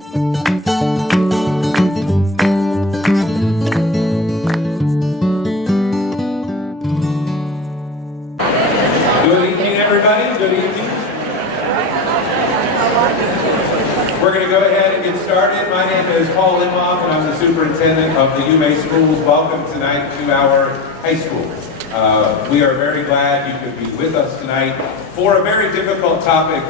Good evening, everybody. Good evening. We're going to go ahead and get started. My name is Paul Limoff, and I'm the superintendent of the UMA schools. Welcome tonight to our high school. We are very glad you could be with us tonight for a very difficult topic,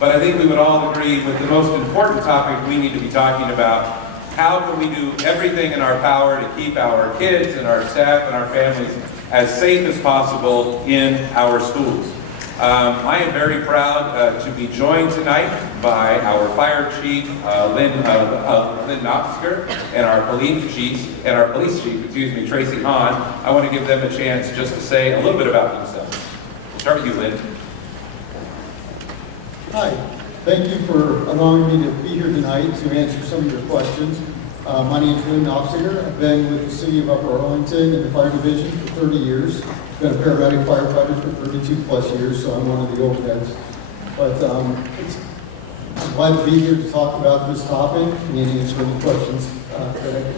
but I think we would all agree with the most important topic we need to be talking about. How can we do everything in our power to keep our kids and our staff and our families as safe as possible in our schools? I am very proud to be joined tonight by our fire chief, Lynn Knopfsker, and our police chief, Tracy Hahn. I want to give them a chance just to say a little bit about themselves. We'll start with you, Lynn. Hi, thank you for allowing me to be here tonight to answer some of your questions. My name is Lynn Knopfsker. I've been with the City of Upper Arlington in the fire division for 30 years. Been a paramedic firefighter for 32 plus years, so I'm one of the old heads. But I'm glad to be here to talk about this topic and answer any questions that I can.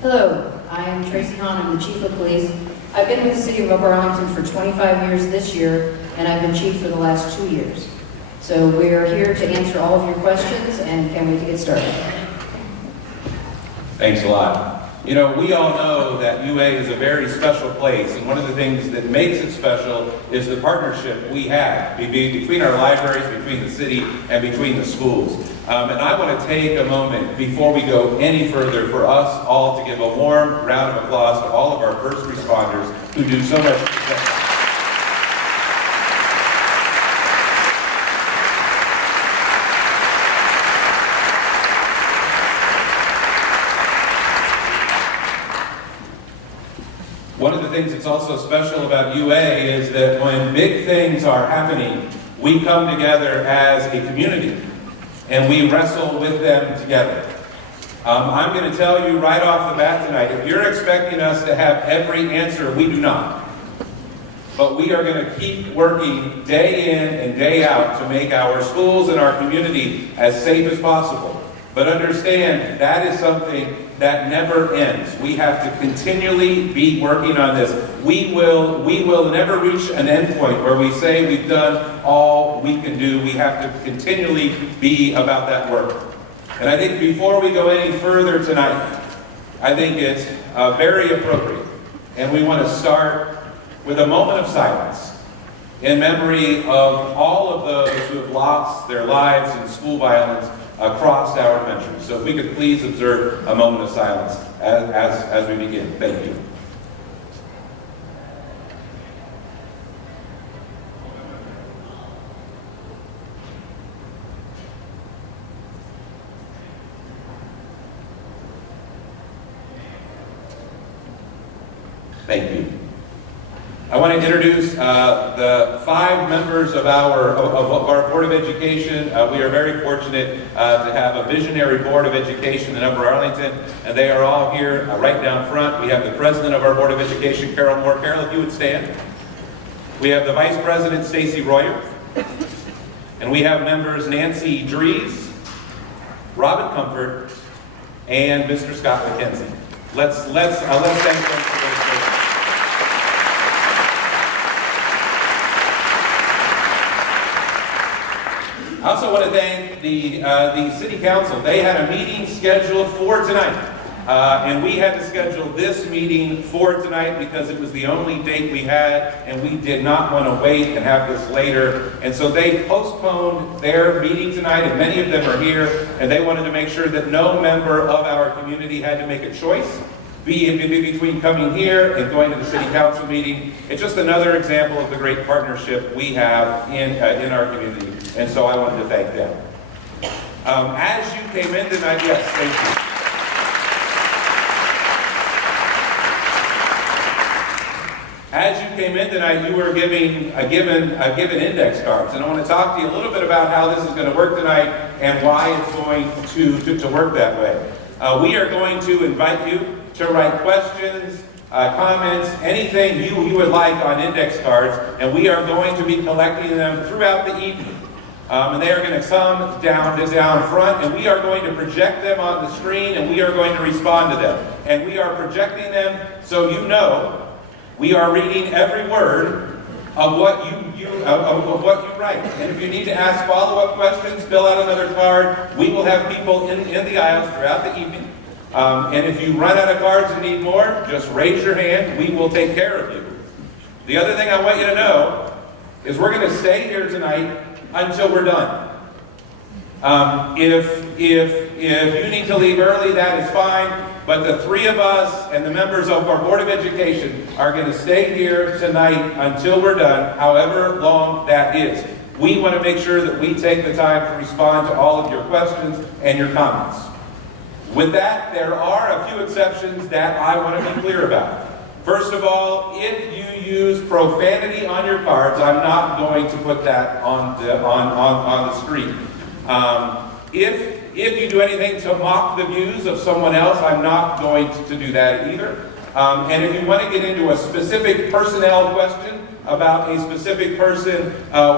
Hello, I am Tracy Hahn. I'm the Chief of Police. I've been with the City of Upper Arlington for 25 years this year, and I've been Chief for the last 2 years. So we are here to answer all of your questions and can't wait to get started. Thanks a lot. You know, we all know that UA is a very special place, and one of the things that makes it special is the partnership we have between our libraries, between the city, and between the schools. And I want to take a moment before we go any further for us all to give a warm round of applause to all of our first responders who do so much. One of the things that's also special about UA is that when big things are happening, we come together as a community and we wrestle with them together. I'm going to tell you right off the bat tonight, if you're expecting us to have every answer, we do not. But we are going to keep working day in and day out to make our schools and our community as safe as possible. But understand, that is something that never ends. We have to continually be working on this. We will never reach an end point where we say we've done all we can do. We have to continually be about that work. And I think before we go any further tonight, I think it's very appropriate. And we want to start with a moment of silence in memory of all of those who have lost their lives in school violence across our country. So if we could please observe a moment of silence as we begin. Thank you. Thank you. I want to introduce the 5 members of our Board of Education. We are very fortunate to have a visionary Board of Education in Upper Arlington, and they are all here right down front. We have the President of our Board of Education, Carol Moore. Carol, if you would stand. We have the Vice President, Stacy Royer. And we have members Nancy Dries, Robin Comfort, and Mr. Scott McKenzie. Let's thank them for their service. I also want to thank the City Council. They had a meeting scheduled for tonight. And we had to schedule this meeting for tonight because it was the only date we had, and we did not want to wait and have this later. And so they postponed their meeting tonight, and many of them are here, and they wanted to make sure that no member of our community had to make a choice between coming here and going to the City Council meeting. It's just another example of the great partnership we have in our community, and so I wanted to thank them. As you came in tonight, yes, thank you. As you came in tonight, you were given index cards, and I want to talk to you a little bit about how this is going to work tonight and why it's going to work that way. We are going to invite you to write questions, comments, anything you would like on index cards, and we are going to be collecting them throughout the evening. And they are going to come down front, and we are going to project them on the screen, and we are going to respond to them. And we are projecting them so you know we are reading every word of what you write. And if you need to ask follow-up questions, fill out another card. We will have people in the aisles throughout the evening. And if you run out of cards and need more, just raise your hand. We will take care of you. The other thing I want you to know is we're going to stay here tonight until we're done. If you need to leave early, that is fine. But the three of us and the members of our Board of Education are going to stay here tonight until we're done, however long that is. We want to make sure that we take the time to respond to all of your questions and your comments. With that, there are a few exceptions that I want to be clear about. First of all, if you use profanity on your cards, I'm not going to put that on the screen. If you do anything to mock the views of someone else, I'm not going to do that either. And if you want to get into a specific personnel question about a specific person,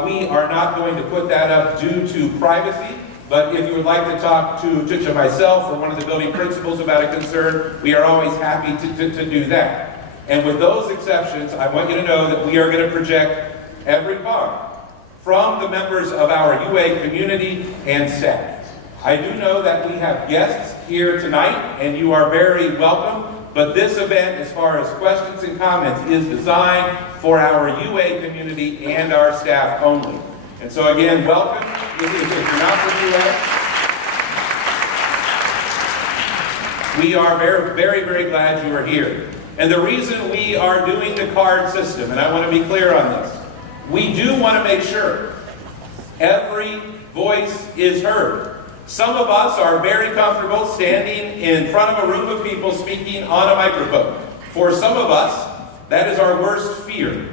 we are not going to put that up due to privacy. But if you would like to talk to myself or one of the building principals about a concern, we are always happy to do that. And with those exceptions, I want you to know that we are going to project every card from the members of our UA community and staff. I do know that we have guests here tonight, and you are very welcome, but this event, as far as questions and comments, is designed for our UA community and our staff only. And so again, welcome. If you're not from UA, we are very, very glad you are here. And the reason we are doing the card system, and I want to be clear on this, we do want to make sure every voice is heard. Some of us are very comfortable standing in front of a room of people speaking on a microphone. For some of us, that is our worst fear.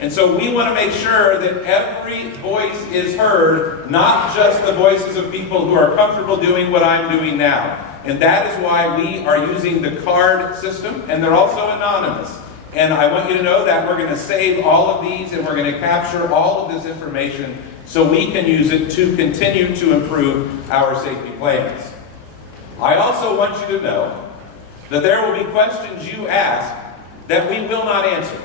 And so we want to make sure that every voice is heard, not just the voices of people who are comfortable doing what I'm doing now. And that is why we are using the card system, and they're also anonymous. And I want you to know that we're going to save all of these, and we're going to capture all of this information so we can use it to continue to improve our safety plans. I also want you to know that there will be questions you ask that we will not answer,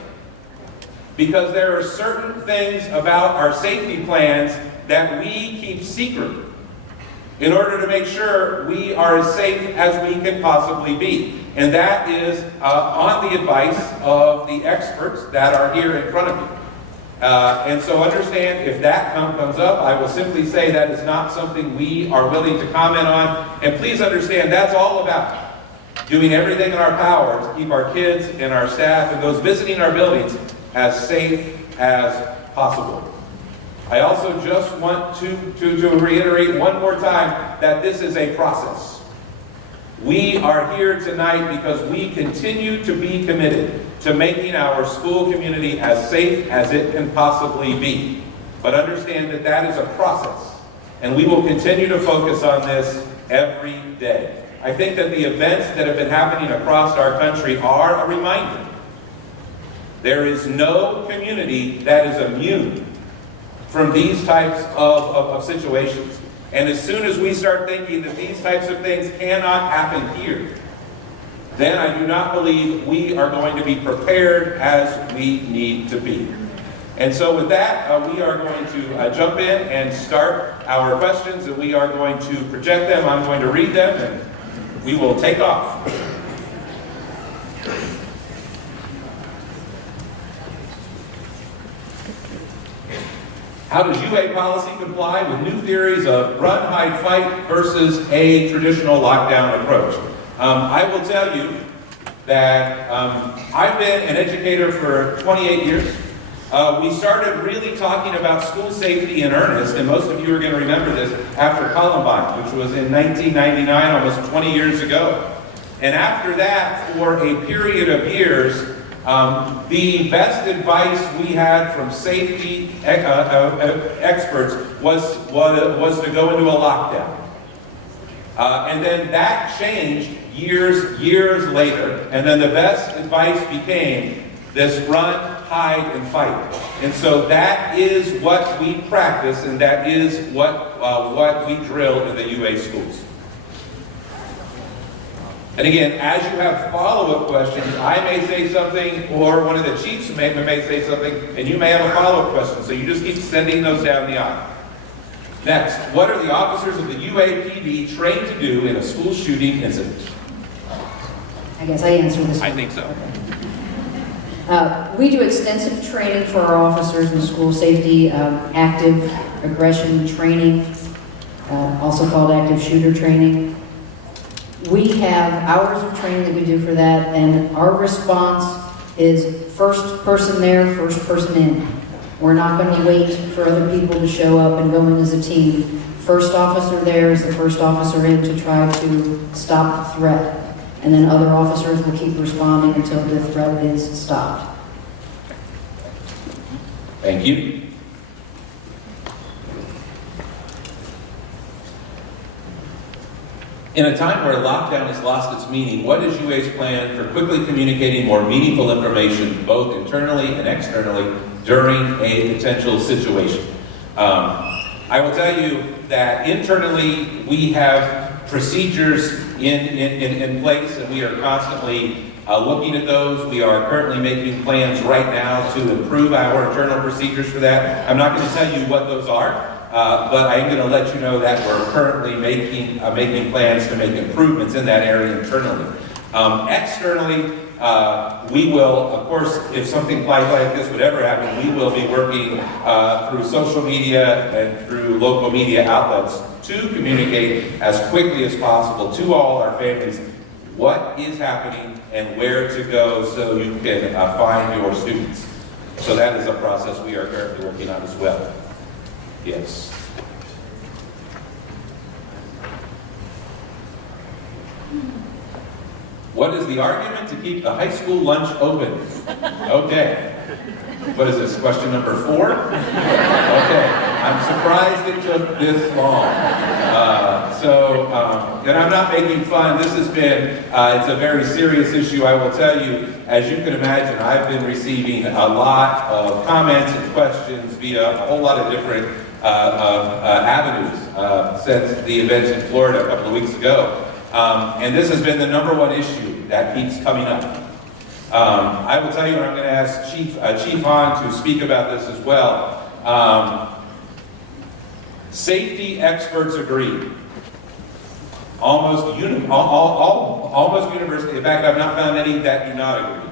because there are certain things about our safety plans that we keep secret in order to make sure we are as safe as we can possibly be. And that is on the advice of the experts that are here in front of you. And so understand, if that comes up, I will simply say that is not something we are willing to comment on. And please understand, that's all about doing everything in our power to keep our kids and our staff and those visiting our buildings as safe as possible. I also just want to reiterate one more time that this is a process. We are here tonight because we continue to be committed to making our school community as safe as it can possibly be. But understand that that is a process, and we will continue to focus on this every day. I think that the events that have been happening across our country are a reminder. There is no community that is immune from these types of situations. And as soon as we start thinking that these types of things cannot happen here, then I do not believe we are going to be prepared as we need to be. And so with that, we are going to jump in and start our questions, and we are going to project them. I'm going to read them, and we will take off. How does UA policy comply with new theories of run, hide, fight versus a traditional lockdown approach? I will tell you that I've been an educator for 28 years. We started really talking about school safety in earnest, and most of you are going to remember this, after Columbine, which was in 1999, almost 20 years ago. And after that, for a period of years, the best advice we had from safety experts was to go into a lockdown. And then that changed years later. And then the best advice became this run, hide, and fight. And so that is what we practice, and that is what we drill in the UA schools. And again, as you have follow-up questions, I may say something, or one of the chiefs may say something, and you may have a follow-up question. So you just keep sending those down the aisle. Next, what are the officers of the UAPD trained to do in a school shooting incident? I guess I answered this one. I think so. We do extensive training for our officers in school safety, active aggression training, also called active shooter training. We have hours of training that we do for that, and our response is first person there, first person in. We're not going to wait for other people to show up and go in as a team. First officer there is the first officer in to try to stop the threat, and then other officers will keep responding until the threat is stopped. Thank you. In a time where lockdown has lost its meaning, what is UA's plan for quickly communicating more meaningful information, both internally and externally, during a potential situation? I will tell you that internally we have procedures in place, and we are constantly looking at those. We are currently making plans right now to improve our internal procedures for that. I'm not going to tell you what those are. But I am going to let you know that we're currently making plans to make improvements in that area internally. Externally, we will, of course, if something like this would ever happen, we will be working through social media and through local media outlets to communicate as quickly as possible to all our families what is happening and where to go so you can find your students. So that is a process we are currently working on as well. Yes. What is the argument to keep the high school lunch open? Okay. What is this, question number 4? Okay. I'm surprised it took this long. And I'm not making fun. This has been, it's a very serious issue, I will tell you. As you can imagine, I've been receiving a lot of comments and questions via a whole lot of different avenues since the events in Florida a couple of weeks ago. And this has been the #1 issue that keeps coming up. I will tell you, and I'm going to ask Chief Hahn to speak about this as well. Safety experts agree. Almost universally. In fact, I've not found any that do not agree.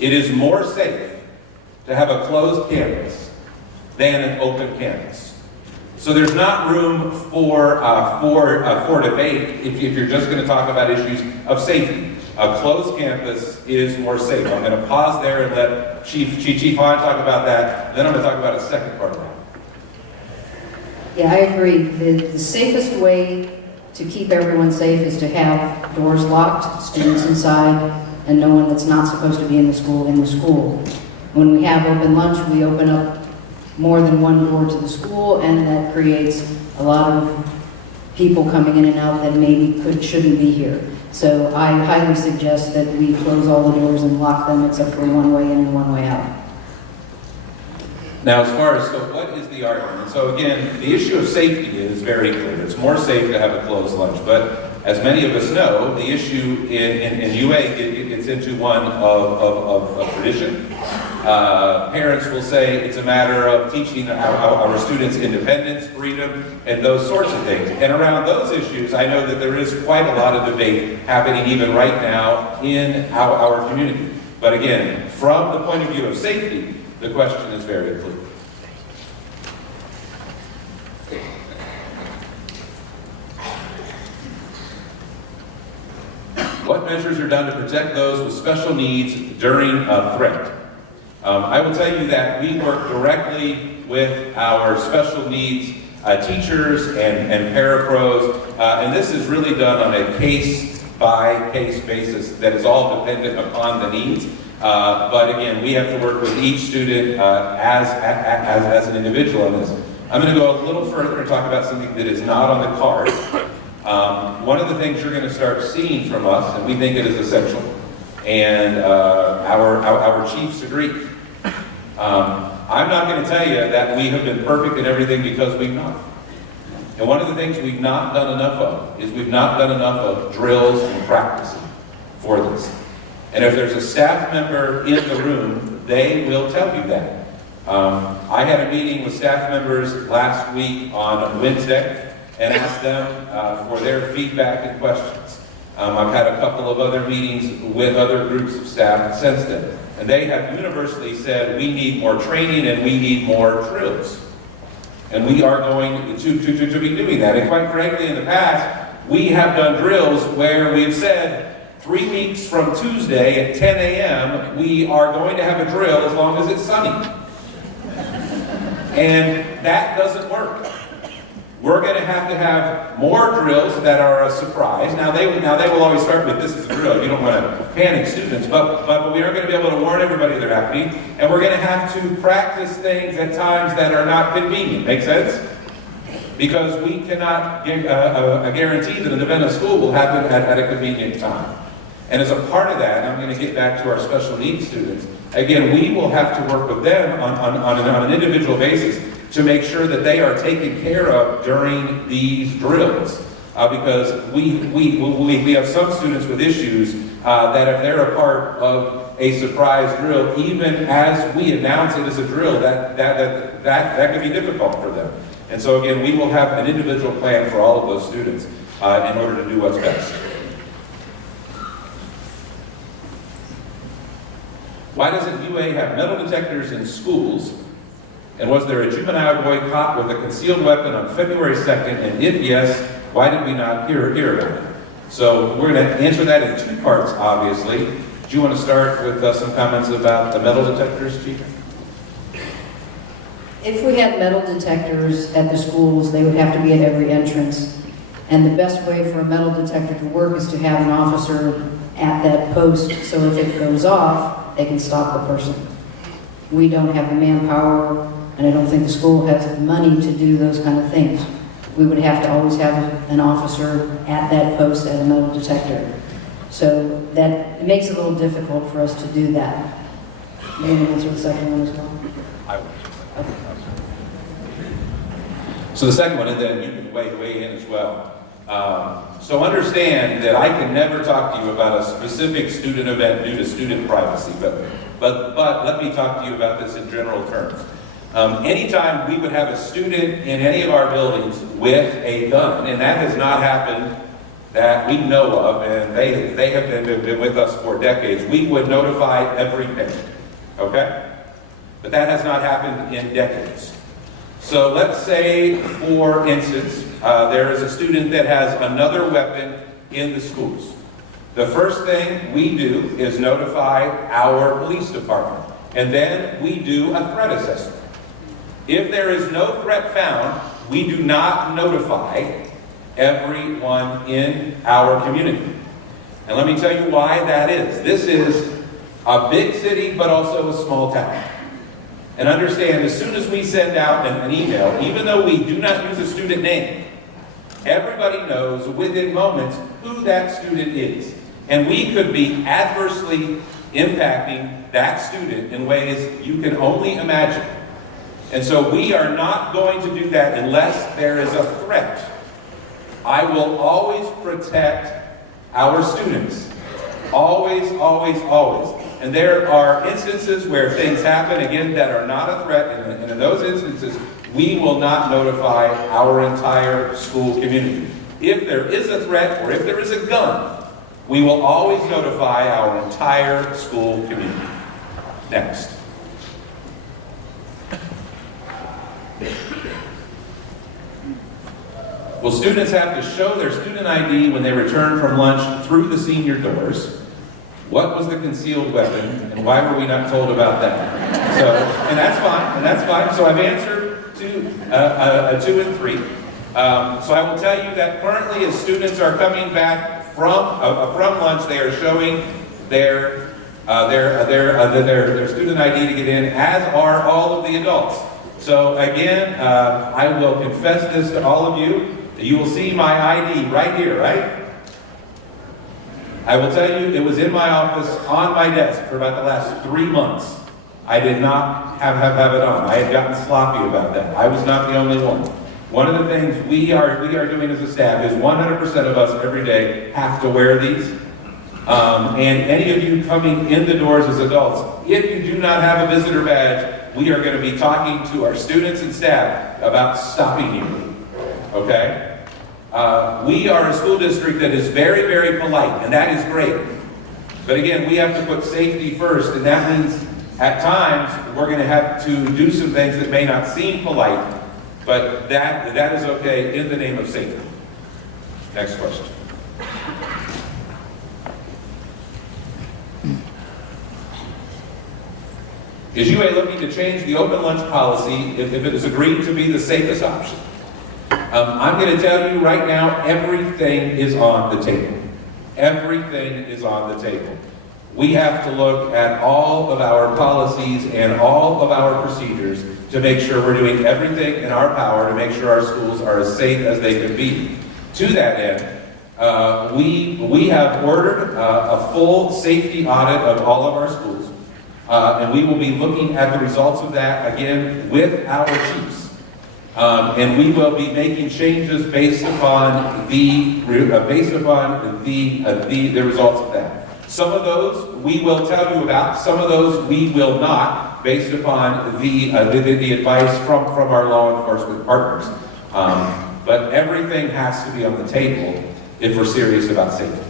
It is more safe to have a closed campus than an open campus. So there's not room for debate if you're just going to talk about issues of safety. A closed campus is more safe. I'm going to pause there and let Chief Hahn talk about that. Then I'm going to talk about a second part of that. Yeah, I agree. The safest way to keep everyone safe is to have doors locked, students inside, and no one that's not supposed to be in the school. When we have open lunch, we open up more than one door to the school, and that creates a lot of people coming in and out that maybe shouldn't be here. So I highly suggest that we close all the doors and lock them except for one way in and one way out. Now, as far as, so what is the argument? So again, the issue of safety is very clear. It's more safe to have a closed lunch. But as many of us know, the issue in UA gets into one of tradition. Parents will say it's a matter of teaching our students independence, freedom, and those sorts of things. And around those issues, I know that there is quite a lot of debate happening even right now in our community. But again, from the point of view of safety, the question is very clear. What measures are done to protect those with special needs during a threat? I will tell you that we work directly with our special needs teachers and parapros, and this is really done on a case-by-case basis that is all dependent upon the needs. But again, we have to work with each student as an individual on this. I'm going to go a little further and talk about something that is not on the card. One of the things you're going to start seeing from us, and we think it is essential, and our chiefs agree, I'm not going to tell you that we have been perfect in everything, because we've not. And one of the things we've not done enough of is we've not done enough of drills and practicing for this. And if there's a staff member in the room, they will tell you that. I had a meeting with staff members last week on Wednesday and asked them for their feedback and questions. I've had a couple of other meetings with other groups of staff since then. And they have universally said, we need more training and we need more drills. And we are going to be doing that. And quite frankly, in the past, we have done drills where we've said, 3 weeks from Tuesday at 10 a.m., we are going to have a drill as long as it's sunny. And that doesn't work. We're going to have more drills that are a surprise. Now they will always start with, this is a drill. You don't want to panic students, but we are going to be able to warn everybody they're happening. And we're going to have to practice things at times that are not convenient. Make sense? Because we cannot give a guarantee that an event of school will happen at a convenient time. And as a part of that, I'm going to get back to our special needs students. Again, we will have to work with them on an individual basis to make sure that they are taken care of during these drills. Because we have some students with issues that if they're a part of a surprise drill, even as we announce it as a drill, that can be difficult for them. And so again, we will have an individual plan for all of those students in order to do what's best. Why doesn't UA have metal detectors in schools? And was there a juvenile boy caught with a concealed weapon on February 2nd? And if yes, why did we not hear about it? So we're going to answer that in two parts, obviously. Do you want to start with some comments about the metal detectors, Chief? If we had metal detectors at the schools, they would have to be at every entrance. And the best way for a metal detector to work is to have an officer at that post, so if it goes off, they can stop the person. We don't have the manpower, and I don't think the school has the money to do those kind of things. We would have to always have an officer at that post at a metal detector. So that it makes it a little difficult for us to do that. You want to answer the second one as well? I will. Okay. So the second one, and then you can weigh in as well. So understand that I can never talk to you about a specific student event due to student privacy, but let me talk to you about this in general terms. Anytime we would have a student in any of our buildings with a gun, and that has not happened that we know of, and they have been with us for decades, we would notify every parent, okay? But that has not happened in decades. So let's say, for instance, there is a student that has another weapon in the schools. The first thing we do is notify our police department, and then we do a threat assessment. If there is no threat found, we do not notify everyone in our community. And let me tell you why that is. This is a big city, but also a small town. And understand, as soon as we send out an email, even though we do not use a student name, everybody knows within moments who that student is. And we could be adversely impacting that student in ways you can only imagine. And so we are not going to do that unless there is a threat. I will always protect our students. Always, always, always. And there are instances where things happen, again, that are not a threat, and in those instances, we will not notify our entire school community. If there is a threat, or if there is a gun, we will always notify our entire school community. Next. Will students have to show their student ID when they return from lunch through the senior doors? What was the concealed weapon, and why were we not told about that? So, and that's fine, So I've answered 2 and 3. So I will tell you that currently, as students are coming back from lunch, they are showing their student ID to get in, as are all of the adults. So again, I will confess this to all of you. You will see my ID right here, right? I will tell you, it was in my office on my desk for about the last 3 months. I did not have it on. I had gotten sloppy about that. I was not the only one. One of the things we are doing as a staff is 100% of us every day have to wear these. And any of you coming in the doors as adults, if you do not have a visitor badge, we are going to be talking to our students and staff about stopping you. Okay? We are a school district that is very, very polite, and that is great. But again, we have to put safety first, and that means at times we're going to have to do some things that may not seem polite, but that is okay in the name of safety. Next question. Is UA looking to change the open lunch policy if it is agreed to be the safest option? I'm going to tell you right now, everything is on the table. Everything is on the table. We have to look at all of our policies and all of our procedures to make sure we're doing everything in our power to make sure our schools are as safe as they can be. To that end, we have ordered a full safety audit of all of our schools. And we will be looking at the results of that again with our chiefs. And we will be making changes based upon the results of that. Some of those we will tell you about. Some of those we will not, based upon the advice from our law enforcement partners. But everything has to be on the table if we're serious about safety.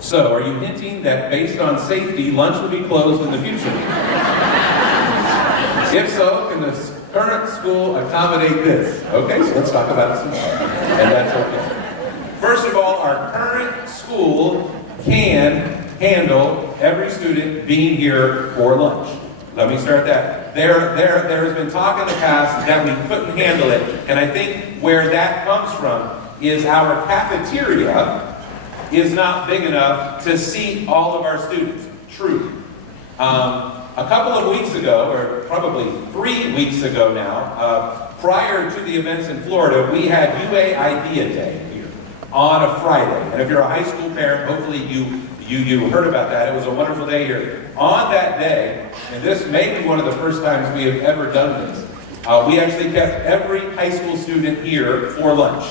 So, are you hinting that based on safety, lunch will be closed in the future? If so, can the current school accommodate this? Okay, so let's talk about some more. And that's okay. First of all, our current school can handle every student being here for lunch. Let me start that. There has been talk in the past that we couldn't handle it, and I think where that comes from is our cafeteria is not big enough to seat all of our students. True. A couple of weeks ago, or probably 3 weeks ago now, prior to the events in Florida, we had UA Idea Day here on a Friday. And if you're a high school parent, hopefully you heard about that. It was a wonderful day here. On that day, and this may be one of the first times we have ever done this, we actually kept every high school student here for lunch.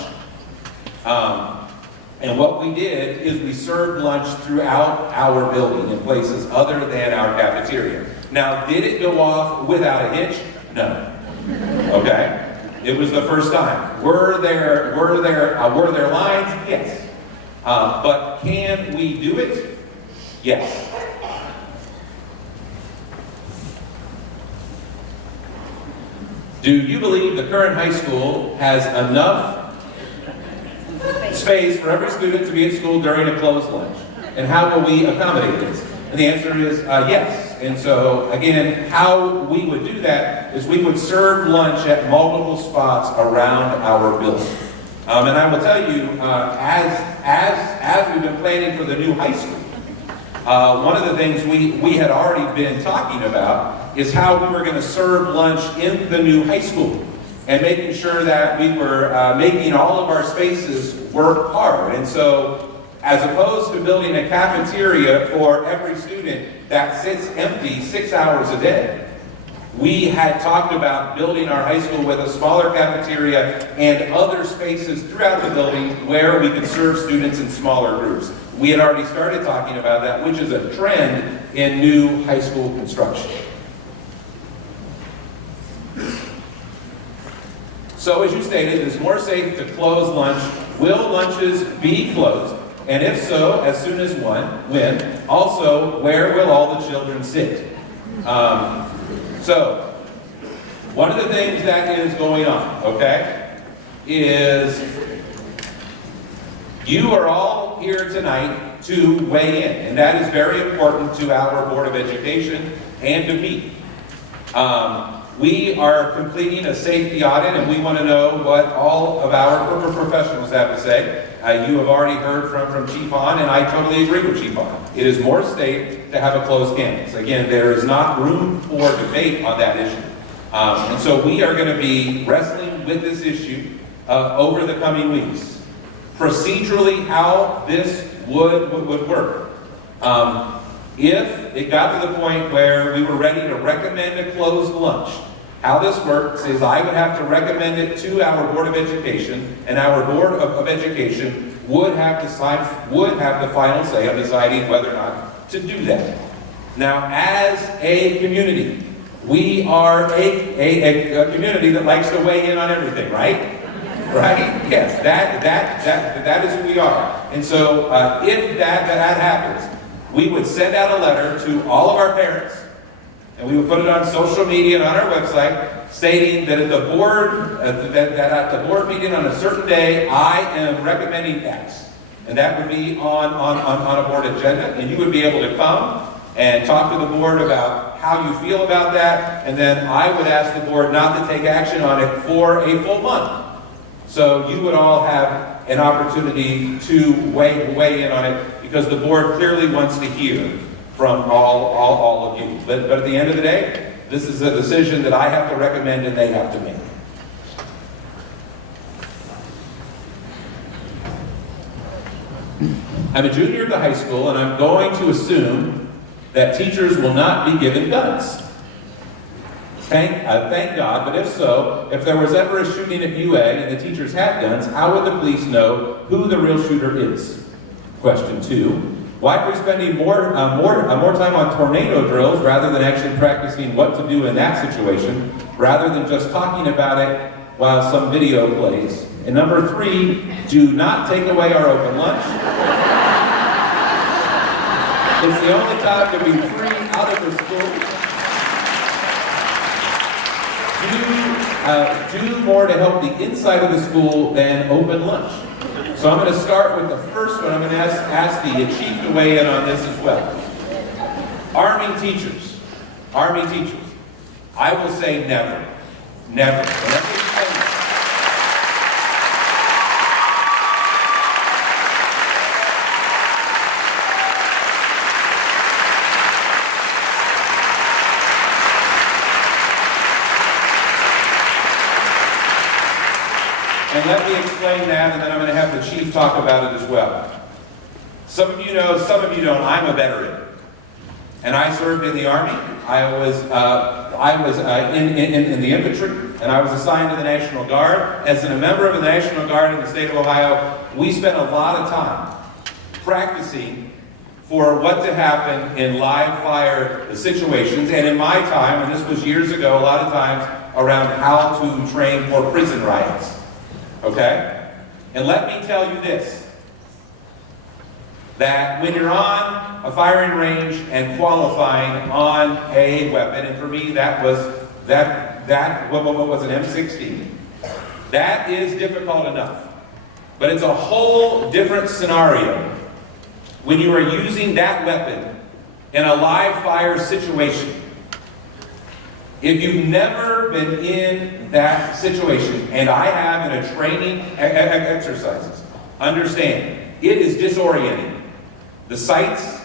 And what we did is we served lunch throughout our building in places other than our cafeteria. Now, did it go off without a hitch? No. Okay? It was the first time. Were there lines? Yes. But can we do it? Yes. Do you believe the current high school has enough space for every student to be at school during a closed lunch? And how will we accommodate this? And the answer is yes. And so, again, how we would do that is we would serve lunch at multiple spots around our building. And I will tell you, as we've been planning for the new high school, one of the things we had already been talking about is how we were going to serve lunch in the new high school, and making sure that we were making all of our spaces work hard. And so, as opposed to building a cafeteria for every student that sits empty 6 hours a day, we had talked about building our high school with a smaller cafeteria and other spaces throughout the building where we could serve students in smaller groups. We had already started talking about that, which is a trend in new high school construction. So as you stated, it's more safe to close lunch. Will lunches be closed? And if so, as soon as when? Also, where will all the children sit? So, one of the things that is going on, okay, is you are all here tonight to weigh in, and that is very important to our Board of Education and to me. We are completing a safety audit, and we want to know what all of our corporate professionals have to say. You have already heard from Chief Hahn, and I totally agree with Chief Hahn. It is more safe to have a closed campus. Again, there is not room for debate on that issue. And so we are going to be wrestling with this issue over the coming weeks. Procedurally, how this would work. If it got to the point where we were ready to recommend a closed lunch, how this works is I would have to recommend it to our Board of Education, and our Board of Education would have the final say on deciding whether or not to do that. Now, as a community, we are a community that likes to weigh in on everything, right? Right? Yes, that is who we are. And so if that happens, we would send out a letter to all of our parents, and we would put it on social media and on our website, stating that at the board at the board meeting on a certain day, I am recommending X, and that would be on a board agenda, and you would be able to come and talk to the board about how you feel about that, and then I would ask the board not to take action on it for a full month. So you would all have an opportunity to weigh in on it, because the board clearly wants to hear from all of you. But at the end of the day, this is a decision that I have to recommend and they have to make. I'm a junior at the high school, and I'm going to assume that teachers will not be given guns. Thank God, but if so, if there was ever a shooting at UA and the teachers had guns, how would the police know who the real shooter is? Question 2, why are we spending more time on tornado drills rather than actually practicing what to do in that situation, rather than just talking about it while some video plays? And number 3, do not take away our open lunch. It's the only time to be free out of the school. Do more to help the inside of the school than open lunch. So I'm going to start with the first one. I'm going to ask the chief to weigh in on this as well. Army teachers. I will say never. Never. And let me explain that. And let me explain that, and then I'm going to have the chief talk about it as well. Some of you know, some of you don't. I'm a veteran, and I served in the Army. I was in the infantry, and I was assigned to the National Guard. As a member of the National Guard in the state of Ohio, we spent a lot of time practicing for what to happen in live fire situations. And in my time, and this was years ago, a lot of times around how to train for prison riots. Okay? And let me tell you this, that when you're on a firing range and qualifying on a weapon, and for me that was what was an M16, that is difficult enough. But it's a whole different scenario when you are using that weapon in a live fire situation. If you've never been in that situation, and I have in a training exercises, understand, it is disorienting. The sights,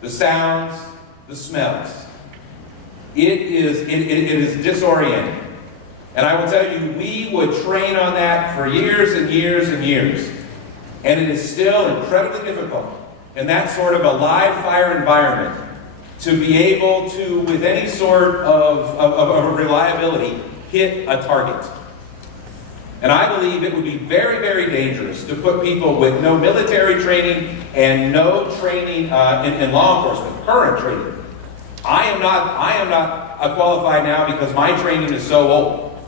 the sounds, the smells. It is disorienting. And I will tell you, we would train on that for years and years and years. And it is still incredibly difficult in that sort of a live fire environment to be able to, with any sort of reliability, hit a target. And I believe it would be very, very dangerous to put people with no military training and no training in law enforcement, current training. I am not qualified now because my training is so old.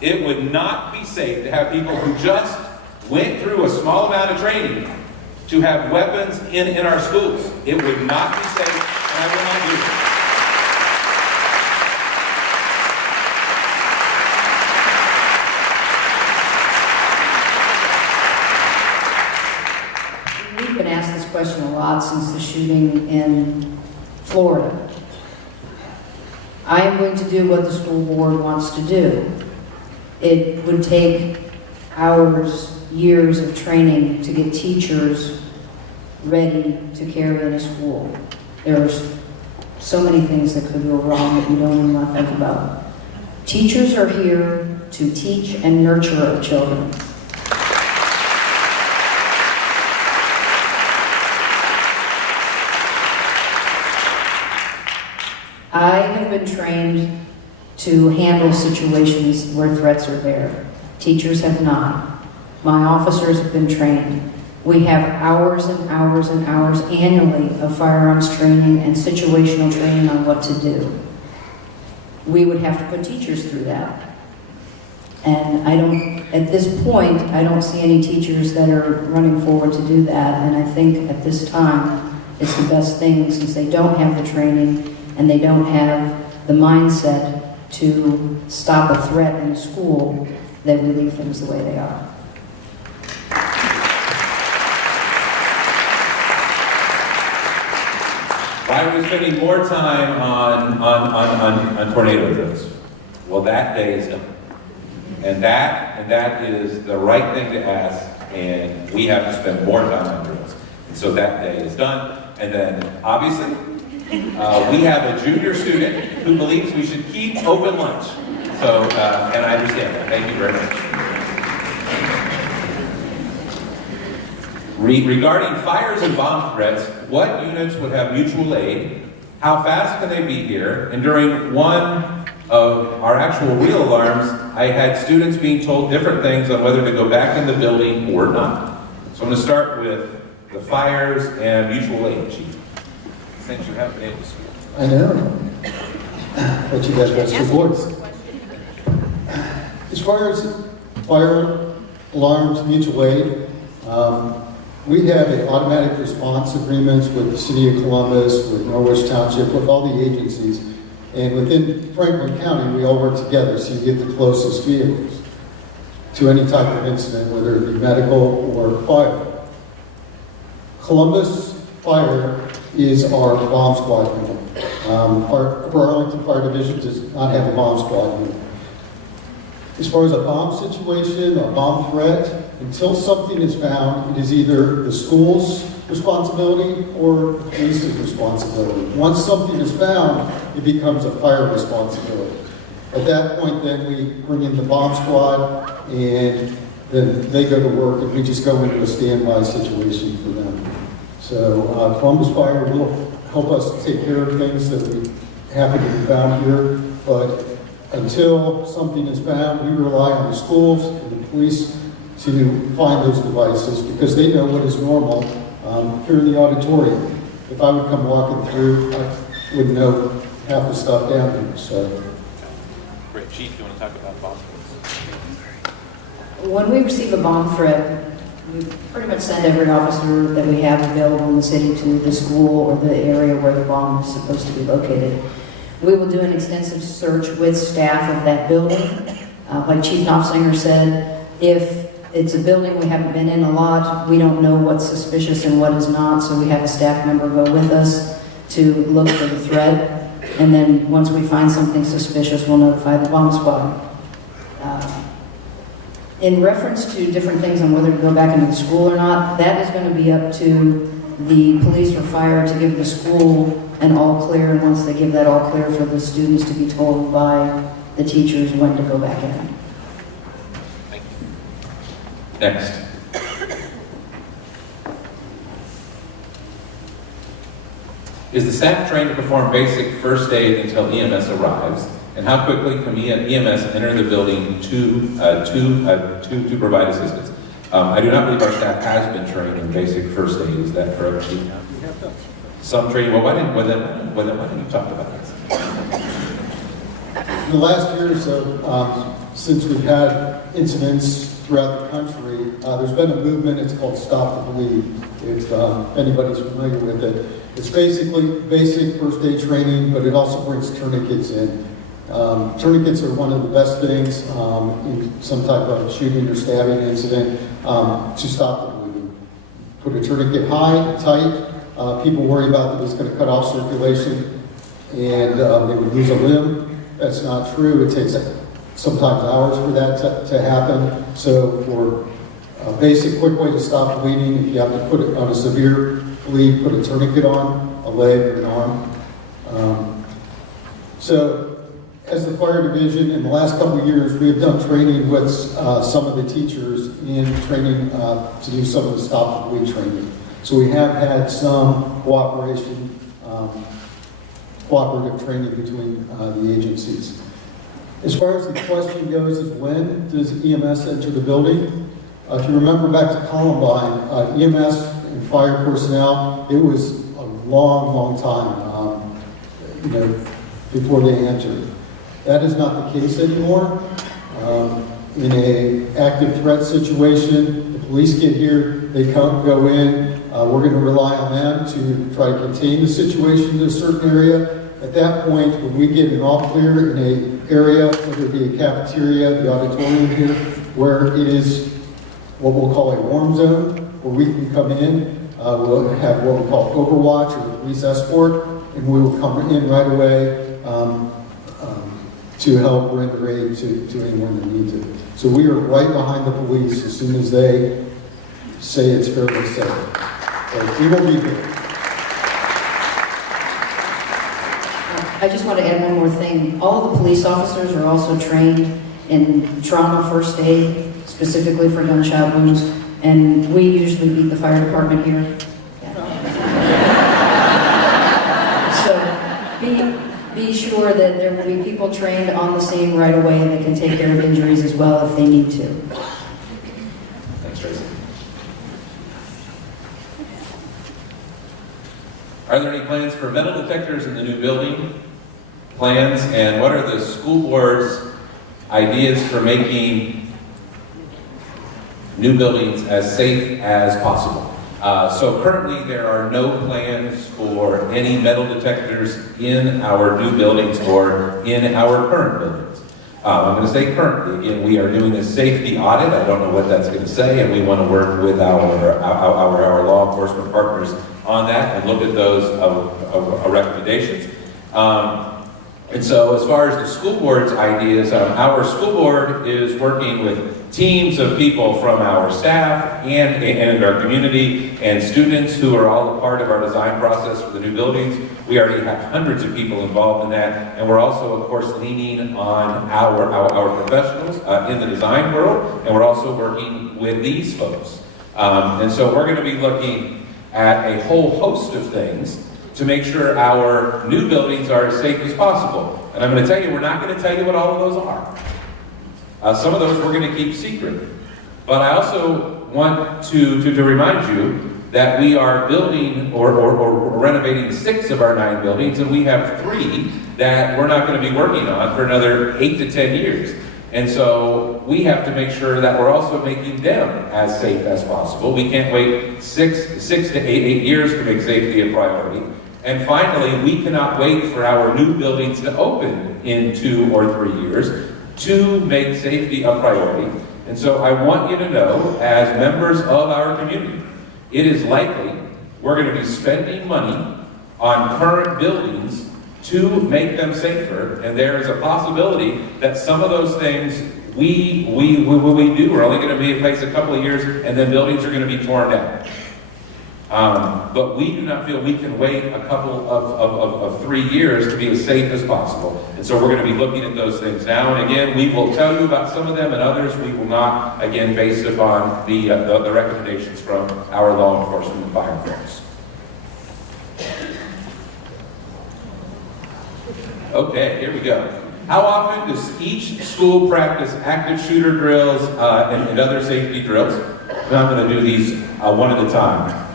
It would not be safe to have people who just went through a small amount of training to have weapons in our schools. It would not be safe. I will not do it. We've been asked this question a lot since the shooting in Florida. I am going to do what the school board wants to do. It would take hours, years of training to get teachers ready to carry in a school. There's so many things that could go wrong that you don't even want to think about. Teachers are here to teach and nurture our children. I have been trained to handle situations where threats are there. Teachers have not. My officers have been trained. We have hours and hours and hours annually of firearms training and situational training on what to do. We would have to put teachers through that. And at this point, I don't see any teachers that are running forward to do that. And I think at this time, it's the best thing, since they don't have the training and they don't have the mindset to stop a threat in school, that we leave things the way they are. Why are we spending more time on tornado drills? Well, that day is done. And that is the right thing to ask, and we have to spend more time on drills. And so that day is done. And then, obviously, we have a junior student who believes we should keep open lunch. So, and I understand that. Thank you very much. Regarding fires and bomb threats, what units would have mutual aid? How fast can they be here? And during one of our actual real alarms, I had students being told different things on whether to go back in the building or not. So I'm going to start with the fires and mutual aid, Chief. Things you haven't been able to speak. I know. But you guys rest your voice. As far as fire alarms, mutual aid, we have an automatic response agreements with the City of Columbus, with Norwich Township, with all the agencies. And within Franklin County, we all work together, so you get the closest vehicles to any type of incident, whether it be medical or fire. Columbus Fire is our bomb squad unit. Our Arlington Fire Division does not have a bomb squad unit. As far as a bomb situation or bomb threat, until something is found, it is either the school's responsibility or the police's responsibility. Once something is found, it becomes a fire responsibility. At that point, then we bring in the bomb squad, and then they go to work, and we just go into a standby situation for them. So Columbus Fire will help us take care of things that we happen to be found here, but until something is found, we rely on the schools and the police to find those devices, because they know what is normal here in the auditorium. If I would come walking through, I wouldn't know half the stuff down here. So, Great. Chief, you want to talk about bomb threats? When we receive a bomb threat, we pretty much send every officer that we have available in the city to the school or the area where the bomb is supposed to be located. We will do an extensive search with staff of that building. Like Chief Knopfsinger said, if it's a building we haven't been in a lot, we don't know what's suspicious and what is not, so we have a staff member go with us to look for the threat. And then once we find something suspicious, we'll notify the bomb squad. In reference to different things on whether to go back into the school or not, that is going to be up to the police or fire to give the school an all clear, and once they give that all clear, for the students to be told by the teachers when to go back in. Thank you. Next. Is the staff trained to perform basic first aid until EMS arrives? And how quickly can EMS enter the building to provide assistance? I do not believe our staff has been trained in basic first aid. Is that correct, Chief? Some training. Well, why didn't you talk about this? in the last year or so, since we've had incidents throughout the country, there's been a movement. It's called Stop the Bleed. If anybody's familiar with it, it's basically basic first aid training, but it also brings tourniquets in. Tourniquets are one of the best things in some type of shooting or stabbing incident to stop the bleeding. Put a tourniquet high, tight. People worry about that it's going to cut off circulation and they would lose a limb. That's not true. It takes sometimes hours for that to happen. So for a basic quick way to stop bleeding, if you have to put it on a severe bleed, put a tourniquet on, a leg or an arm. So as the fire division, in the last couple of years, we have done training with some of the teachers in training to do some of the stop and bleed training. So we have had some cooperation, cooperative training between the agencies. As far as the question goes, is when does EMS enter the building? If you remember back to Columbine, EMS and fire personnel, it was a long, long time, before they entered. That is not the case anymore. In an active threat situation, the police get here, they go in, we're going to rely on them to try to contain the situation in a certain area. At that point, when we get an all clear in an area, whether it be a cafeteria, the auditorium here, where it is what we'll call a warm zone, where we can come in, we'll have what we call overwatch or police escort, and we will come in right away to help render aid to anyone that needs it. So we are right behind the police as soon as they say it's fairly safe. So we will be here. I just want to add one more thing. All of the police officers are also trained in trauma first aid, specifically for gunshot wounds, and we usually beat the fire department here. So be sure that there will be people trained on the scene right away that can take care of injuries as well if they need to. Thanks, Tracy. Are there any plans for metal detectors in the new building? Plans, and what are the school board's ideas for making new buildings as safe as possible? So currently there are no plans for any metal detectors in our new buildings or in our current buildings. I'm going to say currently. Again, we are doing a safety audit. I don't know what that's going to say, and we want to work with our law enforcement partners on that and look at those recommendations. And so as far as the school board's ideas, our school board is working with teams of people from our staff and our community and students who are all a part of our design process for the new buildings. We already have hundreds of people involved in that, and we're also, of course, leaning on our professionals in the design world, and we're also working with these folks. And so we're going to be looking at a whole host of things to make sure our new buildings are as safe as possible. And I'm going to tell you, we're not going to tell you what all of those are. Some of those we're going to keep secret. But I also want to remind you that we are building or renovating 6 of our 9 buildings, and we have 3 that we're not going to be working on for another 8 to 10 years. And so we have to make sure that we're also making them as safe as possible. We can't wait 6 to 8 years to make safety a priority. And finally, we cannot wait for our new buildings to open in 2 or 3 years to make safety a priority. And so I want you to know, as members of our community, it is likely we're going to be spending money on current buildings to make them safer, and there is a possibility that some of those things we do, we're only going to be in place a couple of years, and then buildings are going to be torn down. But we do not feel we can wait a couple of 3 years to be as safe as possible. And so we're going to be looking at those things now. And again, we will tell you about some of them, and others we will not, again, based upon the recommendations from our law enforcement and fire folks. Okay, here we go. How often does each school practice active shooter drills and other safety drills? And I'm going to do these one at a time.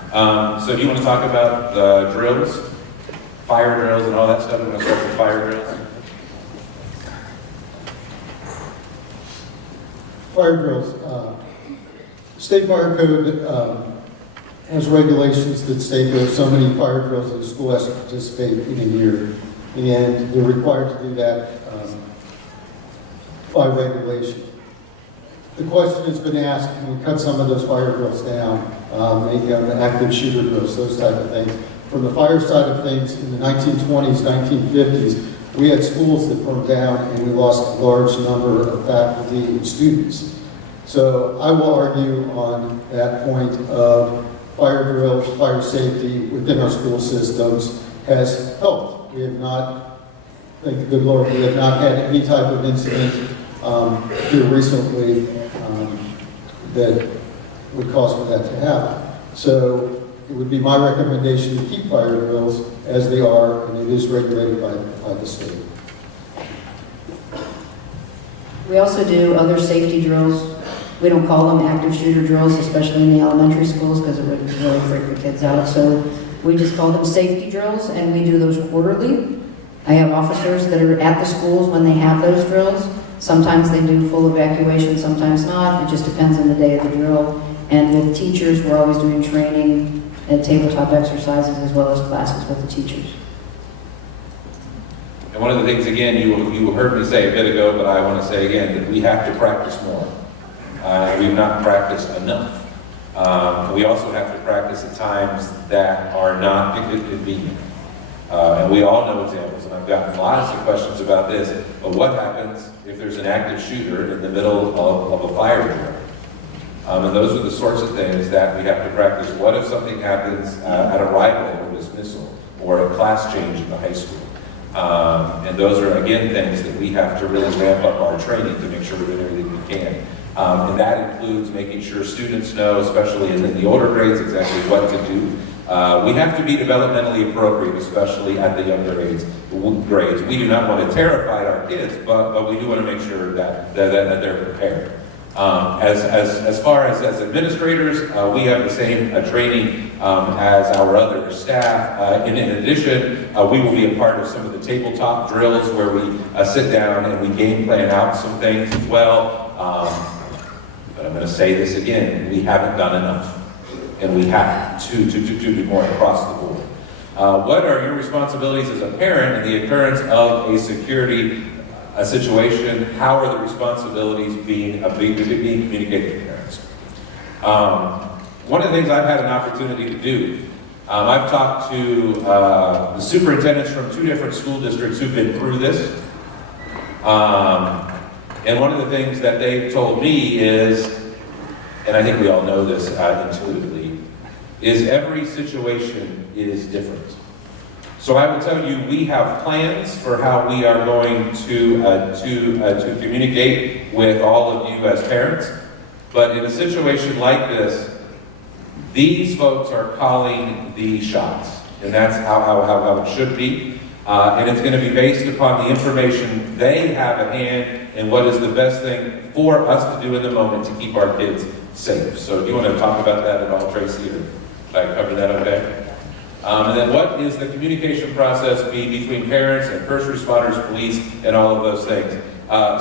So do you want to talk about drills, fire drills, and all that stuff? I'm going to start with fire drills. Fire drills. State Fire Code has regulations that state there are so many fire drills that the school has to participate in a year. And they're required to do that by regulation. The question has been asked, can we cut some of those fire drills down, make them active shooter drills, those type of things. From the fire side of things, in the 1920s, 1950s, we had schools that burned down and we lost a large number of faculty and students. So I will argue on that point of fire drills, fire safety within our school systems has helped. We have not thank the good Lord, we have not had any type of incident here recently that would cause for that to happen. So it would be my recommendation to keep fire drills as they are, and it is regulated by the state. We also do other safety drills. We don't call them active shooter drills, especially in the elementary schools, because it would really freak the kids out. So we just call them safety drills, and we do those quarterly. I have officers that are at the schools when they have those drills. Sometimes they do full evacuation, sometimes not. It just depends on the day of the drill. And with teachers, we're always doing training and tabletop exercises as well as classes with the teachers. And one of the things, again, you heard me say a bit ago, but I want to say again, that we have to practice more. We've not practiced enough. We also have to practice at times that are not convenient. And we all know examples, and I've gotten lots of questions about this, but what happens if there's an active shooter in the middle of a fire drill? And those are the sorts of things that we have to practice. What if something happens at arrival or dismissal, or a class change in the high school? And those are, again, things that we have to really ramp up our training to make sure we're doing everything we can. And that includes making sure students know, especially in the older grades, exactly what to do. We have to be developmentally appropriate, especially at the younger grades. We do not want to terrify our kids, but we do want to make sure that they're prepared. As far as administrators, we have the same training as our other staff. In addition, we will be a part of some of the tabletop drills where we sit down and we game plan out some things as well. But I'm going to say this again, we haven't done enough. And we have to do more across the board. What are your responsibilities as a parent in the occurrence of a security situation? How are the responsibilities being communicated to parents? One of the things I've had an opportunity to do, I've talked to the superintendents from 2 different school districts who've been through this. And one of the things that they've told me is, and I think we all know this intuitively, is every situation is different. So I will tell you, we have plans for how we are going to communicate with all of you as parents. But in a situation like this, these folks are calling the shots. And that's how it should be. And it's going to be based upon the information they have at hand and what is the best thing for us to do in the moment to keep our kids safe. So do you want to talk about that at all, Tracy? Or did I cover that okay? And then what is the communication process between parents and first responders, police, and all of those things?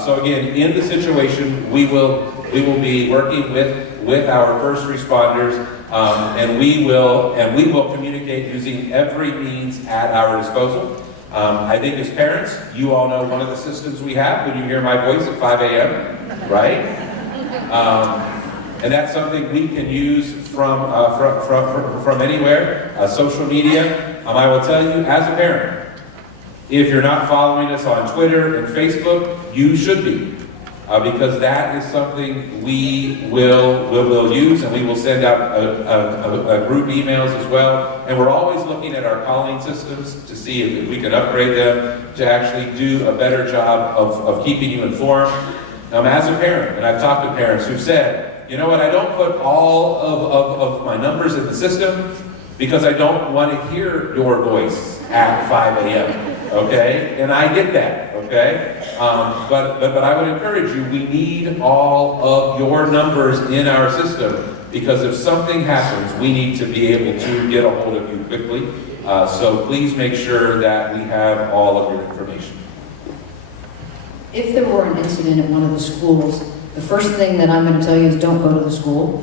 So again, in the situation, we will be working with our first responders, and we will communicate using every means at our disposal. I think as parents, you all know one of the systems we have when you hear my voice at 5 a.m., right? And that's something we can use from anywhere, social media. I will tell you, as a parent, if you're not following us on Twitter and Facebook, you should be, because that is something we will use, and we will send out a group emails as well. And we're always looking at our calling systems to see if we can upgrade them to actually do a better job of keeping you informed. As a parent, and I've talked to parents who've said, you know what, I don't put all of my numbers in the system because I don't want to hear your voice at 5 a.m., okay? And I get that, okay? But I would encourage you, we need all of your numbers in our system, because if something happens, we need to be able to get a hold of you quickly. So please make sure that we have all of your information. If there were an incident at one of the schools, the first thing that I'm going to tell you is don't go to the school.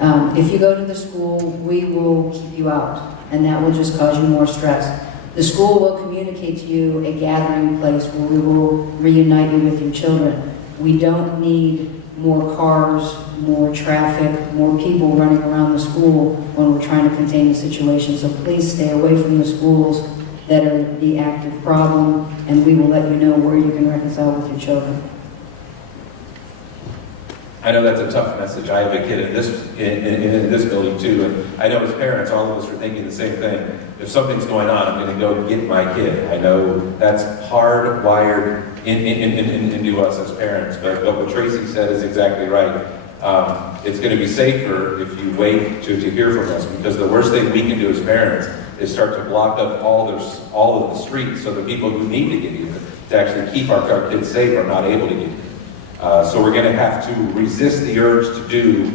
If you go to the school, we will keep you out, and that will just cause you more stress. The school will communicate to you a gathering place where we will reunite you with your children. We don't need more cars, more traffic, more people running around the school when we're trying to contain the situation. So please stay away from the schools that are the active problem, and we will let you know where you can reconcile with your children. I know that's a tough message. I have a kid in this building too, and I know as parents, all of us are thinking the same thing. if something's going on, I'm gonna go get my kid. I know that's hardwired into us as parents, but what Tracy said is exactly right. It's gonna be safer if you wait to hear from us, because the worst thing we can do as parents is start to block up all of the streets, so the people who need to get here to actually keep our kids safe are not able to get here. So we're gonna have to resist the urge to do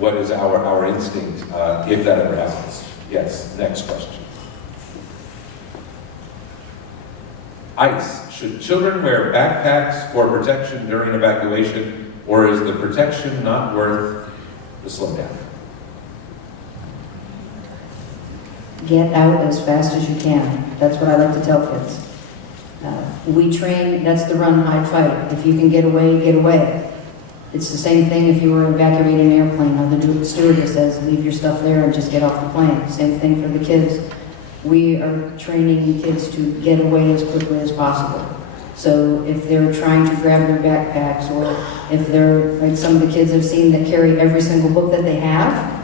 what is our instinct, if that ever happens. Yes, next question. ICE, should children wear backpacks for protection during evacuation, or is the protection not worth the slowdown? Get out as fast as you can. That's what I like to tell kids. We train, that's the run, hide, fight. If you can get away, get away. It's the same thing if you were evacuating an airplane. How the stewardess says, leave your stuff there and just get off the plane. Same thing for the kids. We are training kids to get away as quickly as possible. So if they're trying to grab their backpacks, or if they're, like some of the kids I've seen that carry every single book that they have,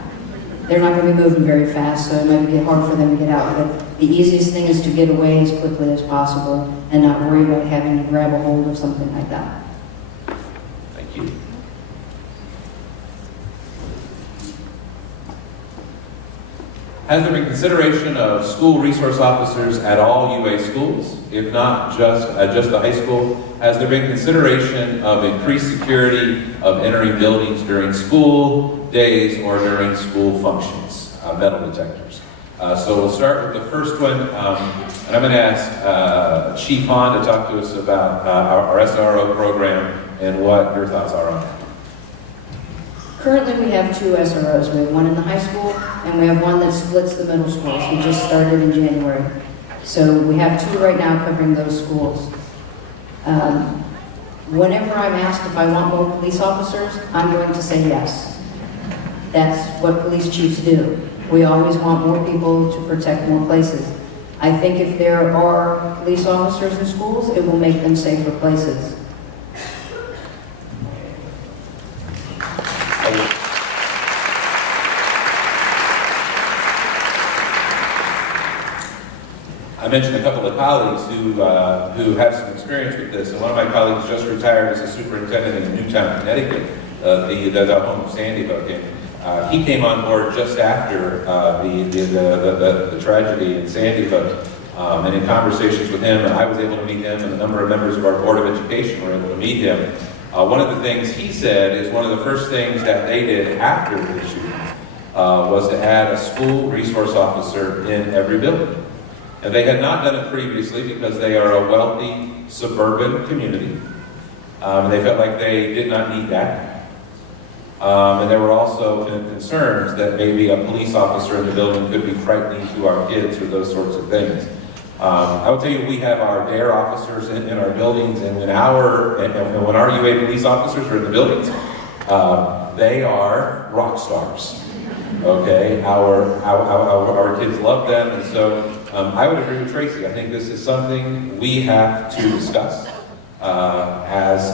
they're not going to be moving very fast, so it might be hard for them to get out. But the easiest thing is to get away as quickly as possible and not worry about having to grab a hold of something like that. Thank you. Has there been consideration of school resource officers at all UA schools? If not just the high school, has there been consideration of increased security of entering buildings during school days or during school functions, metal detectors? So we'll start with the first one, and I'm going to ask Chief Hahn to talk to us about our SRO program and what your thoughts are on that. Currently, we have 2 SROs. We have one in the high school, and we have one that splits the middle schools. We just started in January. So we have 2 right now covering those schools. Whenever I'm asked if I want more police officers, I'm going to say yes. That's what police chiefs do. We always want more people to protect more places. I think if there are police officers in schools, it will make them safer places. I mentioned a couple of colleagues who have some experience with this, and one of my colleagues just retired as a superintendent in Newtown, Connecticut, the home of Sandy Hook. And he came on board just after the tragedy in Sandy Hook, and in conversations with him, and I was able to meet him, and a number of members of our Board of Education were able to meet him. One of the things he said is one of the first things that they did after the shooting was to add a school resource officer in every building. And they had not done it previously because they are a wealthy suburban community. And they felt like they did not need that. And there were also concerns that maybe a police officer in the building could be frightening to our kids or those sorts of things. I will tell you, we have our DARE officers in our buildings, and when our UA police officers are in the buildings, they are rock stars. Okay, our kids love them, and so I would agree with Tracy. I think this is something we have to discuss as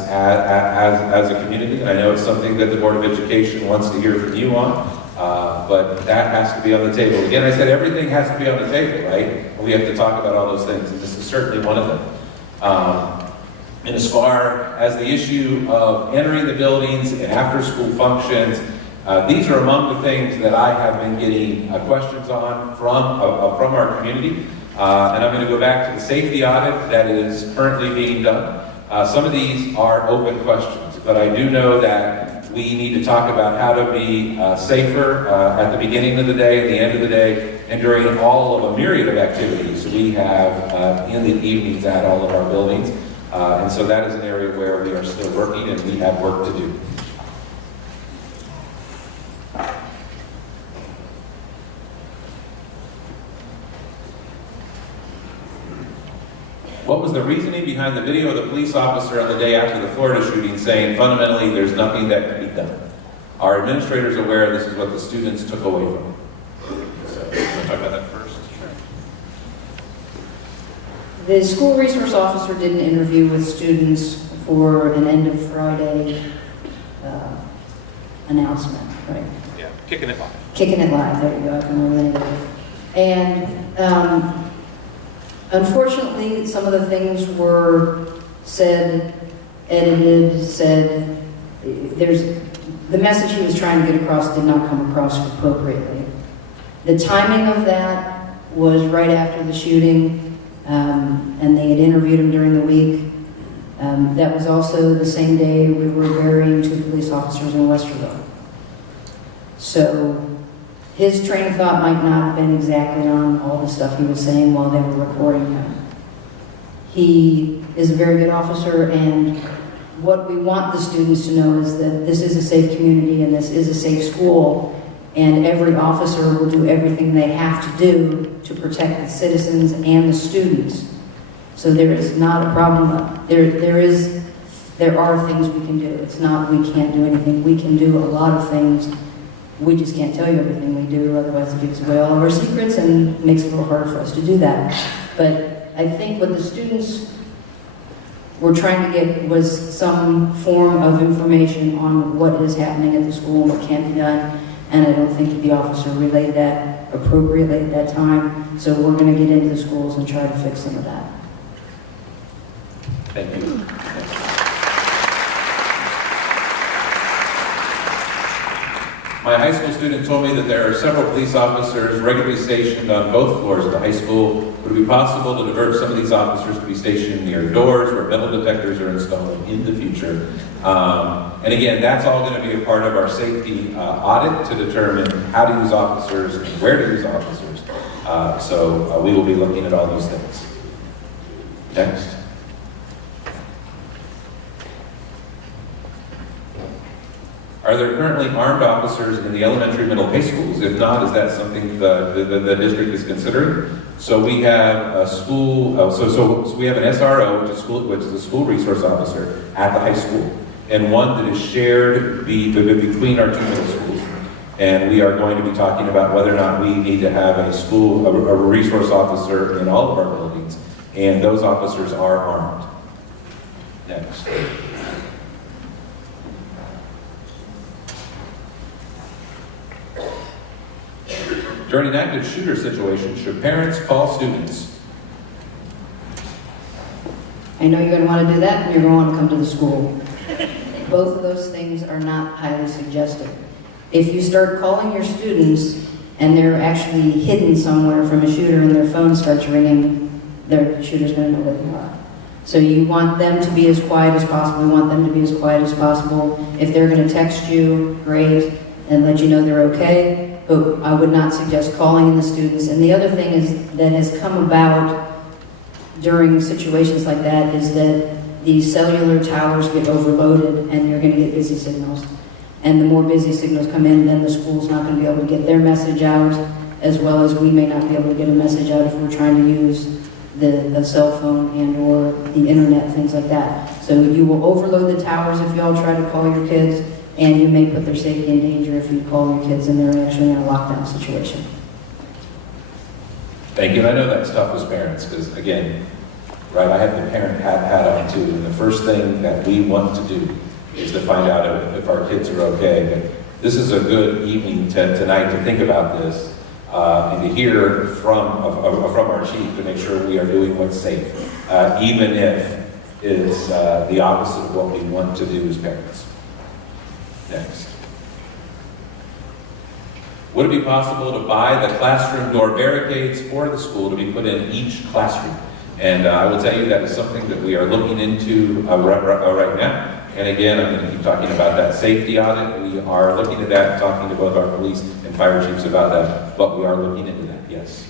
a community. And I know it's something that the Board of Education wants to hear from you on, but that has to be on the table. Again, I said everything has to be on the table, right? And we have to talk about all those things, and this is certainly one of them. And as far as the issue of entering the buildings and after-school functions, these are among the things that I have been getting questions on from our community. And I'm going to go back to the safety audit that is currently being done. Some of these are open questions, but I do know that we need to talk about how to be safer at the beginning of the day, at the end of the day, and during all of a myriad of activities we have in the evenings at all of our buildings. And so that is an area where we are still working and we have work to do. What was the reasoning behind the video of the police officer on the day after the Florida shooting saying, fundamentally, there's nothing that can be done? Are administrators aware this is what the students took away from them? So, you want to talk about that first? Sure. The school resource officer did an interview with students for an end of Friday announcement, right? Yeah, kicking it live. Kicking it live, there you go, I can remember the name of it. And unfortunately, some of the things were said, edited, the message he was trying to get across did not come across appropriately. The timing of that was right after the shooting, and they had interviewed him during the week. That was also the same day we were burying 2 police officers in Westerville. So his train of thought might not have been exactly on all the stuff he was saying while they were recording him. He is a very good officer, and what we want the students to know is that this is a safe community and this is a safe school, and every officer will do everything they have to do to protect the citizens and the students. So there is not a problem. There are things we can do. It's not we can't do anything. We can do a lot of things. We just can't tell you everything we do, otherwise it gives away all of our secrets and makes it a little harder for us to do that. But I think what the students were trying to get was some form of information on what is happening at the school and what can be done, and I don't think the officer relayed that appropriately at that time, so we're going to get into the schools and try to fix some of that. Thank you. My high school student told me that there are several police officers regularly stationed on both floors of the high school. Would it be possible to divert some of these officers to be stationed near doors where metal detectors are installed in the future? And again, that's all going to be a part of our safety audit to determine how to use officers and where to use officers. So we will be looking at all these things. Next. Are there currently armed officers in the elementary, middle, high schools? If not, is that something the district is considering? So we have a school, so we have an SRO, which is a school resource officer at the high school, and one that is shared between our 2 middle schools. And we are going to be talking about whether or not we need to have a resource officer in all of our buildings, and those officers are armed. Next. During an active shooter situation, should parents call students? I know you're going to want to do that, and you're going to want to come to the school. Both of those things are not highly suggested. If you start calling your students and they're actually hidden somewhere from a shooter and their phone starts ringing, the shooter's going to know where they are. So you want them to be as quiet as possible. You want them to be as quiet as possible. If they're going to text you, great, and let you know they're okay. But I would not suggest calling in the students. And the other thing is that has come about during situations like that is that the cellular towers get overloaded and you're going to get busy signals. And the more busy signals come in, then the school's not going to be able to get their message out, as well as we may not be able to get a message out if we're trying to use the cell phone and or the internet, things like that. So you will overload the towers if you all try to call your kids, and you may put their safety in danger if you call your kids and they're actually in a lockdown situation. Thank you. And I know that's tough as parents because, again, right, I have the parent hat on too, and the first thing that we want to do is to find out if our kids are okay. But this is a good evening tonight to think about this and to hear from our chief to make sure we are doing what's safe, even if it's the opposite of what we want to do as parents. Next. Would it be possible to buy the classroom door barricades for the school to be put in each classroom? And I will tell you that is something that we are looking into right now. And again, I'm going to keep talking about that safety audit. We are looking at that and talking to both our police and fire chiefs about that, but we are looking into that, yes.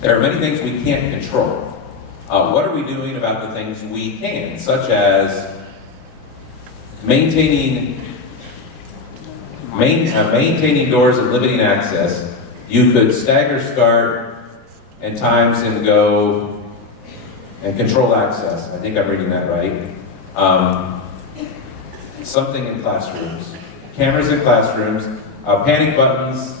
There are many things we can't control. What are we doing about the things we can, such as maintaining doors and limiting access? You could stagger start and times and go and control access. I think I'm reading that right. Something in classrooms. Cameras in classrooms, panic buttons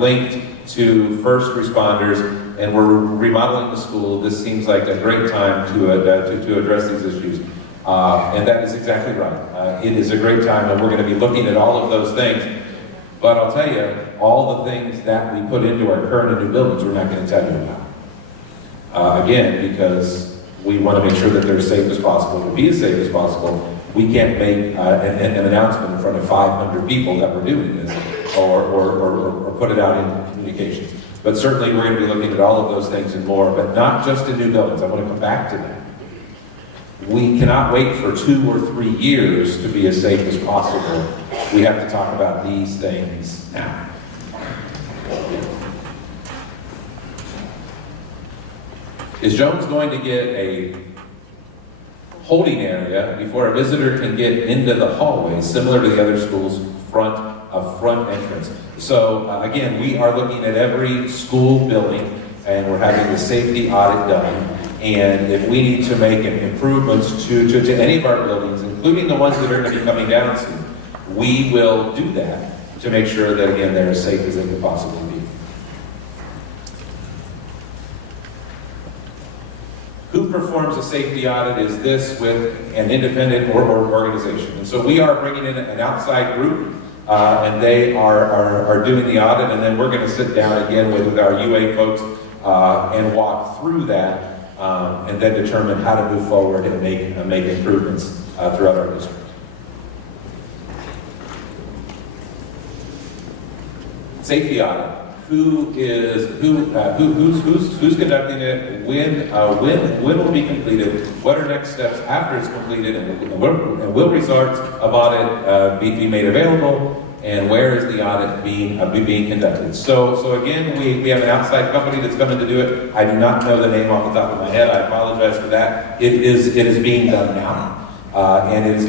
linked to first responders, and we're remodeling the school. This seems like a great time to address these issues. And that is exactly right. It is a great time, and we're going to be looking at all of those things. But I'll tell you, all the things that we put into our current and new buildings, we're not going to tell you about. Again, because we want to make sure that they're as safe as possible, to be as safe as possible. We can't make an announcement in front of 500 people that we're doing this, or put it out in communications. But certainly we're going to be looking at all of those things and more, but not just in new buildings. I want to come back to that. We cannot wait for 2 or 3 years to be as safe as possible. We have to talk about these things now. Is Jones going to get a holding area before a visitor can get into the hallway, similar to the other schools' front entrance? So again, we are looking at every school building, and we're having the safety audit done. And if we need to make improvements to any of our buildings, including the ones that are going to be coming down soon, we will do that to make sure that, again, they're as safe as they can possibly be. Who performs a safety audit? Is this with an independent or organization? And so we are bringing in an outside group, and they are doing the audit, and then we're going to sit down again with our UA folks and walk through that, and then determine how to move forward and make improvements throughout our district. Safety audit. Who's conducting it? When will it be completed? What are next steps after it's completed? And will results of audit be made available? And where is the audit being conducted? So again, we have an outside company that's coming to do it. I do not know the name off the top of my head. I apologize for that. It is being done now, and it is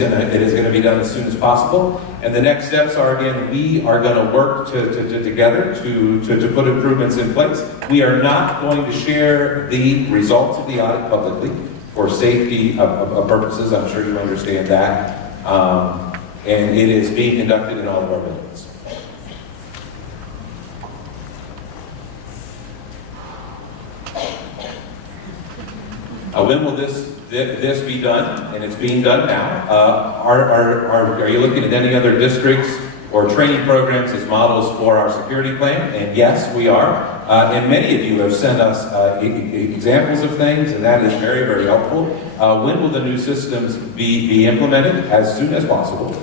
going to be done as soon as possible. And the next steps are, again, we are going to work together to put improvements in place. We are not going to share the results of the audit publicly for safety purposes. I'm sure you understand that. And it is being conducted in all of our buildings. When will this be done? And it's being done now. Are you looking at any other districts or training programs as models for our security plan? And yes, we are. And many of you have sent us examples of things, and that is very, very helpful. When will the new systems be implemented? As soon as possible.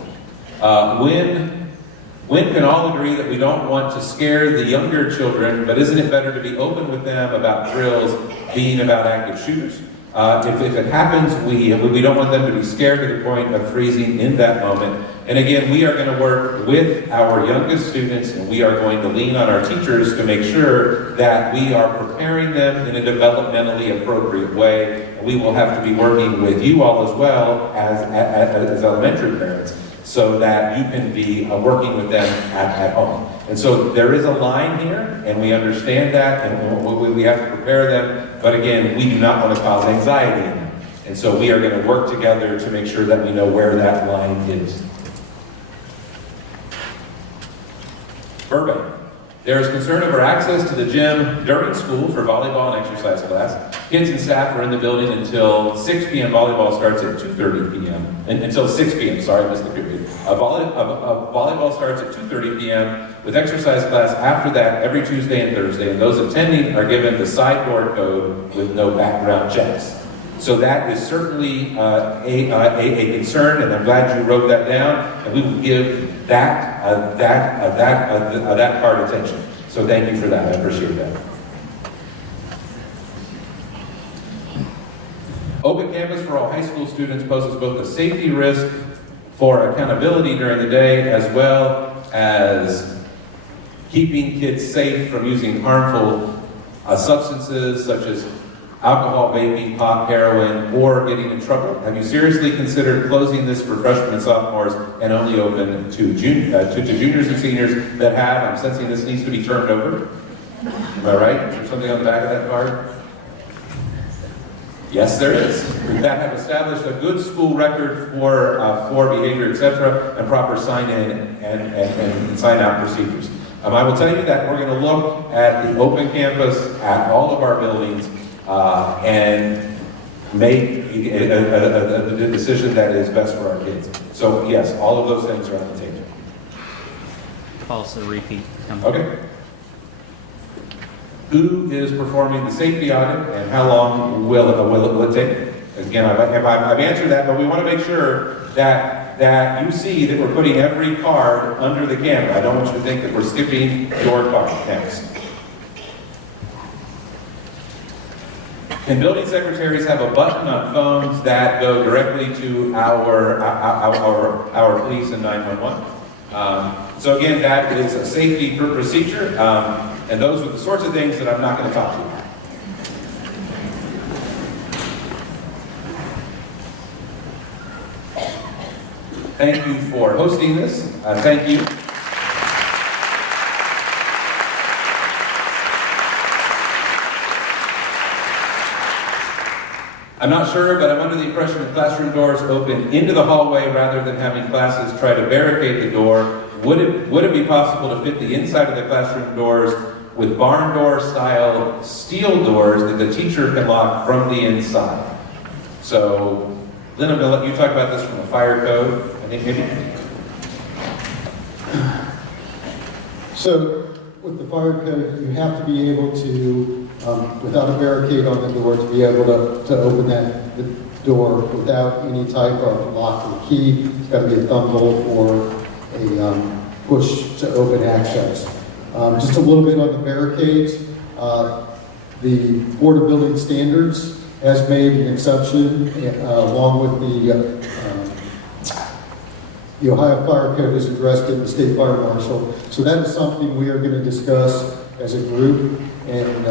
When can all agree that we don't want to scare the younger children, but isn't it better to be open with them about drills being about active shooters? If it happens, we don't want them to be scared to the point of freezing in that moment. And again, we are going to work with our youngest students, and we are going to lean on our teachers to make sure that we are preparing them in a developmentally appropriate way. And we will have to be working with you all as well as elementary parents, so that you can be working with them at home. And so there is a line here, and we understand that, and we have to prepare them. But again, we do not want to cause anxiety in them. And so we are going to work together to make sure that we know where that line is. Burbank. There is concern over access to the gym during school for volleyball and exercise class. Kids and staff are in the building until 6 p.m. Volleyball starts at 2:30 p.m. Until 6 p.m. Sorry, I missed the period. Volleyball starts at 2:30 p.m. with exercise class after that every Tuesday and Thursday. And those attending are given the side door code with no background checks. So that is certainly a concern, and I'm glad you wrote that down. And we will give that part attention. So thank you for that. I appreciate that. Open campus for all high school students poses both a safety risk for accountability during the day, as well as keeping kids safe from using harmful substances such as alcohol, vaping, pot, heroin, or getting in trouble. Have you seriously considered closing this for freshmen and sophomores and only open to juniors and seniors that have? I'm sensing this needs to be turned over. Am I right? Is there something on the back of that card? Yes, there is. That have established a good school record for behavior, etc., and proper sign-in and sign-out procedures. I will tell you that we're going to look at the open campus at all of our buildings, and make a decision that is best for our kids. So yes, all of those things are on the table. Also repeat. Okay. Who is performing the safety audit and how long will it take? Again, I've answered that, but we want to make sure that you see that we're putting every card under the camera. I don't want you to think that we're skipping your card. Next. Can building secretaries have a button on phones that go directly to our police and 911? So again, that is a safety procedure, and those are the sorts of things that I'm not going to talk to you about. Thank you for hosting this. Thank you. I'm not sure, but I'm under the impression that classroom doors open into the hallway rather than having classes try to barricade the door. Would it be possible to fit the inside of the classroom doors with barn door style steel doors that the teacher can lock from the inside? So, Lynn, I'm going to let you talk about this from the fire code. I think maybe. So with the fire code, you have to be able to, without a barricade on the door, to be able to open the door without any type of lock or key. It's got to be a thumb bolt or a push to open access. Just a little bit on the barricades. The Board of Building Standards has made an exception along with the Ohio Fire Code is addressed in the State Fire Marshal. So that is something we are going to discuss as a group and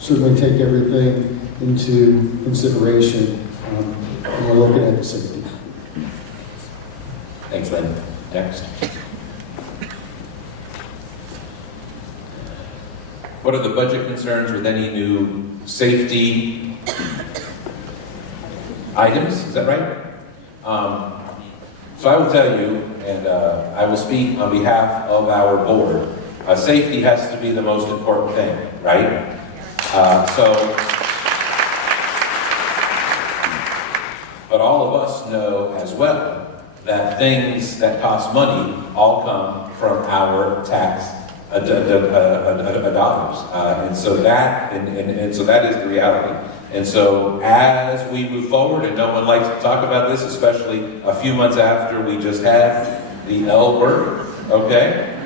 certainly take everything into consideration when we're looking at the safety. Thanks, Lynn. Next. What are the budget concerns with any new safety items? Is that right? So I will tell you, and I will speak on behalf of our board, safety has to be the most important thing, right? But all of us know as well that things that cost money all come from our tax dollars, and so that is the reality. And so as we move forward, and no one likes to talk about this, especially a few months after we just had the L word, okay?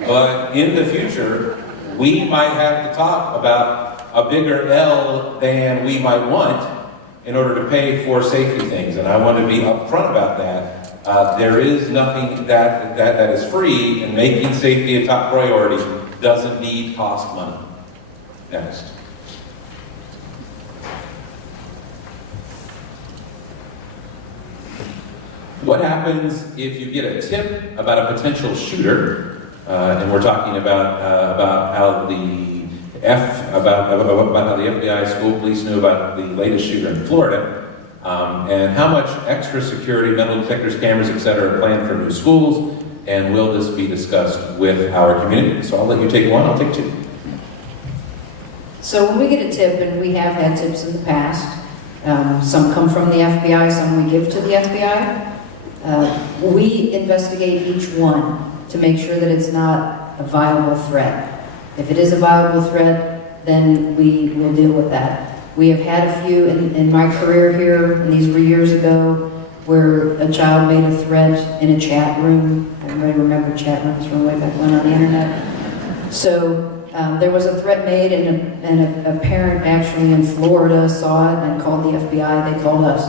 But in the future, we might have to talk about a bigger L than we might want in order to pay for safety things. And I want to be upfront about that. There is nothing that is free, and making safety a top priority doesn't need cost money. Next. What happens if you get a tip about a potential shooter, and we're talking about how the FBI school police knew about the latest shooter in Florida, and how much extra security, metal detectors, cameras, etc. are planned for new schools, and will this be discussed with our community? So I'll let you take one, I'll take two. So when we get a tip, and we have had tips in the past, some come from the FBI, some we give to the FBI. We investigate each one to make sure that it's not a viable threat. If it is a viable threat, then we will deal with that. We have had a few in my career here, and these were years ago, where a child made a threat in a chat room. Everybody remember chat rooms from way back when on the internet? So there was a threat made, and a parent actually in Florida saw it and called the FBI. They called us.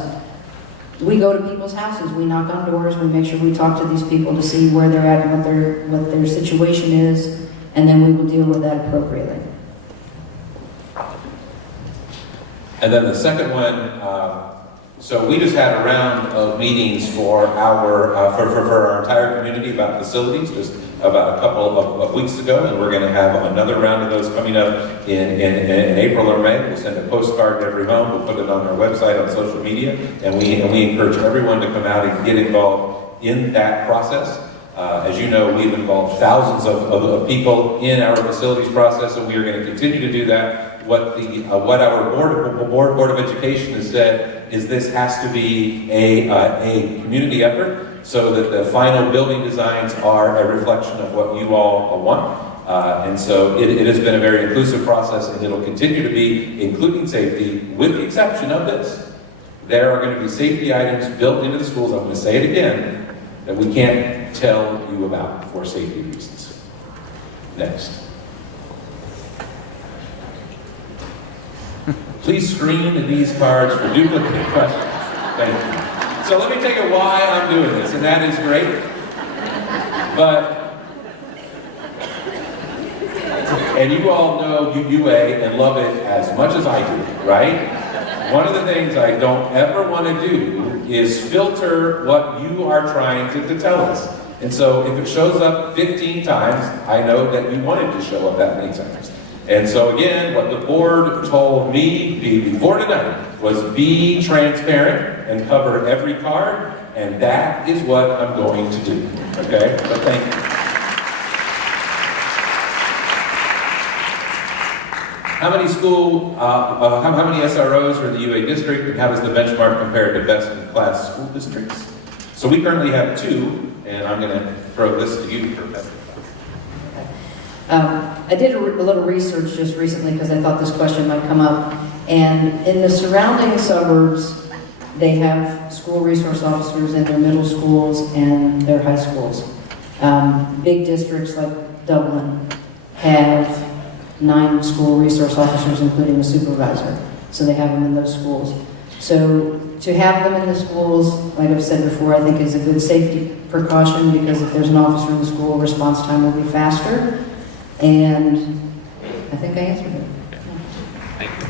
We go to people's houses, we knock on doors, we make sure we talk to these people to see where they're at and what their situation is, and then we will deal with that appropriately. And then the second one, so we just had a round of meetings for our entire community about facilities, just about a couple of weeks ago, and we're going to have another round of those coming up in April or May. We'll send a postcard to every home. We'll put it on our website, on social media, and we encourage everyone to come out and get involved in that process. As you know, we've involved thousands of people in our facilities process, and we are going to continue to do that. what our board of education has said is this has to be a community effort, so that the final building designs are a reflection of what you all want. And so it has been a very inclusive process, and it'll continue to be, including safety, with the exception of this. There are going to be safety items built into the schools, I'm going to say it again, that we can't tell you about for safety reasons. Next. Please screen these cards for duplicate questions. Thank you. So let me tell you why I'm doing this, and that is great. But, and you all know UA and love it as much as I do, right? One of the things I don't ever want to do is filter what you are trying to tell us. And so if it shows up 15 times, I know that you wanted to show up that many times. And so again, what the board told me before tonight was be transparent and cover every card, and that is what I'm going to do, okay? So thank you. How many how many SROs are in the UA district, and how does the benchmark compare to best-in-class school districts? So we currently have 2, and I'm going to throw this to you for best. I did a little research just recently because I thought this question might come up. And in the surrounding suburbs, they have school resource officers in their middle schools and their high schools. Big districts like Dublin have 9 school resource officers, including a supervisor. So they have them in those schools. So to have them in the schools, like I've said before, I think is a good safety precaution, because if there's an officer in the school, response time will be faster. And I think I answered it. Thank you.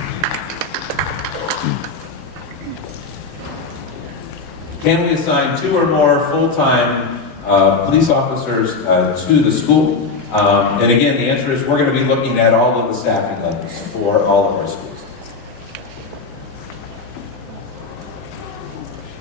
Can we assign 2 or more full-time police officers to the school? And again, the answer is we're going to be looking at all of the staffing levels for all of our schools.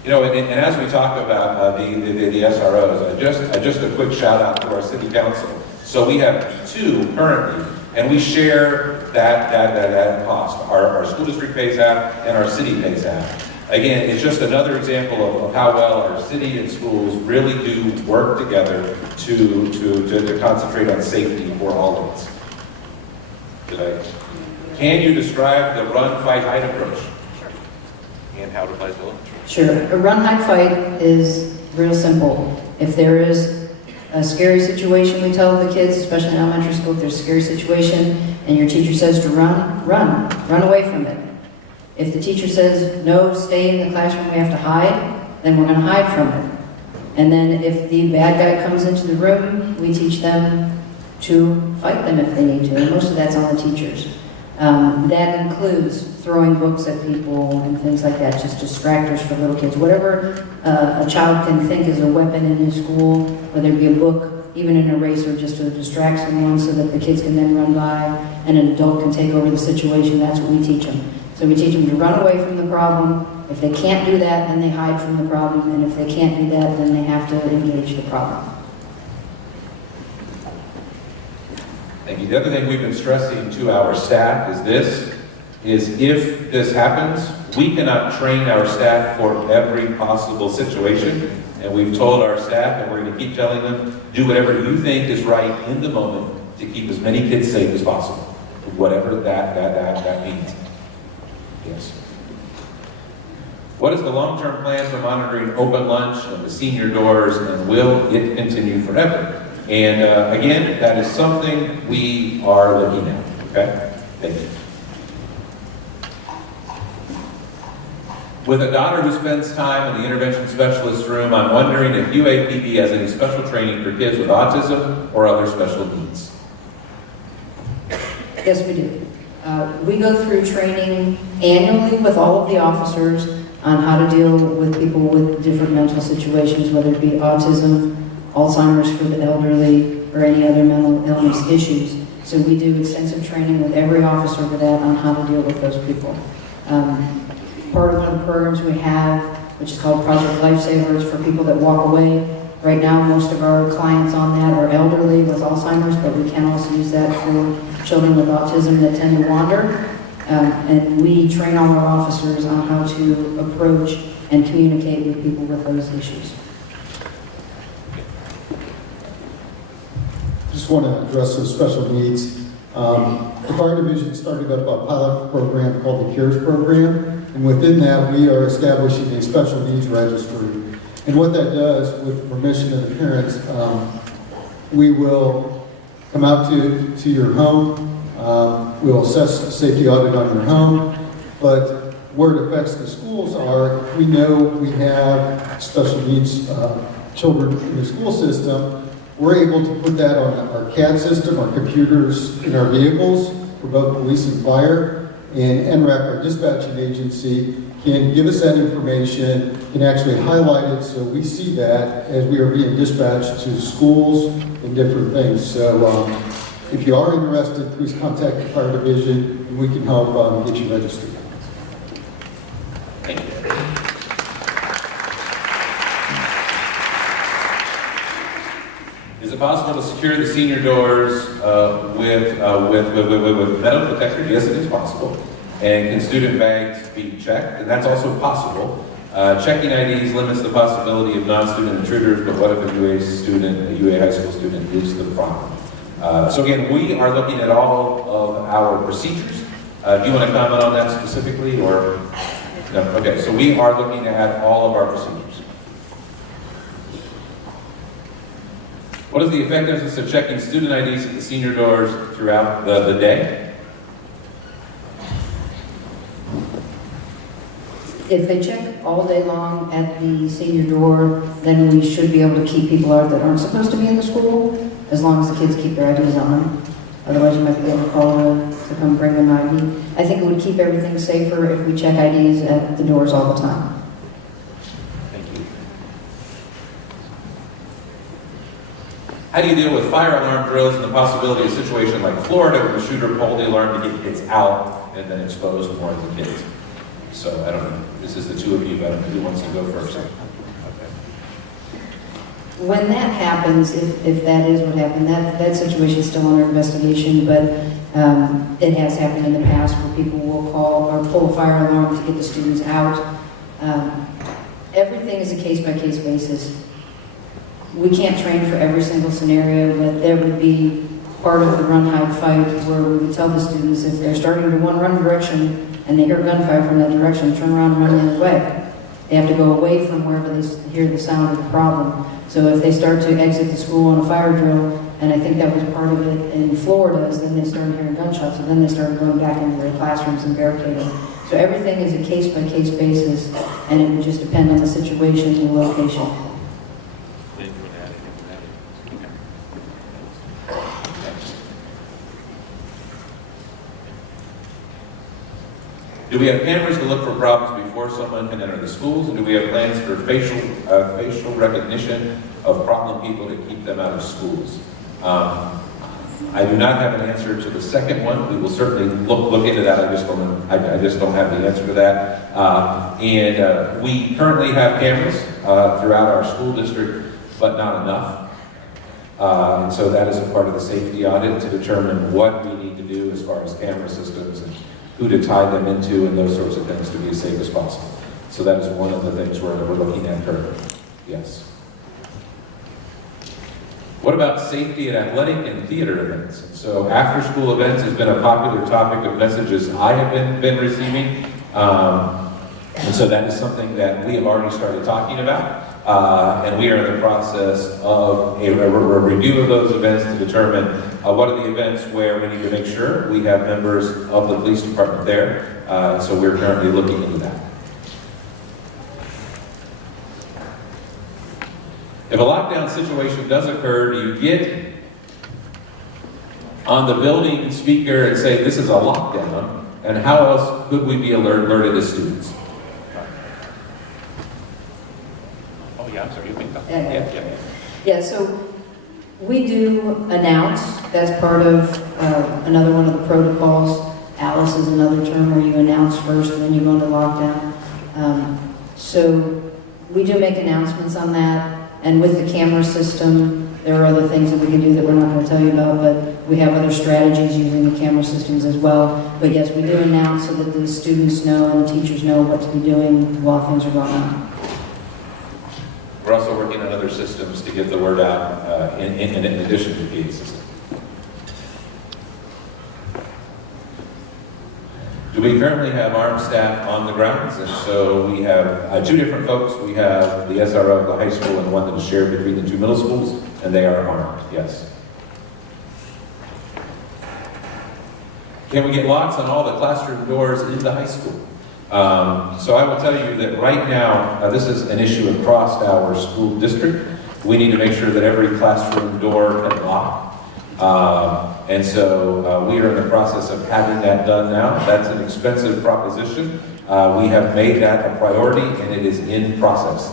You know, and as we talk about the SROs, just a quick shout out to our city council. So we have 2 currently, and we share that cost. Our school district pays half, and our city pays half. Again, it's just another example of how well our city and schools really do work together to concentrate on safety for all of us. Can you describe the run, fight, hide approach? Sure. And how to fight the Sure. A run, hide, fight is real simple. If there is a scary situation, we tell the kids, especially in elementary school, if there's a scary situation and your teacher says to run away from it. If the teacher says, no, stay in the classroom, we have to hide, then we're going to hide from it. And then if the bad guy comes into the room, we teach them to fight them if they need to. And most of that's on the teachers. That includes throwing books at people and things like that, just distractors for little kids. Whatever a child can think is a weapon in his school, whether it be a book, even an eraser, just to distract someone so that the kids can then run by and an adult can take over the situation, that's what we teach them. So we teach them to run away from the problem. If they can't do that, then they hide from the problem. And if they can't do that, then they have to engage the problem. Thank you. The other thing we've been stressing to our staff is if this happens, we cannot train our staff for every possible situation. And we've told our staff, and we're going to keep telling them, do whatever you think is right in the moment to keep as many kids safe as possible, whatever that means. Yes. What is the long-term plan for monitoring open lunch and the senior doors, and will it continue forever? And again, that is something we are looking at, okay? Thank you. With a daughter who spends time in the intervention specialist room, I'm wondering if UAPB has any special training for kids with autism or other special needs. Yes, we do. We go through training annually with all of the officers on how to deal with people with different mental situations, whether it be autism, Alzheimer's for the elderly, or any other mental illness issues. So we do extensive training with every officer for that on how to deal with those people. Part of one of the programs we have, which is called Project Lifesavers, for people that walk away. Right now, most of our clients on that are elderly with Alzheimer's, but we can also use that for children with autism that tend to wander. And we train all our officers on how to approach and communicate with people with those issues. Just want to address those special needs. The fire division started up a pilot program called the CARES program, and within that we are establishing a special needs registry. And what that does, with permission of the parents, we will come out to your home, we'll assess a safety audit on your home, but where it affects the schools are, if we know we have special needs children in the school system, we're able to put that on our CAD system, our computers in our vehicles for both police and fire, and NRAC, our dispatching agency, can give us that information, can actually highlight it so we see that as we are being dispatched to schools and different things. So if you are interested, please contact the fire division and we can help get you registered. Thank you. Is it possible to secure the senior doors with metal detectors? Yes, it is possible. And can student bags be checked? And that's also possible. Checking IDs limits the possibility of non-student intruders, but what if a UA student, a UA high school student, is the problem? So again, we are looking at all of our procedures. Do you want to comment on that specifically, or? No? Okay, so we are looking at all of our procedures. What is the effectiveness of checking student IDs at the senior doors throughout the day? If they check all day long at the senior door, then we should be able to keep people out that aren't supposed to be in the school, as long as the kids keep their IDs on them. Otherwise, you might be able to call to come bring an ID. I think it would keep everything safer if we check IDs at the doors all the time. Thank you. How do you deal with fire alarm drills and the possibility of a situation like Florida where the shooter pulled the alarm to get kids out and then expose more of the kids? So I don't know, this is the two of you, but I don't know who wants to go first. Okay. When that happens, if that is what happened, that situation is still under investigation, but it has happened in the past where people will call or pull a fire alarm to get the students out. Everything is a case-by-case basis. We can't train for every single scenario, but there would be part of the run, hide, fight where we would tell the students if they're starting to run direction and they hear gunfire from that direction, turn around and run the other way. They have to go away from wherever they hear the sound of the problem. So if they start to exit the school on a fire drill, and I think that was part of it in Florida, is then they started hearing gunshots, and then they started going back into their classrooms and barricading. So everything is a case-by-case basis, and it would just depend on the situation and the location. Do we have cameras to look for problems before someone can enter the schools? And do we have plans for facial recognition of problem people to keep them out of schools? I do not have an answer to the second one. We will certainly look into that. I just don't have the answer to that. And we currently have cameras throughout our school district, but not enough. And so that is a part of the safety audit to determine what we need to do as far as camera systems and who to tie them into and those sorts of things to be as safe as possible. So that is one of the things we're looking at currently. Yes. What about safety at athletic and theater events? So after school events has been a popular topic of messages I have been receiving. And so that is something that we have already started talking about. And we are in the process of a review of those events to determine what are the events where we need to make sure we have members of the police department there. So we're currently looking into that. If a lockdown situation does occur, do you get on the building speaker and say, this is a lockdown, and how else could we be alerted as students? Oh yeah, I'm sorry, you think that? Yeah, so we do announce, that's part of another one of the protocols. Alice is another term where you announce first and then you go into lockdown. So we do make announcements on that, and with the camera system, there are other things that we can do that we're not going to tell you about, but we have other strategies using the camera systems as well. But yes, we do announce so that the students know and the teachers know what to be doing while things are going on. We're also working on other systems to get the word out in addition to the PA system. We currently have armed staff on the grounds, and so we have two different folks. We have the SRO of the high school and one that is shared between the two middle schools, and they are armed, yes. Can we get locks on all the classroom doors in the high school? So I will tell you that right now, this is an issue across our school district. We need to make sure that every classroom door can lock. And so we are in the process of having that done now. That's an expensive proposition. We have made that a priority, and it is in process.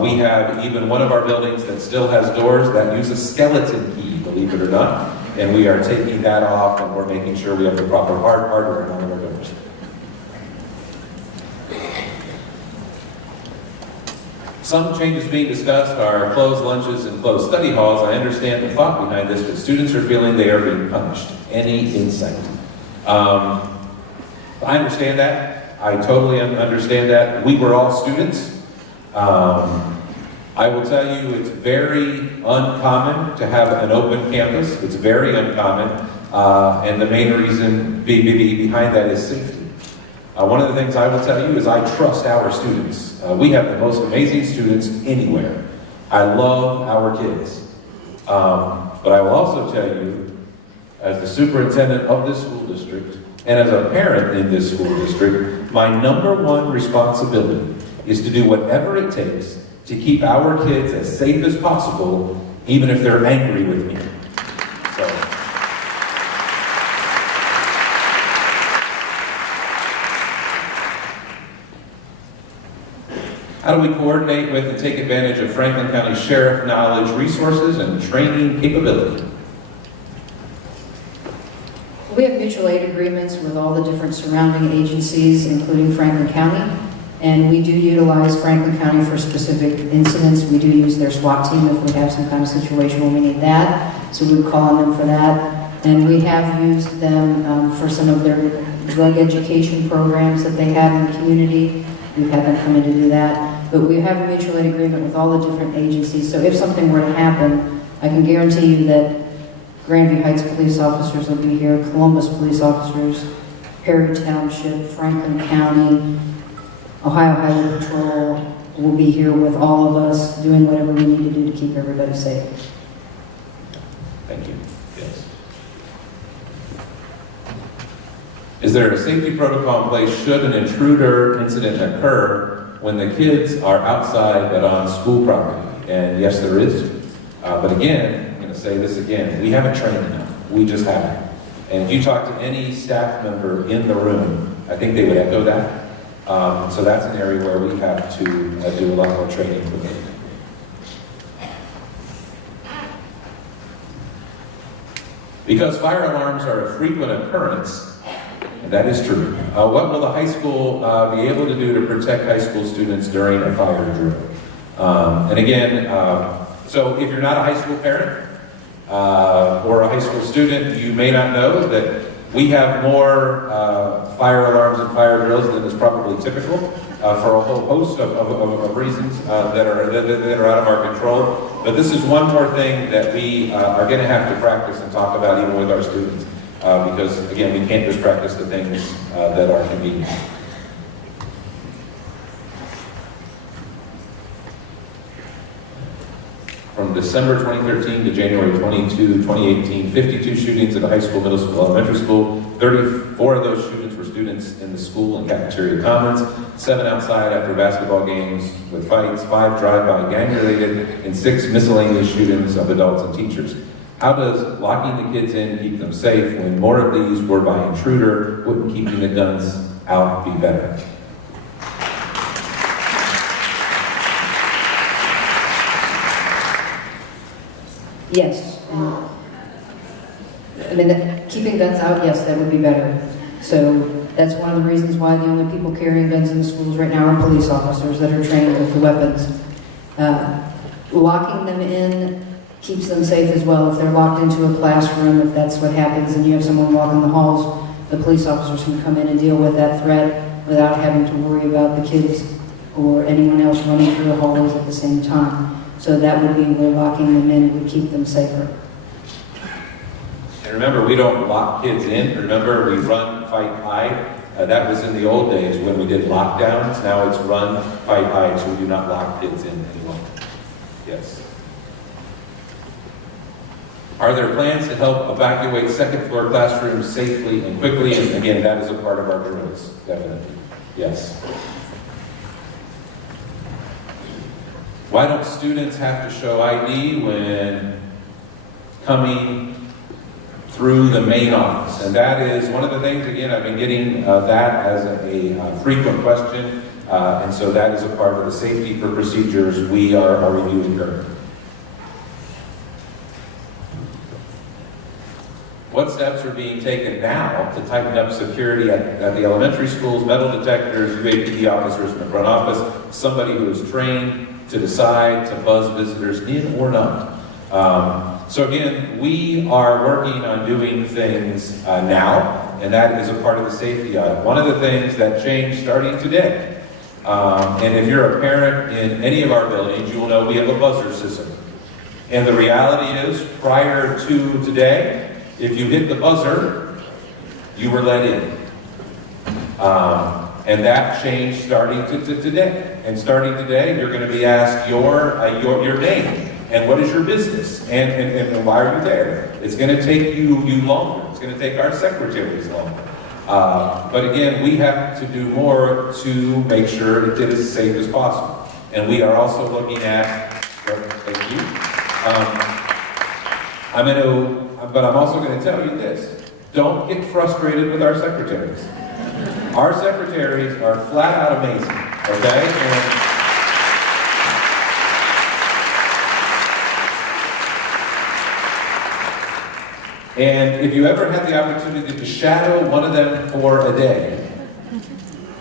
We have even one of our buildings that still has doors that use a skeleton key, believe it or not, and we are taking that off, and we're making sure we have the proper hardware in all of our doors. Some changes being discussed are closed lunches and closed study halls. I understand the thought behind this, but students are feeling they are being punished. Any insight? I understand that. I totally understand that. We were all students. I will tell you it's very uncommon to have an open campus. It's very uncommon. And the main reason behind that is safety. One of the things I will tell you is I trust our students. We have the most amazing students anywhere. I love our kids. But I will also tell you, as the superintendent of this school district, and as a parent in this school district, my #1 responsibility is to do whatever it takes to keep our kids as safe as possible, even if they're angry with me. So. How do we coordinate with and take advantage of Franklin County Sheriff knowledge, resources, and training capability? We have mutual aid agreements with all the different surrounding agencies, including Franklin County, and we do utilize Franklin County for specific incidents. We do use their SWAT team if we have some kind of situation where we need that, so we would call on them for that. And we have used them for some of their drug education programs that they have in the community. We've had them come in to do that. But we have a mutual aid agreement with all the different agencies, so if something were to happen, I can guarantee you that Grandview Heights police officers will be here, Columbus police officers, Perry Township, Franklin County, Ohio Highway Patrol will be here with all of us doing whatever we need to do to keep everybody safe. Thank you. Yes. Is there a safety protocol in place should an intruder incident occur when the kids are outside but on school property? And yes, there is. But again, I'm going to say this again, we haven't trained enough. We just haven't. And if you talk to any staff member in the room, I think they would echo that. So that's an area where we have to do a lot more training for them. Because fire alarms are a frequent occurrence, and that is true. What will the high school be able to do to protect high school students during a fire drill? And again, so if you're not a high school parent or a high school student, you may not know that we have more fire alarms and fire drills than is probably typical for a whole host of reasons that are out of our control. But this is one more thing that we are going to have to practice and talk about even with our students. Because, again, we can't just practice the things that are convenient. From December 2013 to January 22, 2018, 52 shootings at a high school, middle school, elementary school. 34 of those shootings were students in the school and cafeteria commons, 7 outside after basketball games with fights, 5 drive-by gang-related, and 6 miscellaneous shootings of adults and teachers. How does locking the kids in keep them safe when more of these were by intruder? Wouldn't keeping the guns out be better? Yes. I mean, keeping guns out, yes, that would be better. So that's one of the reasons why the only people carrying guns in the schools right now are police officers that are trained with the weapons. Locking them in, keeps them safe as well. If they're locked into a classroom, if that's what happens and you have someone walking the halls, the police officers can come in and deal with that threat without having to worry about the kids or anyone else running through the hallways at the same time. So that would be where locking them in would keep them safer. And remember, we don't lock kids in. Remember, we run, fight, hide. That was in the old days when we did lockdowns. Now it's run, fight, hide, so we do not lock kids in any longer. Yes. Are there plans to help evacuate second-floor classrooms safely and quickly? And again, that is a part of our drills, definitely. Yes. Why don't students have to show ID when coming through the main office? And that is one of the things, again, I've been getting that as a frequent question. And so that is a part of the safety for procedures we are reviewing currently. What steps are being taken now to tighten up security at the elementary schools, metal detectors, UAPD officers in the front office, somebody who is trained to decide to buzz visitors in or not? So again, we are working on doing things now, and that is a part of the safety audit. One of the things that changed starting today, and if you're a parent in any of our buildings, you will know we have a buzzer system. And the reality is, prior to today, if you hit the buzzer, you were let in. And that changed starting today. And starting today, you're going to be asked your name and what is your business and why are you there. It's going to take you longer. It's going to take our secretaries longer. But again, we have to do more to make sure that it is as safe as possible. And we are also looking at, thank you. But I'm also going to tell you this. Don't get frustrated with our secretaries. Our secretaries are flat out amazing, okay? And if you ever had the opportunity to shadow one of them for a day,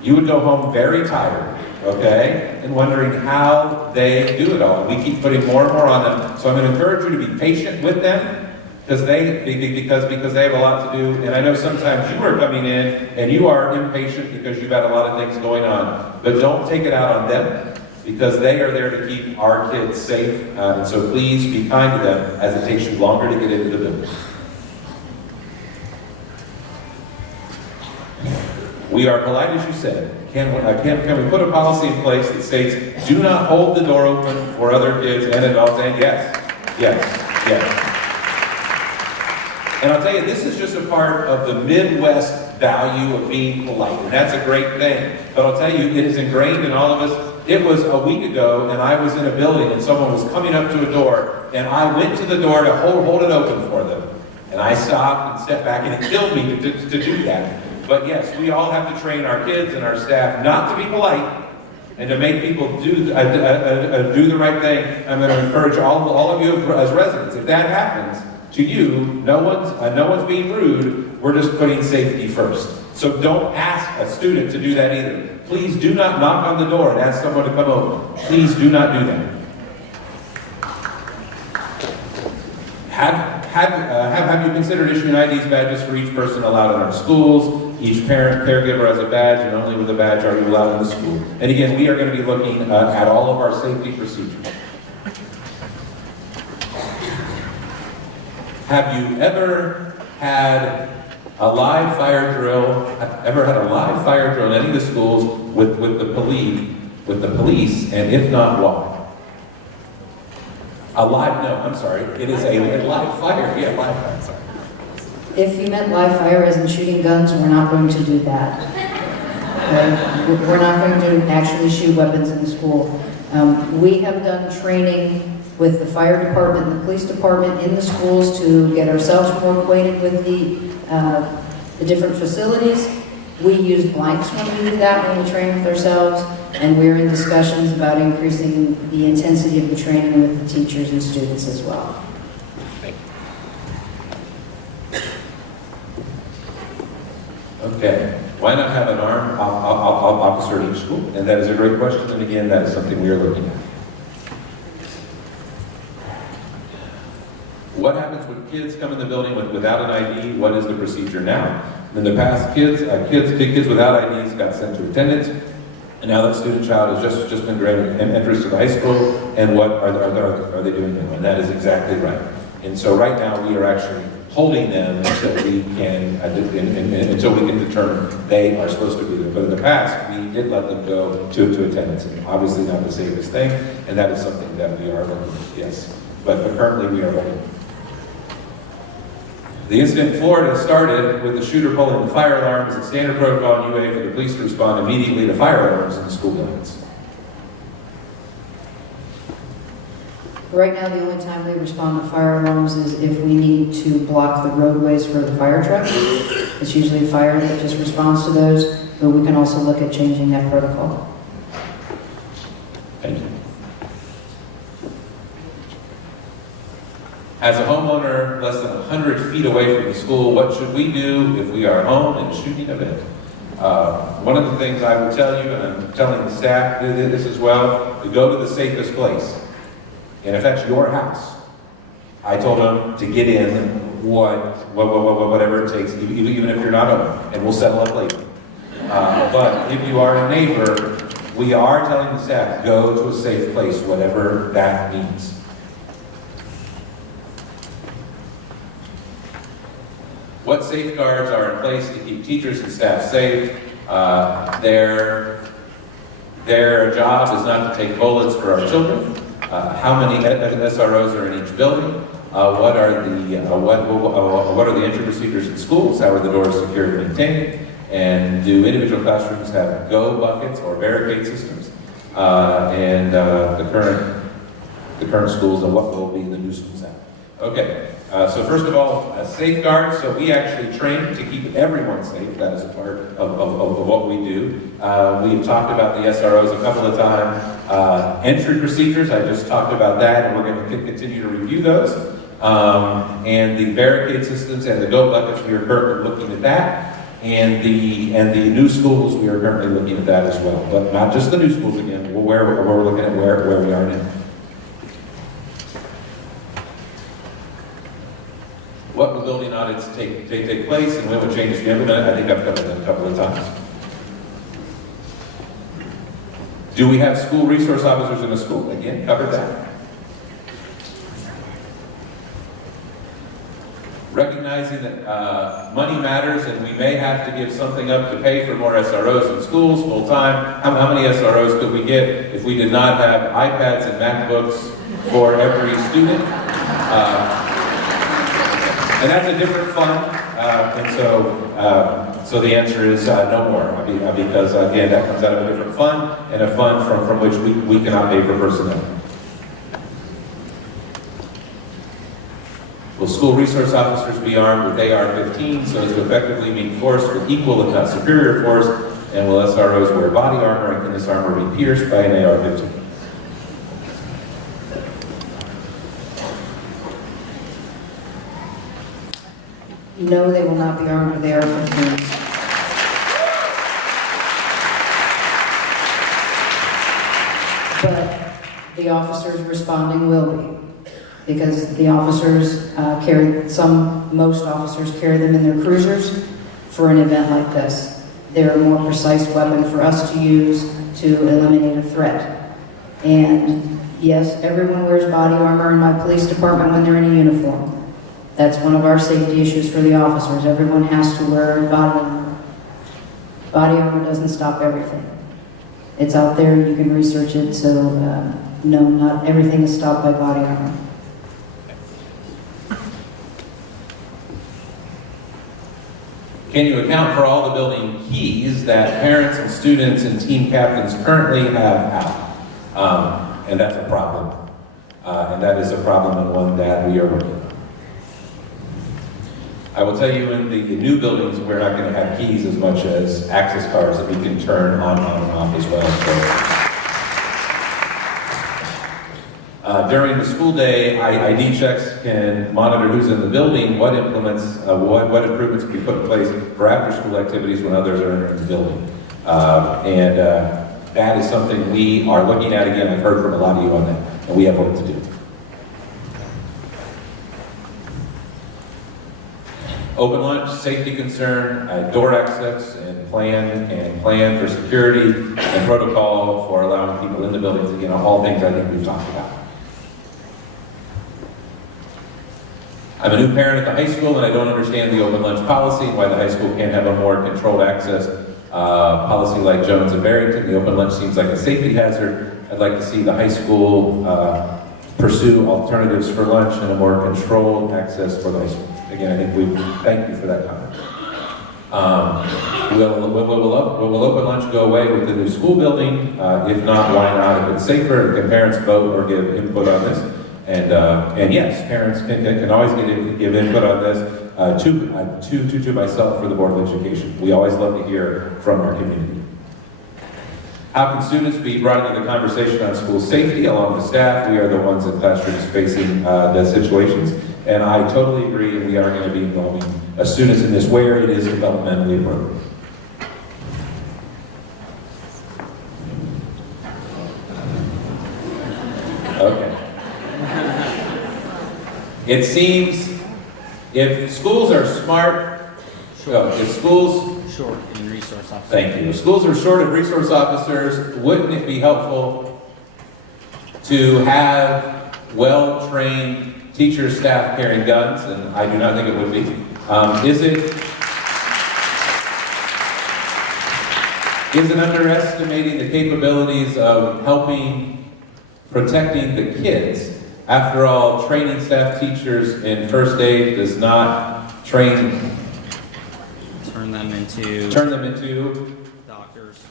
you would go home very tired, okay? And wondering how they do it all. We keep putting more and more on them. So I'm going to encourage you to be patient with them because they have a lot to do. And I know sometimes you are coming in and you are impatient because you've had a lot of things going on. But don't take it out on them because they are there to keep our kids safe. And so please be kind to them as it takes you longer to get into the building. We are polite, as you said. Can we put a policy in place that states, do not hold the door open for other kids and adults? And yes. And I'll tell you, this is just a part of the Midwest value of being polite. And that's a great thing. But I'll tell you, it is ingrained in all of us. It was a week ago, and I was in a building, and someone was coming up to a door, and I went to the door to hold it open for them. And I stopped and stepped back, and it killed me to do that. But yes, we all have to train our kids and our staff not to be polite and to make people do the right thing. I'm going to encourage all of you as residents, if that happens to you, no one's being rude. We're just putting safety first. So don't ask a student to do that either. Please do not knock on the door and ask someone to come over. Please do not do that. Have you considered issuing IDs badges for each person allowed in our schools? Each parent, caregiver has a badge, and only with a badge are you allowed in the school. And again, we are going to be looking at all of our safety procedures. Have you ever had a live fire drill? In any of the schools with the police? And if not, why? It is a live fire. Yeah, live fire. Sorry. If you meant live fire as in shooting guns, we're not going to do that. Okay? We're not going to actually shoot weapons in the school. We have done training with the fire department and the police department in the schools to get ourselves more acquainted with the different facilities. We use blanks when we do that, when we train with ourselves, and we're in discussions about increasing the intensity of the training with the teachers and students as well. Okay. Why not have an armed officer in each school? And that is a great question, and again, that is something we are looking at. What happens when kids come in the building without an ID? What is the procedure now? In the past, kids without IDs got sent to attendance, and now that student child has just been granted entrance to the high school, and what are they doing now? And that is exactly right. And so right now we are actually holding them until we can determine they are supposed to be there. But in the past, we did let them go to attendance, and obviously not the safest thing, and that is something that we are looking at, yes. But currently we are holding. The incident in Florida started with the shooter pulling the fire alarm. It's a standard protocol in UA for the police to respond immediately to fire alarms in the school buildings. Right now, the only time we respond to fire alarms is if we need to block the roadways for the fire truck. It's usually fire that just responds to those, but we can also look at changing that protocol. Thank you. As a homeowner less than 100 feet away from the school, what should we do if we are home in a shooting event? One of the things I would tell you, and I'm telling the staff this as well, to go to the safest place. And if that's your house, I told them to get in whatever it takes, even if you're not home, and we'll settle up later. But if you are a neighbor, we are telling the staff, go to a safe place, whatever that means. What safeguards are in place to keep teachers and staff safe? Their job is not to take bullets for our children. How many SROs are in each building? What are the entry procedures in schools? How are the doors secured and maintained? And do individual classrooms have go buckets or barricade systems? And the current schools, and what will be the new schools have? Okay. So first of all, safeguards. So we actually train to keep everyone safe. That is a part of what we do. We have talked about the SROs a couple of times. Entry procedures, I just talked about that, and we're going to continue to review those. And the barricade systems and the go buckets, we are currently looking at that. And the new schools, we are currently looking at that as well. But not just the new schools again. We're looking at where we are now. What will building audits take place, and when will changes be implemented? I think I've covered that a couple of times. Do we have school resource officers in the school? Again, covered that. Recognizing that money matters, and we may have to give something up to pay for more SROs in schools full time. How many SROs could we get if we did not have iPads and MacBooks for every student? And that's a different fund, so the answer is no more, because again, that comes out of a different fund, and a fund from which we cannot pay for personnel. Will school resource officers be armed with AR-15 so as to effectively meet force with equal if not superior force, and will SROs wear body armor, and can this armor be pierced by an AR-15? No, they will not be armed with AR-15s. But the officers responding will be, because the officers most officers carry them in their cruisers for an event like this. They're a more precise weapon for us to use to eliminate a threat. And yes, everyone wears body armor in my police department when they're in a uniform. That's one of our safety issues for the officers. Everyone has to wear body armor. Body armor doesn't stop everything. It's out there, you can research it, so no, not everything is stopped by body armor. Can you account for all the building keys that parents and students and team captains currently have out? And that's a problem. And that is a problem, and one that we are working on. I will tell you, in the new buildings, we're not going to have keys as much as access cards that we can turn on and off as well. So, during the school day, ID checks can monitor who's in the building, what implements, what improvements can be put in place for after-school activities when others are entering the building. That is something we are looking at. Again, I've heard from a lot of you on that, and we have work to do. Open lunch, safety concern, door access, and plan for security and protocol for allowing people in the buildings. Again, all things I think we've talked about. I'm a new parent at the high school, and I don't understand the open lunch policy and why the high school can't have a more controlled access policy like Jones and Barrington. The open lunch seems like a safety hazard. I'd like to see the high school pursue alternatives for lunch and a more controlled access for the high school. Again, I think we thank you for that comment. Will open lunch go away with the new school building? If not, why not? If it's safer, can parents vote or give input on this? And yes, parents can always give input on this to myself for the Board of Education. We always love to hear from our community. How can students be brought into the conversation on school safety along with staff? We are the ones in classrooms facing the situations. And I totally agree, we are going to be involving students in this where it is developmentally appropriate. Okay. It seems if schools are smart, if schools Short in resource officers. Thank you. If schools are short of resource officers, wouldn't it be helpful to have well-trained teachers, staff carrying guns? And I do not think it would be. Is it underestimating the capabilities of helping protecting the kids? After all, training staff teachers in first aid does not train turn them into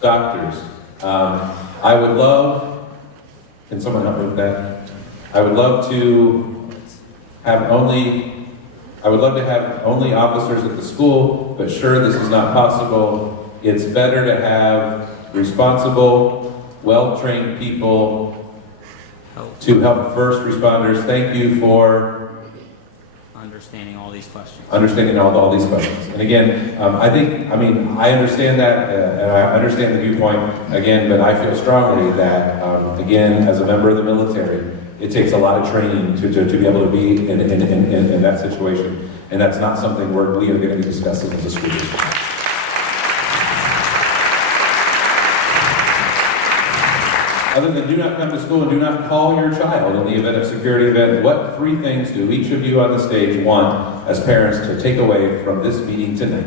doctors. I would love, can someone help me with that? I would love to have only officers at the school, but sure, this is not possible. It's better to have responsible, well-trained people to help first responders. Thank you for understanding all these questions. And again, I understand that, and I understand the viewpoint, again, but I feel strongly that, again, as a member of the military, it takes a lot of training to be able to be in that situation, and that's not something we are going to be discussing as a school district. Other than do not come to school and do not call your child in the event of security event, what 3 things do each of you on the stage want as parents to take away from this meeting tonight?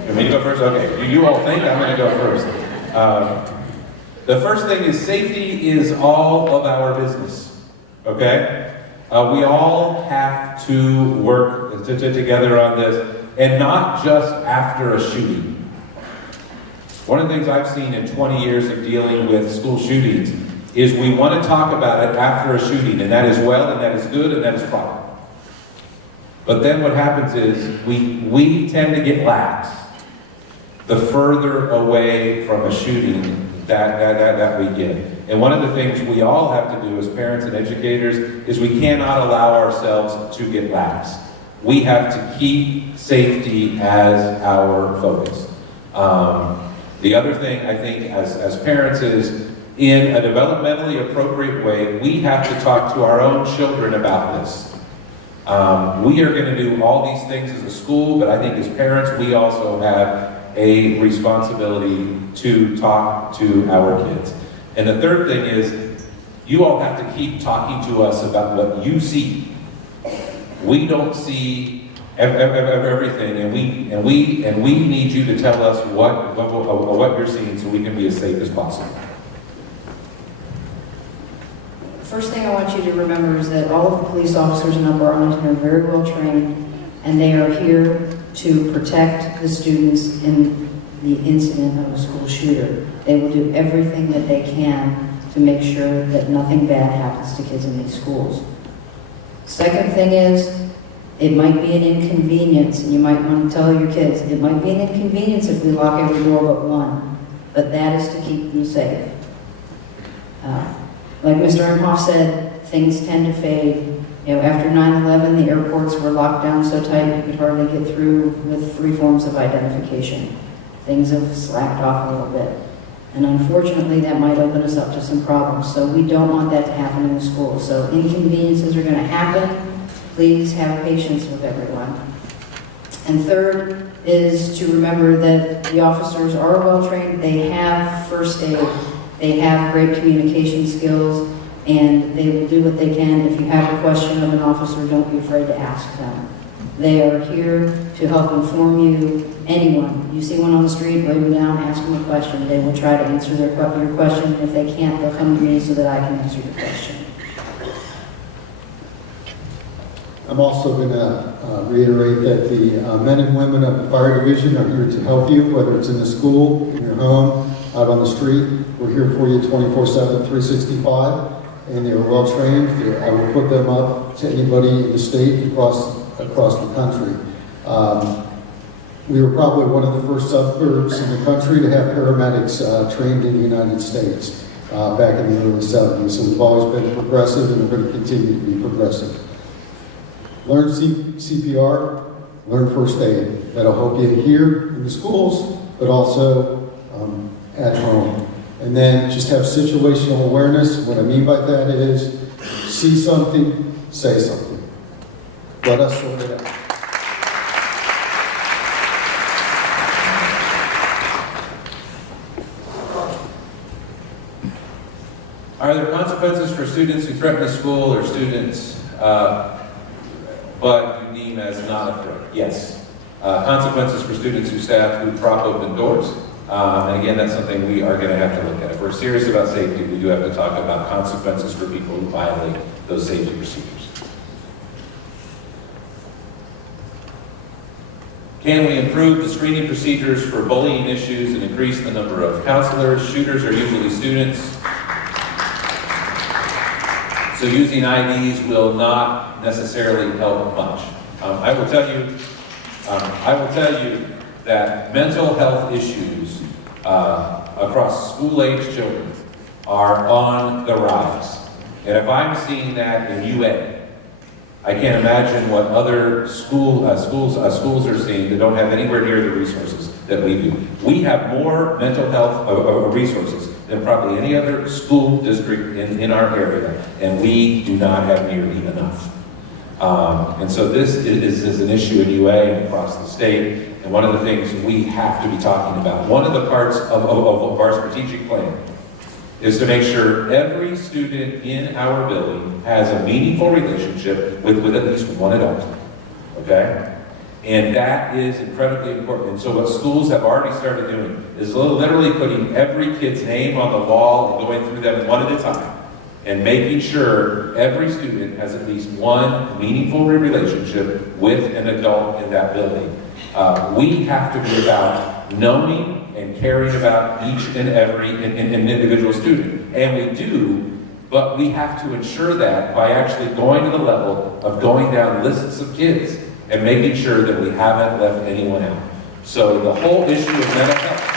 You want me to go first? Okay. You all think I'm going to go first. The first thing is safety is all of our business. Okay? We all have to work together on this, and not just after a shooting. One of the things I've seen in 20 years of dealing with school shootings is we want to talk about it after a shooting, and that is well, and that is good, and that is proper. But then what happens is we tend to get lax the further away from a shooting that we get. And one of the things we all have to do as parents and educators is we cannot allow ourselves to get lax. We have to keep safety as our focus. The other thing I think as parents is, in a developmentally appropriate way, we have to talk to our own children about this. We are going to do all these things as a school, but I think as parents, we also have a responsibility to talk to our kids. And the third thing is, you all have to keep talking to us about what you see. We don't see everything, and we need you to tell us what you're seeing so we can be as safe as possible. The first thing I want you to remember is that all of the police officers in Upper Arlington are very well trained, and they are here to protect the students in the incident of a school shooter. They will do everything that they can to make sure that nothing bad happens to kids in these schools. Second thing is, it might be an inconvenience, and you might want to tell your kids, it might be an inconvenience if we lock every door but one, but that is to keep them safe. Like Mr. Imhoff said, things tend to fade. After 9/11, the airports were locked down so tight you could hardly get through with 3 forms of identification. Things have slacked off a little bit. And unfortunately, that might open us up to some problems. So we don't want that to happen in the schools. So inconveniences are going to happen. please have patience with everyone. And third is to remember that the officers are well-trained, they have first aid, they have great communication skills, and they will do what they can. If you have a question of an officer, don't be afraid to ask them. They are here to help inform you. Anyone, you see one on the street, write them down, ask them a question. They will try to answer your question. If they can't, they'll come to me so that I can answer your question. I'm also going to reiterate that the men and women of the fire division are here to help you, whether it's in the school, in your home, out on the street. We're here for you 24/7, 365, and they're well trained. I will put them up to anybody in the state across the country. We were probably one of the first suburbs in the country to have paramedics trained in the United States back in the early 70s. So we've always been progressive, and we're going to continue to be progressive. Learn CPR, learn first aid. That'll help you here in the schools, but also at home. And then just have situational awareness. What I mean by that is, see something, say something. Let us sort it out. Are there consequences for students who threaten a school or students but you deem as not a threat? Yes. Consequences for students who staff who prop open doors. And again, that's something we are going to have to look at. If we're serious about safety, we do have to talk about consequences for people who violate those safety procedures. Can we improve the screening procedures for bullying issues and increase the number of counselors? Shooters are usually students. So using IDs will not necessarily help much. I will tell you that mental health issues across school-age children are on the rise. And if I'm seeing that in UA, I can't imagine what other schools are seeing that don't have anywhere near the resources that we do. We have more mental health resources than probably any other school district in our area, and we do not have nearly enough. And so this is an issue in UA and across the state, and one of the things we have to be talking about. One of the parts of our strategic plan is to make sure every student in our building has a meaningful relationship with at least one adult, okay? And that is incredibly important. And so what schools have already started doing is literally putting every kid's name on the wall and going through them one at a time and making sure every student has at least one meaningful relationship with an adult in that building. We have to be about knowing and caring about each and every individual student. And we do, but we have to ensure that by actually going to the level of going down lists of kids and making sure that we haven't left anyone out. So the whole issue of mental health.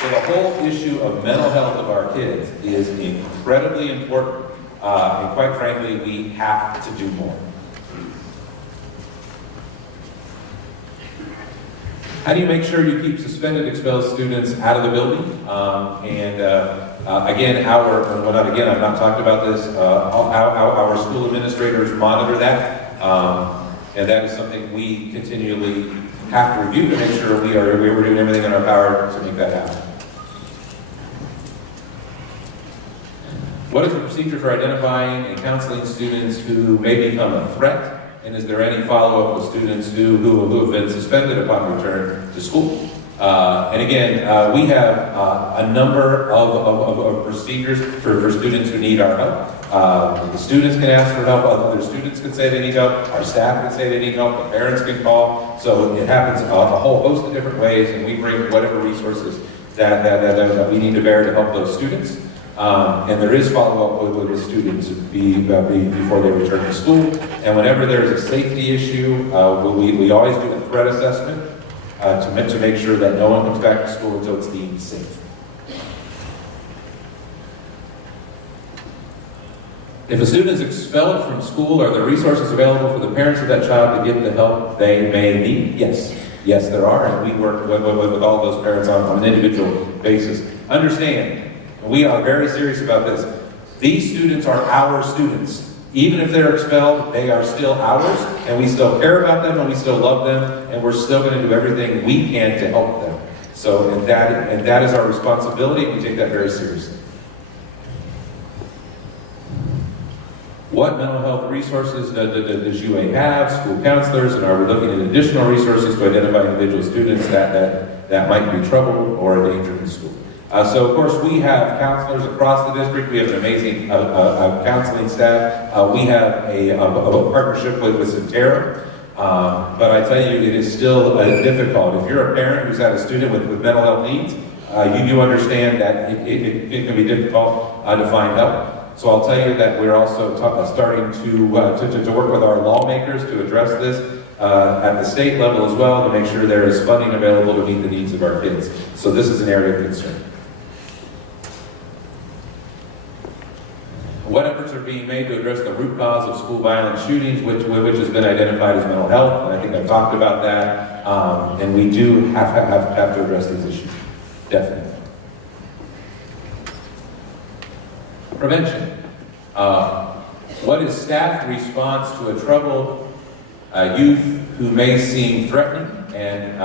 So the whole issue of mental health of our kids is incredibly important. And quite frankly, we have to do more. How do you make sure you keep suspended, expelled students out of the building? Again, I've not talked about this. Our school administrators monitor that, and that is something we continually have to review to make sure we're doing everything in our power to make that happen. What is the procedure for identifying and counseling students who may become a threat? And is there any follow-up with students who have been suspended upon return to school? And again, we have a number of procedures for students who need our help. The students can ask for help, other students can say they need help, our staff can say they need help, the parents can call. So it happens a whole host of different ways, and we bring whatever resources that we need to bear to help those students. And there is follow-up with students before they return to school. And whenever there's a safety issue, we always do a threat assessment to make sure that no one comes back to school until it's deemed safe. If a student is expelled from school, are there resources available for the parents of that child to get the help they may need? Yes. Yes, there are, and we work with all those parents on an individual basis. Understand, And we are very serious about this. These students are our students. Even if they're expelled, they are still ours, and we still care about them, and we still love them, and we're still going to do everything we can to help them. So, and that is our responsibility, and we take that very seriously. What mental health resources does UA have, school counselors, and are we looking at additional resources to identify individual students that might be troubled or a danger in school? So, of course, we have counselors across the district. We have an amazing counseling staff. We have a partnership with Centera. But I tell you, it is still difficult. If you're a parent who's had a student with mental health needs, you do understand that it can be difficult to find help. So I'll tell you that we're also starting to work with our lawmakers to address this at the state level as well, to make sure there is funding available to meet the needs of our kids. So this is an area of concern. What efforts are being made to address the root cause of school violence shootings, which has been identified as mental health? And I think I've talked about that. And we do have to address these issues, definitely. Prevention. What is staff response to a troubled youth who may seem threatening? And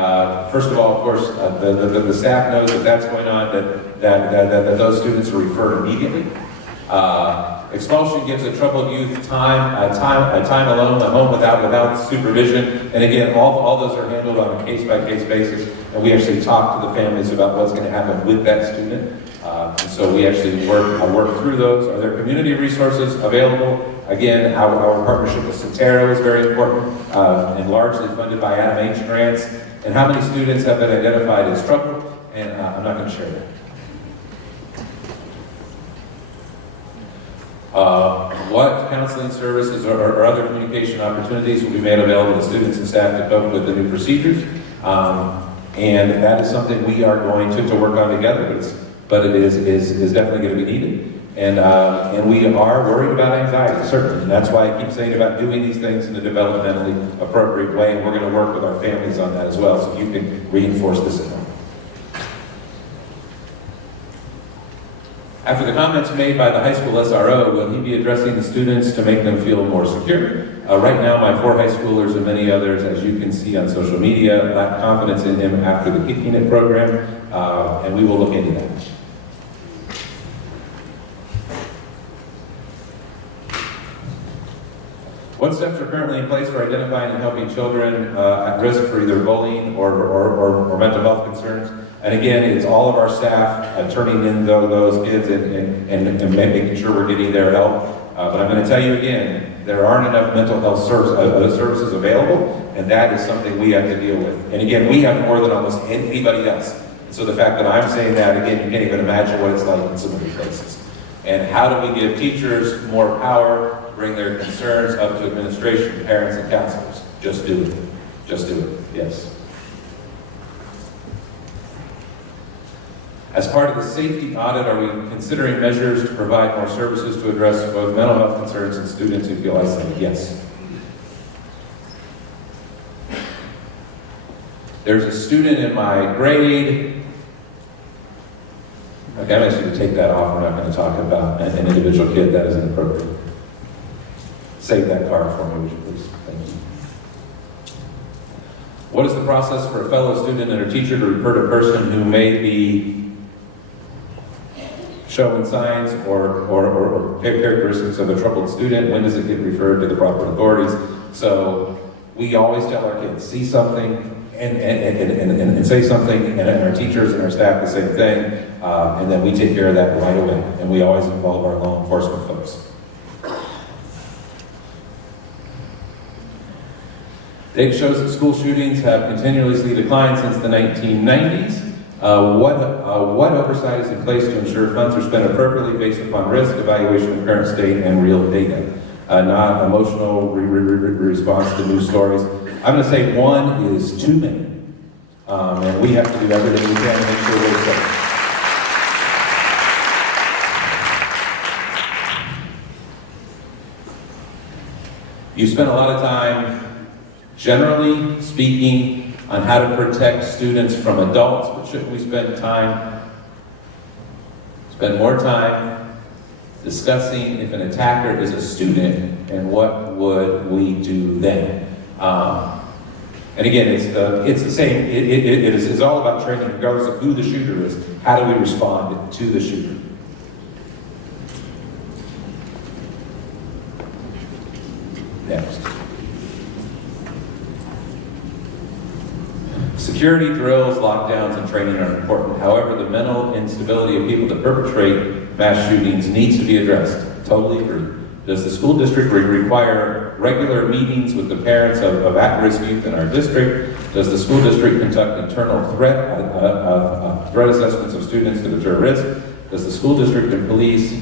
first of all, of course, the staff knows that that's going on, that those students are referred immediately. Expulsion gives a troubled youth time alone, a home without supervision. And again, all those are handled on a case-by-case basis. And we actually talk to the families about what's going to happen with that student. And so we actually work through those. Are there community resources available? Again, our partnership with Centera is very important and largely funded by Adam H. grants. And how many students have been identified as troubled? And I'm not going to share that. What counseling services or other communication opportunities will be made available to students and staff to cope with the new procedures? And that is something we are going to work on together, but it is definitely going to be needed. And we are worried about anxiety, certainly. And that's why I keep saying about doing these things in a developmentally appropriate way. And we're going to work with our families on that as well, so you can reinforce this at home. After the comments made by the high school SRO, will he be addressing the students to make them feel more secure? Right now, my 4 high schoolers and many others, as you can see on social media, lack confidence in him after the Kicking It program, and we will look into that. What steps are currently in place for identifying and helping children at risk for either bullying or mental health concerns? And again, it's all of our staff turning in those kids and making sure we're getting their help. But I'm going to tell you again, there aren't enough mental health services available, and that is something we have to deal with. And again, we have more than almost anybody else. And so the fact that I'm saying that, again, you can't even imagine what it's like in some of these places. And how do we give teachers more power, bring their concerns up to administration, parents, and counselors? Just do it. Just do it, yes. As part of the safety audit, are we considering measures to provide more services to address both mental health concerns and students who feel isolated? Yes. There's a student in my grade. Okay, I'm asking you to take that off. We're not going to talk about an individual kid. That is inappropriate. Save that card for me, would you please? Thank you. What is the process for a fellow student and a teacher to report a person who may be showing signs or characteristics of a troubled student? When does it get referred to the proper authorities? So we always tell our kids, see something and say something, and our teachers and our staff the same thing, and then we take care of that right away. And we always involve our law enforcement folks. Data shows that school shootings have continuously declined since the 1990s. What oversight is in place to ensure funds are spent appropriately based upon risk, evaluation of current state, and real data? Not emotional response to news stories. I'm going to say one is too many. And we have to do everything we can to make sure we're safe. You spend a lot of time, generally speaking, on how to protect students from adults, but shouldn't we spend spend more time discussing if an attacker is a student and what would we do then. And again, it's the same. It's all about training, regardless of who the shooter is. How do we respond to the shooter? Next. Security drills, lockdowns, and training are important. However, the mental instability of people that perpetrate mass shootings needs to be addressed. Totally agree. Does the school district require regular meetings with the parents of at-risk youth in our district? Does the school district conduct internal threat assessments of students to deter risk? Does the school district and police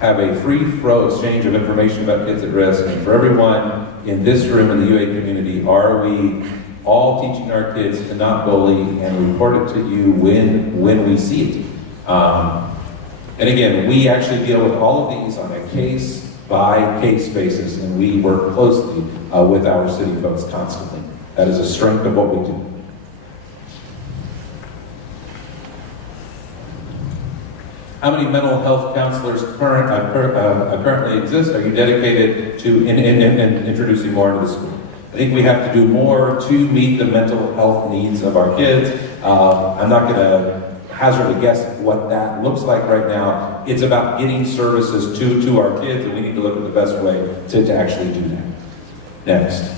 have a free-flow exchange of information about kids at risk? And for everyone in this room in the UA community, are we all teaching our kids to not bully and report it to you when we see it? And again, we actually deal with all of these on a case-by-case basis, and we work closely with our city folks constantly. That is a strength of what we do. How many mental health counselors currently exist? Are you dedicated to introducing more into the school? I think we have to do more to meet the mental health needs of our kids. I'm not going to hazard a guess at what that looks like right now. It's about getting services to our kids, and we need to look at the best way to actually do that. Next.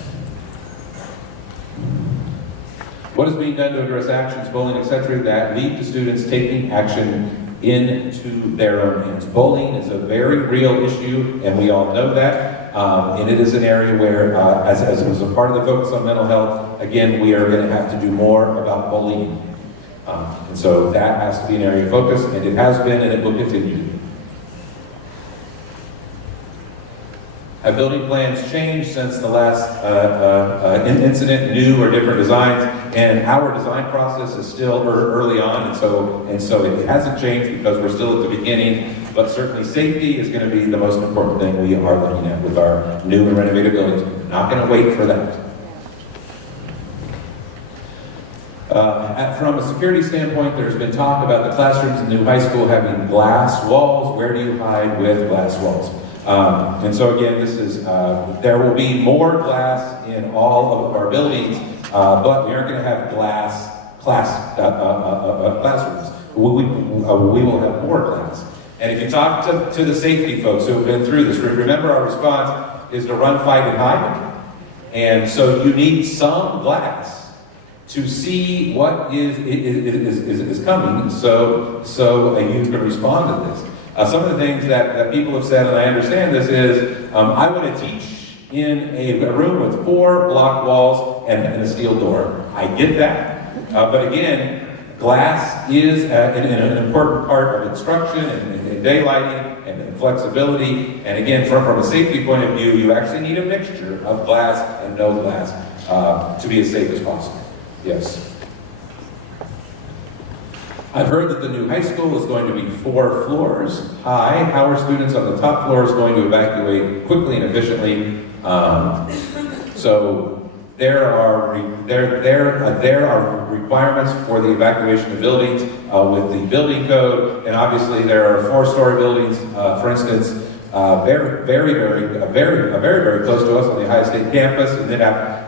What is being done to address actions, bullying, etc., that lead to students taking action into their own hands? Bullying is a very real issue, and we all know that. And it is an area where, as was a part of the focus on mental health, again, we are going to have to do more about bullying. And so that has to be an area of focus, and it has been, and it will continue. Have building plans changed since the last incident, new or different designs? And our design process is still early on, and so it hasn't changed because we're still at the beginning, but certainly safety is going to be the most important thing we are looking at with our new and renovated buildings. We're not going to wait for that. From a security standpoint, there's been talk about the classrooms in the new high school having glass walls. Where do you hide with glass walls? And so again, this is, there will be more glass in all of our buildings, but we aren't going to have glass classrooms. We will have more glass. And if you talk to the safety folks who have been through this, remember our response is to run, fight, and hide. And so you need some glass to see what is coming, so you can respond to this. Some of the things that people have said, and I understand this, is I want to teach in a room with 4 block walls and a steel door. I get that, but again, glass is an important part of instruction and daylighting and flexibility. And again, from a safety point of view, you actually need a mixture of glass and no glass to be as safe as possible. Yes. I've heard that the new high school is going to be 4 floors high. How are students on the top floors going to evacuate quickly and efficiently? So there are requirements for the evacuation of buildings with the building code, and obviously there are 4-story buildings, for instance, very close to us on the Ohio State campus,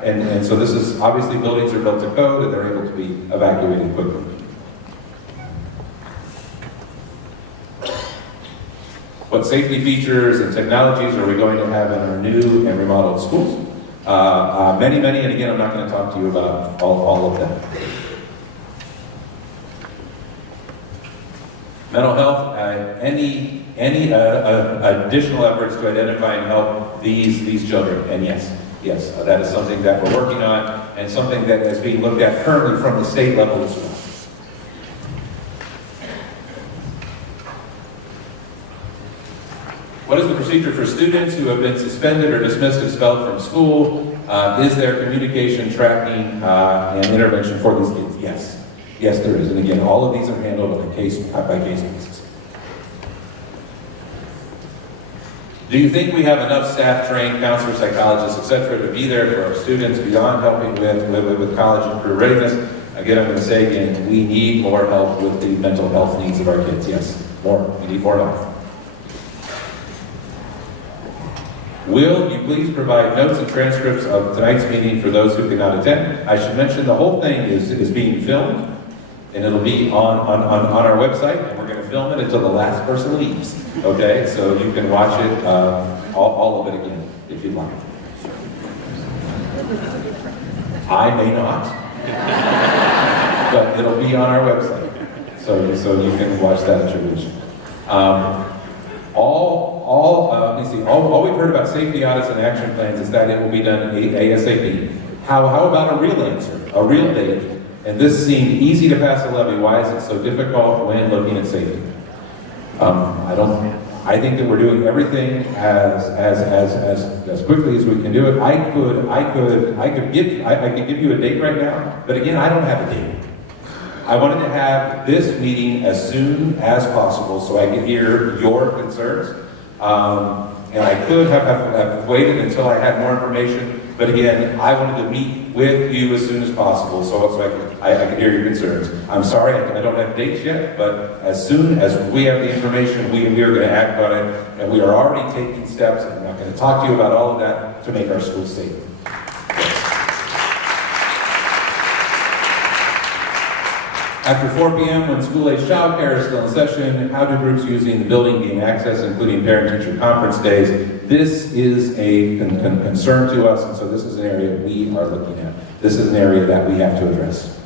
and so this is obviously buildings are built to code and they're able to be evacuated quickly. What safety features and technologies are we going to have in our new and remodeled schools? Many, and again, I'm not going to talk to you about all of them. Mental health, any additional efforts to identify and help these children? And yes, that is something that we're working on and something that is being looked at currently from the state level as well. What is the procedure for students who have been suspended or dismissed, expelled from school? Is there communication, tracking, and intervention for these kids? Yes, there is. And again, all of these are handled on a case-by-case basis. Do you think we have enough staff, trained counselors, psychologists, etc., to be there for our students beyond helping with college and career readiness? Again, I'm going to say again, we need more help with the mental health needs of our kids. Yes. We need more help. Will you please provide notes and transcripts of tonight's meeting for those who cannot attend? I should mention the whole thing is being filmed, and it'll be on our website, and we're going to film it until the last person leaves. Okay, so you can watch it, all of it again, if you'd like. I may not, but it'll be on our website, so you can watch that at your leisure. Let me see. All we've heard about safety audits and action plans is that it will be done ASAP. How about a real answer, a real date? And this seemed easy to pass a levy. Why is it so difficult when looking at safety? I think that we're doing everything as quickly as we can do it. I could give you a date right now, but again, I don't have a date. I wanted to have this meeting as soon as possible so I could hear your concerns. And I could have waited until I had more information, but again, I wanted to meet with you as soon as possible so I could hear your concerns. I'm sorry I don't have dates yet, but as soon as we have the information, we are going to act on it, and we are already taking steps, and I'm not going to talk to you about all of that, to make our schools safe. After 4 p.m., when school-age childcare is still in session, how do groups using the building gain access, including parent-teacher conference days? This is a concern to us, and so this is an area we are looking at. This is an area that we have to address.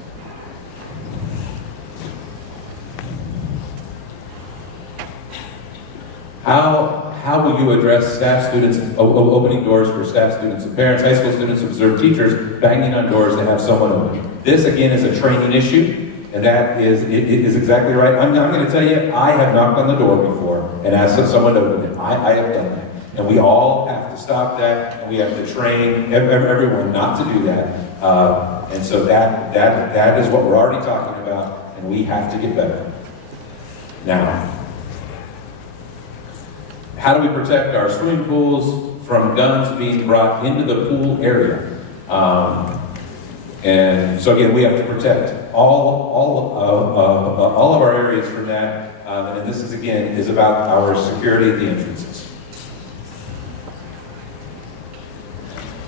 How will you address staff students opening doors for staff students and parents? High school students observe teachers banging on doors to have someone open. This, again, is a training issue. And that is exactly right. I'm going to tell you, I have knocked on the door before and asked someone to open it. I have done that. And we all have to stop that, and we have to train everyone not to do that. And so that is what we're already talking about, and we have to get better. Now, how do we protect our swimming pools from guns being brought into the pool area? And so again, we have to protect all of our areas from that. And this is about our security at the entrances.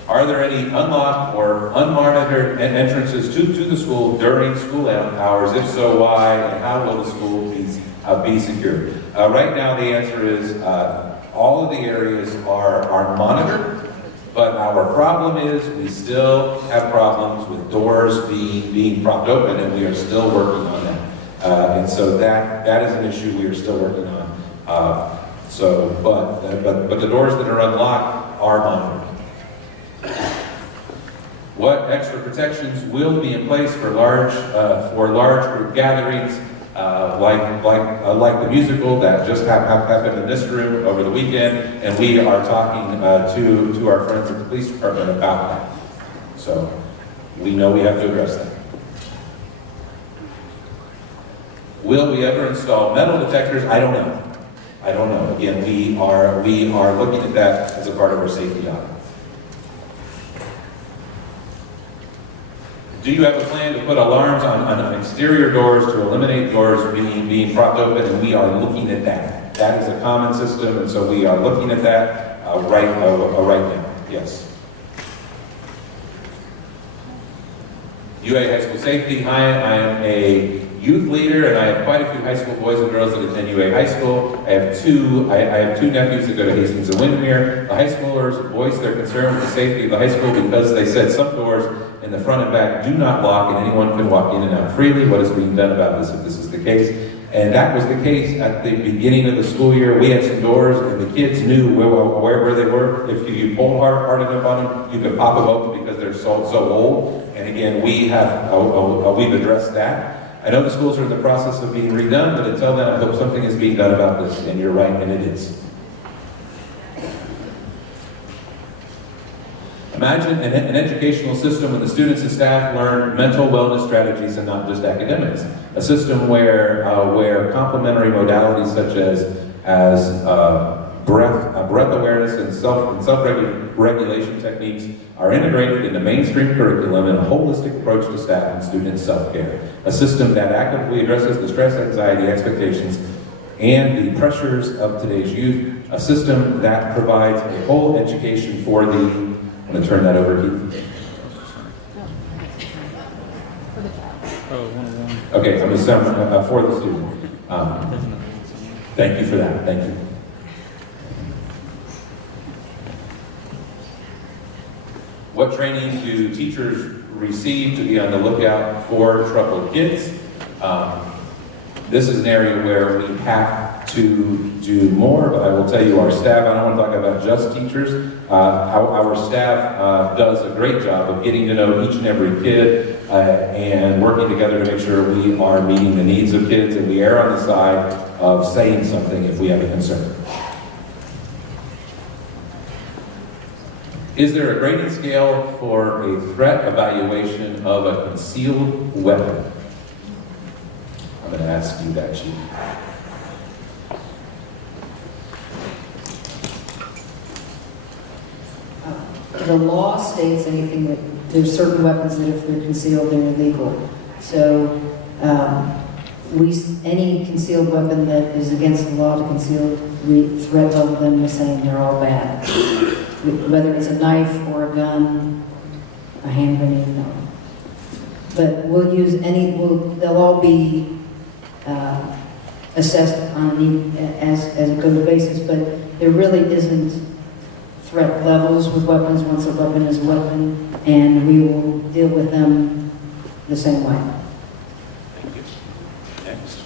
Are there any unlocked or unmonitored entrances to the school during school hours? If so, why? And how will the school be secured? Right now, the answer is all of the areas are monitored. But our problem is we still have problems with doors being propped open, and we are still working on that. And so that is an issue we are still working on. But the doors that are unlocked are monitored. What extra protections will be in place for large group gatherings, like the musical that just happened in this room over the weekend, and we are talking to our friends at the police department about that. So we know we have to address that. Will we ever install metal detectors? I don't know. Again, we are looking at that as a part of our safety audit. Do you have a plan to put alarms on exterior doors to eliminate doors being propped open? And we are looking at that. That is a common system, and so we are looking at that right now. Yes. UA High School Safety. I am a youth leader, and I have quite a few high school boys and girls that attend UA High School. I have two nephews that go to Hastings and Windermere. The high schoolers voiced their concern with the safety of the high school because they said some doors in the front and back do not lock, and anyone can walk in and out freely. What is being done about this if this is the case? And that was the case at the beginning of the school year. We had some doors, and the kids knew where they were. If you pull hard enough on them, you can pop them open because they're so old. And again, we've addressed that. I know the schools are in the process of being redone, but until then, I hope something is being done about this. And you're right, and it is. Imagine an educational system where the students and staff learn mental wellness strategies and not just academics. A system where complementary modalities such as breath awareness and self-regulation techniques are integrated into mainstream curriculum and a holistic approach to staff and student self-care. A system that actively addresses the stress, anxiety, expectations, and the pressures of today's youth, a system that provides a whole education for the, I'm going to turn that over, Keith. Oh, 101. Okay, I'm just for the student. Thank you for that. Thank you. What training do teachers receive to be on the lookout for troubled kids? This is an area where we have to do more, but I will tell you our staff, I don't want to talk about just teachers, our staff does a great job of getting to know each and every kid and working together to make sure we are meeting the needs of kids, and we err on the side of saying something if we have a concern. Is there a grading scale for a threat evaluation of a concealed weapon? I'm going to ask you that, Chief. The law states anything that, there's certain weapons that if they're concealed, they're illegal. So, any concealed weapon that is against the law to conceal, we threat level them the same, they're all bad. Whether it's a knife or a gun, a hand grenade, no. But we'll use they'll all be assessed on as it goes basis, but there really isn't threat levels with weapons. Once a weapon is a weapon, and we will deal with them the same way. Thank you. Next.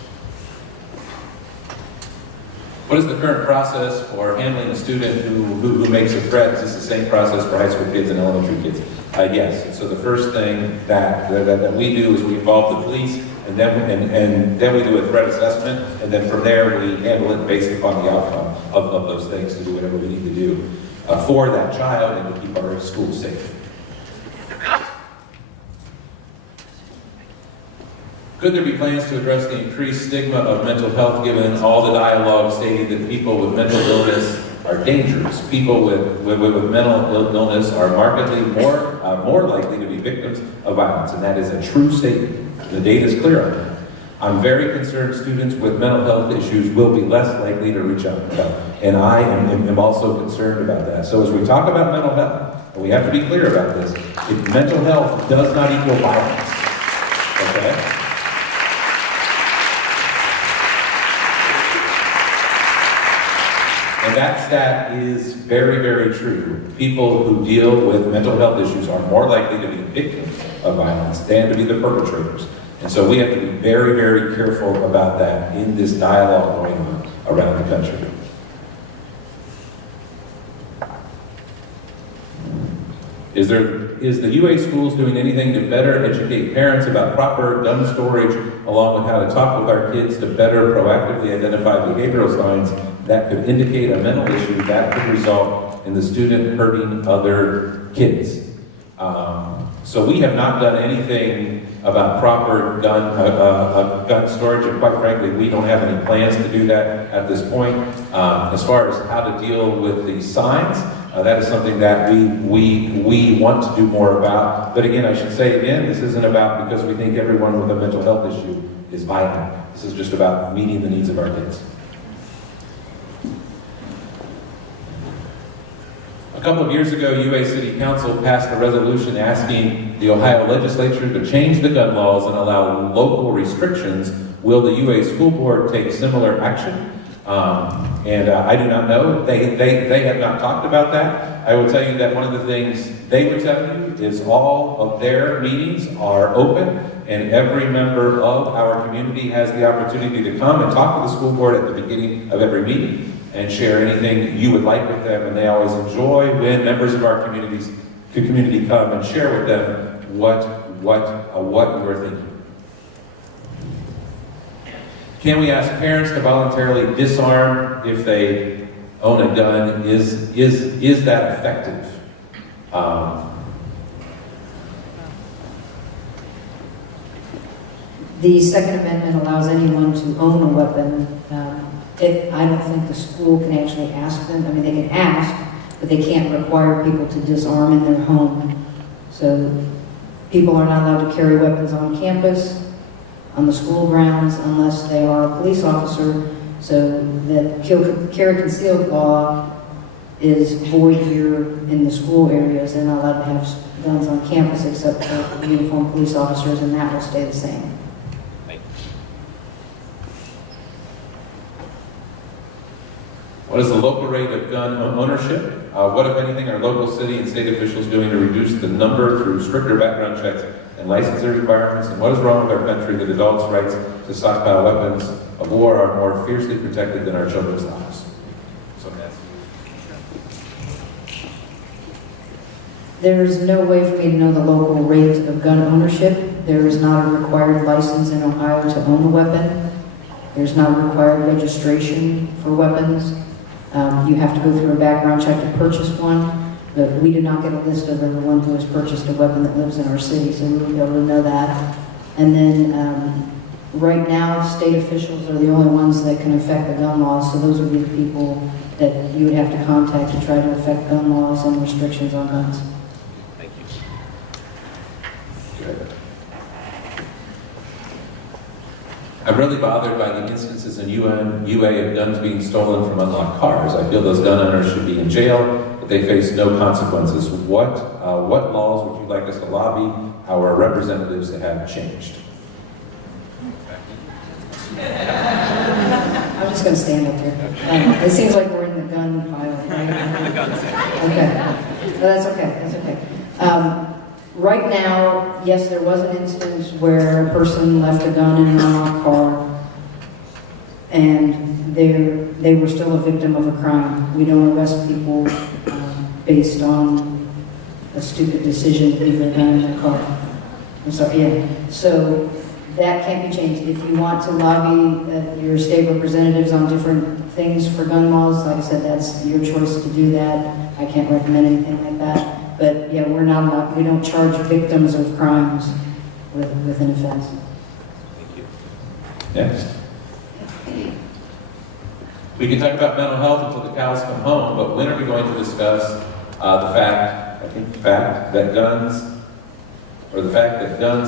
What is the current process for handling a student who makes a threat? Is this the same process for high school kids and elementary kids? Yes. So the first thing that we do is we involve the police, and then we do a threat assessment, and then from there we handle it based upon the outcome of those things to do whatever we need to do for that child and to keep our school safe. Could there be plans to address the increased stigma of mental health given all the dialogue stating that people with mental illness are dangerous? People with mental illness are markedly more likely to be victims of violence, and that is a true statement. The data is clear on that. I'm very concerned students with mental health issues will be less likely to reach out for help, and I am also concerned about that. So as we talk about mental health, and we have to be clear about this, mental health does not equal violence, okay? And that stat is very, very true. People who deal with mental health issues are more likely to be victims of violence than to be the perpetrators. And so we have to be very, very careful about that in this dialogue going on around the country. Is the UA schools doing anything to better educate parents about proper gun storage, along with how to talk with our kids to better proactively identify behavioral signs that could indicate a mental issue that could result in the student hurting other kids? So we have not done anything about proper gun storage, and quite frankly, we don't have any plans to do that at this point. As far as how to deal with the signs, that is something that we want to do more about. But again, I should say again, this isn't about because we think everyone with a mental health issue is violent. This is just about meeting the needs of our kids. A couple of years ago, UA City Council passed a resolution asking the Ohio legislature to change the gun laws and allow local restrictions. Will the UA school board take similar action? I do not know. They have not talked about that. I will tell you that one of the things they would tell you is all of their meetings are open, and every member of our community has the opportunity to come and talk to the school board at the beginning of every meeting and share anything you would like with them. And they always enjoy when members of our community come and share with them what you're thinking. Can we ask parents to voluntarily disarm if they own a gun? Is that effective? The Second Amendment allows anyone to own a weapon. I don't think the school can actually ask them. I mean, they can ask, but they can't require people to disarm in their home. So people are not allowed to carry weapons on campus, on the school grounds, unless they are a police officer So the carry concealed law is void here in the school areas. They're not allowed to have guns on campus except for uniformed police officers, and that will stay the same. What is the local rate of gun ownership? What, if anything, are local city and state officials doing to reduce the number through stricter background checks and licensing requirements? And what is wrong with our country that adults' rights to stockpile weapons of war are more fiercely protected than our children's lives? So that's There's no way for me to know the local rate of gun ownership. There is not a required license in Ohio to own a weapon. There's not required registration for weapons. You have to go through a background check to purchase one, but we do not get a list of everyone who has purchased a weapon that lives in our city, so we wouldn't be able to know that. And then right now, state officials are the only ones that can affect the gun laws, so those would be the people that you would have to contact to try to affect gun laws and restrictions on guns. Thank you. Good. I'm really bothered by the instances in UA of guns being stolen from unlocked cars. I feel those gun owners should be in jail, but they face no consequences. What laws would you like us to lobby our representatives to have changed? I'm just going to stand up here. It seems like we're in the gun pile, right? Okay. No, that's okay. That's okay. Right now, yes, there was an instance where a person left a gun in an unlocked car, and they were still a victim of a crime. We don't arrest people based on a stupid decision to leave their gun in their car. I'm sorry, yeah. So that can't be changed. If you want to lobby your state representatives on different things for gun laws, like I said, that's your choice to do that. I can't recommend anything like that. But yeah, we don't charge victims of crimes with an offense. Thank you. Next. We can talk about mental health until the cows come home, but when are we going to discuss the fact that guns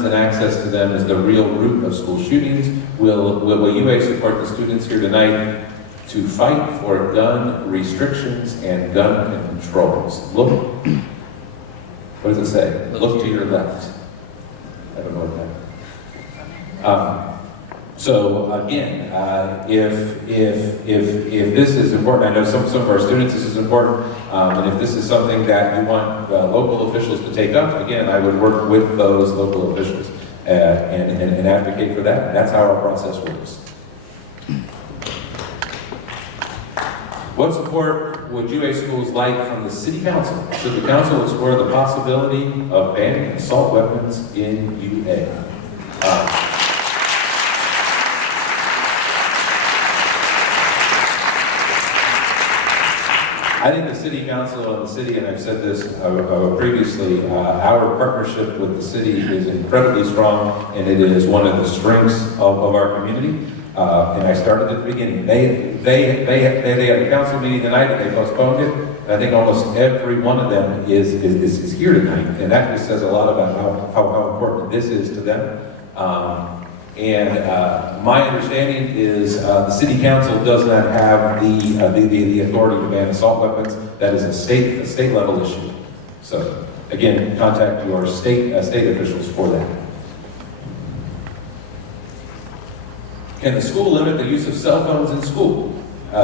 and access to them is the real root of school shootings? Will UA support the students here tonight to fight for gun restrictions and gun controls? Look, what does it say? Look to your left. I don't know what that. So again, if this is important, I know some of our students this is important, and if this is something that you want local officials to take up, again, I would work with those local officials and advocate for that. That's how our process works. What support would UA schools like from the City Council? Should the Council explore the possibility of banning assault weapons in UA? I think the City Council and the city, and I've said this previously, our partnership with the city is incredibly strong, and it is one of the strengths of our community. And I started at the beginning. They had a council meeting tonight and they postponed it. And I think almost every one of them is here tonight. And that just says a lot about how important this is to them. My understanding is the city council does not have the authority to ban assault weapons. That is a state level issue. So again, contact your state officials for that. Can the school limit the use of cell phones in school?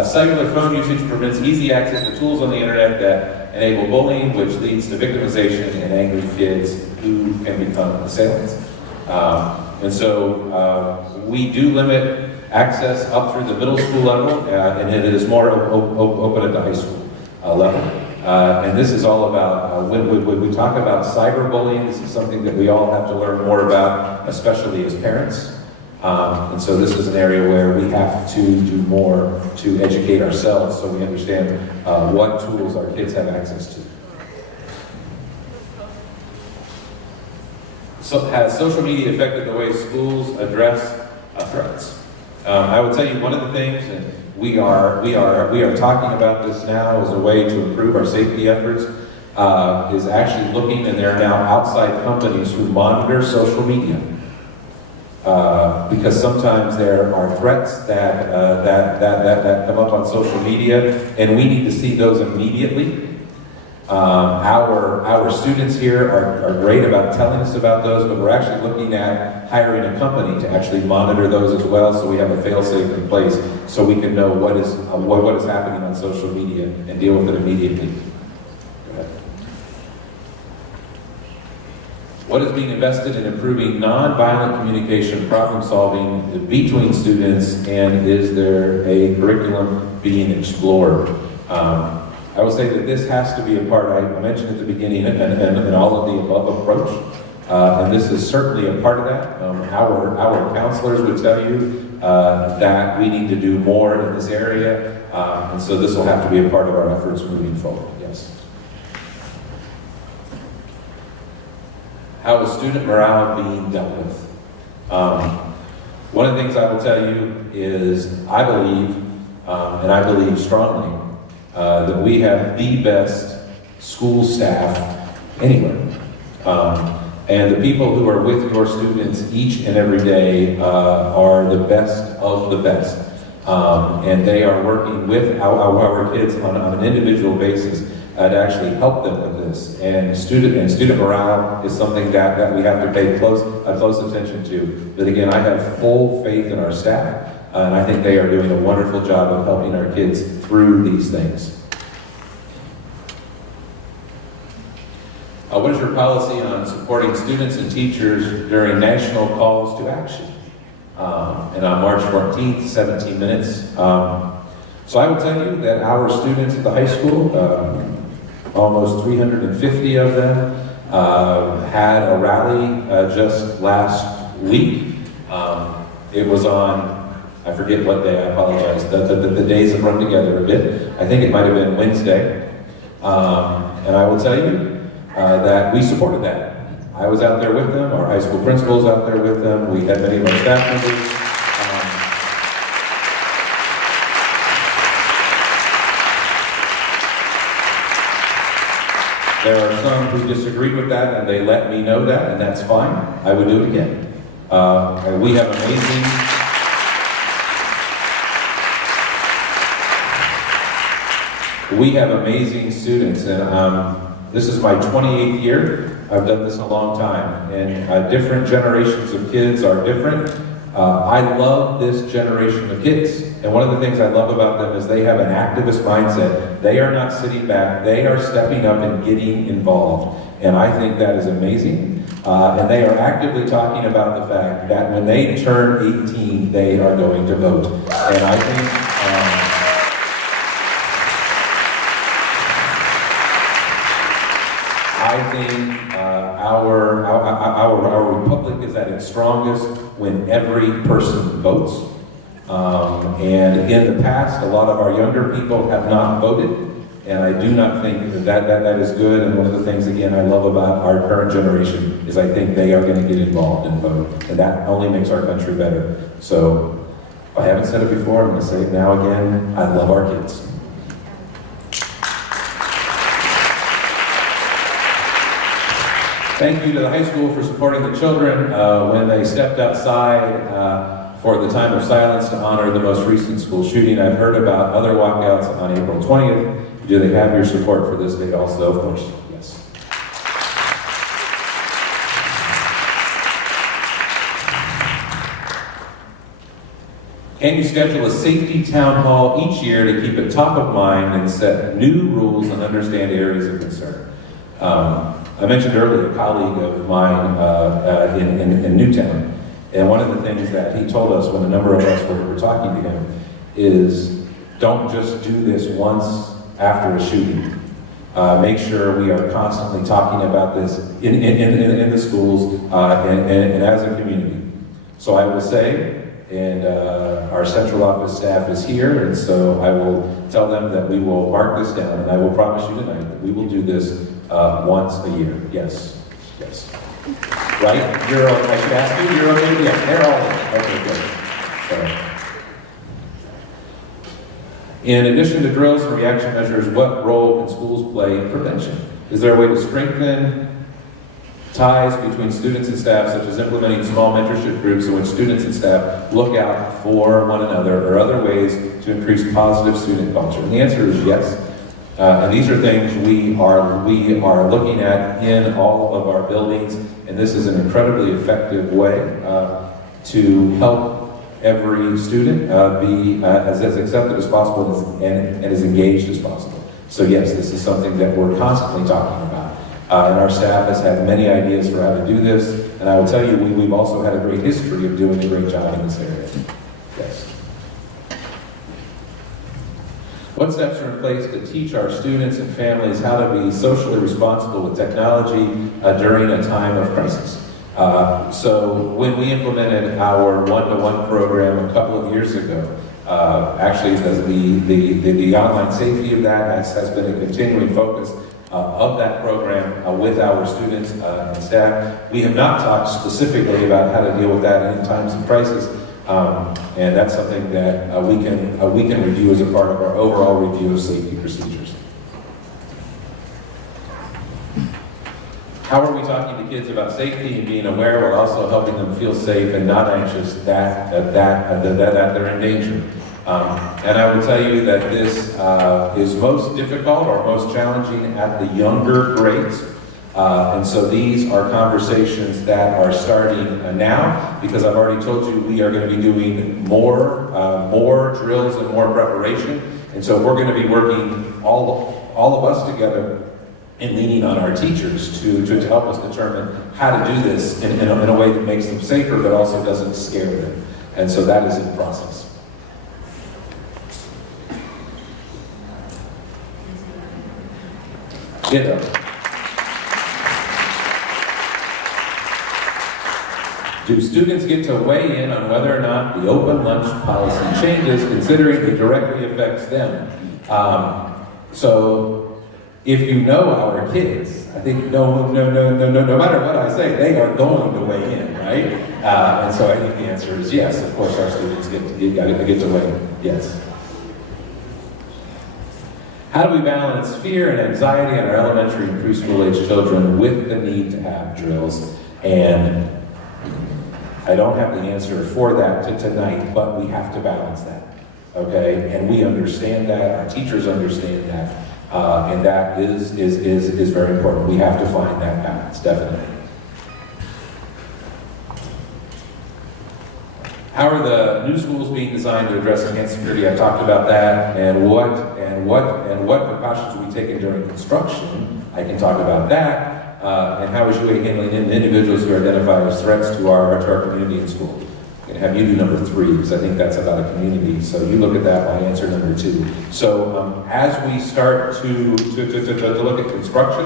Cellular phone usage prevents easy access to tools on the internet that enable bullying, which leads to victimization and angry kids who can become assailants. And so we do limit access up through the middle school level, and it is more open at the high school level. And this is all about, when we talk about cyberbullying, this is something that we all have to learn more about, especially as parents. And so this is an area where we have to do more to educate ourselves so we understand what tools our kids have access to. So has social media affected the way schools address threats? I will tell you one of the things, and we are talking about this now as a way to improve our safety efforts, is actually looking, and there are now outside companies who monitor social media. because sometimes there are threats that come up on social media, and we need to see those immediately. Our students here are great about telling us about those, but we're actually looking at hiring a company to actually monitor those as well, so we have a fail-safe in place, so we can know what is happening on social media and deal with it immediately. Go ahead. What is being invested in improving nonviolent communication, problem solving between students, and is there a curriculum being explored? I will say that this has to be a part, I mentioned at the beginning, and all of the above approach, and this is certainly a part of that. Our counselors would tell you that we need to do more in this area, and so this will have to be a part of our efforts moving forward, yes. How is student morale being dealt with? One of the things I will tell you is I believe, and I believe strongly, that we have the best school staff anywhere. And the people who are with your students each and every day are the best of the best. And they are working with our kids on an individual basis to actually help them with this. And student morale is something that we have to pay close attention to. But again, I have full faith in our staff. And I think they are doing a wonderful job of helping our kids through these things. What is your policy on supporting students and teachers during national calls to action? And on March 14th, 17 minutes. So I will tell you that our students at the high school, almost 350 of them, had a rally just last week. It was on, I forget what day, I apologize. The days have run together a bit. I think it might have been Wednesday. And I will tell you that we supported that. I was out there with them, our high school principals out there with them, we had many of our staff members. There are some who disagreed with that, and they let me know that, and that's fine. I would do it again. We have amazing students, and this is my 28th year. I've done this a long time, and different generations of kids are different. I love this generation of kids, and one of the things I love about them is they have an activist mindset. They are not sitting back, they are stepping up and getting involved, and I think that is amazing. And they are actively talking about the fact that when they turn 18, they are going to vote. And I think our republic is at its strongest when every person votes. And in the past, a lot of our younger people have not voted, and I do not think that is good. And one of the things, again, I love about our current generation is I think they are going to get involved and vote, and that only makes our country better. So, if I haven't said it before, I'm going to say it now again. I love our kids. Thank you to the high school for supporting the children when they stepped outside for the time of silence to honor the most recent school shooting. I've heard about other walkouts on April 20th. Do they have your support for this date also? Of course, yes. Can you schedule a safety town hall each year to keep it top of mind and set new rules and understand areas of concern? I mentioned earlier a colleague of mine in Newtown, and one of the things that he told us when a number of us were talking to him is don't just do this once after a shooting. Make sure we are constantly talking about this in the schools and as a community. So I will say, and our central office staff is here, and so I will tell them that we will mark this down, and I will promise you tonight that we will do this once a year. Yes, yes. Right? You're okay. I should ask you. You're okay? Yeah, they're all in. Okay, good. So, in addition to drills and reaction measures, what role can schools play in prevention? Is there a way to strengthen ties between students and staff, such as implementing small mentorship groups in which students and staff look out for one another, or other ways to increase positive student culture? And the answer is yes. And these are things we are looking at in all of our buildings, and this is an incredibly effective way to help every student be as accepted as possible and as engaged as possible. So yes, this is something that we're constantly talking about. And our staff has had many ideas for how to do this, and I will tell you, we've also had a great history of doing a great job in this area. Yes. What steps are in place to teach our students and families how to be socially responsible with technology during a time of crisis? So when we implemented our one-to-one program a couple of years ago, actually the online safety of that has been a continuing focus of that program with our students and staff. We have not talked specifically about how to deal with that in times of crisis, and that's something that we can review as a part of our overall review of safety procedures. How are we talking to kids about safety and being aware while also helping them feel safe and not anxious that they're in danger? And I will tell you that this is most difficult or most challenging at the younger grades. And so these are conversations that are starting now, because I've already told you we are going to be doing more drills and more preparation. And so we're going to be working all of us together and leaning on our teachers to help us determine how to do this in a way that makes them safer but also doesn't scare them. And so that is in process. Ditto. Do students get to weigh in on whether or not the open lunch policy changes, considering it directly affects them? So if you know our kids, I think no matter what I say, they are going to weigh in, right? And so I think the answer is yes. Of course, our students get to weigh in. Yes. How do we balance fear and anxiety in our elementary and preschool age children with the need to have drills? And I don't have the answer for that tonight, but we have to balance that, okay? And we understand that, our teachers understand that, and that is very important. We have to find that balance, definitely. How are the new schools being designed to address enhanced security? I talked about that, and what precautions will be taken during construction. I can talk about that. And how is UA handling individuals who are identified as threats to our community and school? I'm going to have you do number 3, because I think that's about a community. So you look at that, I answer number 2. So as we start to look at construction,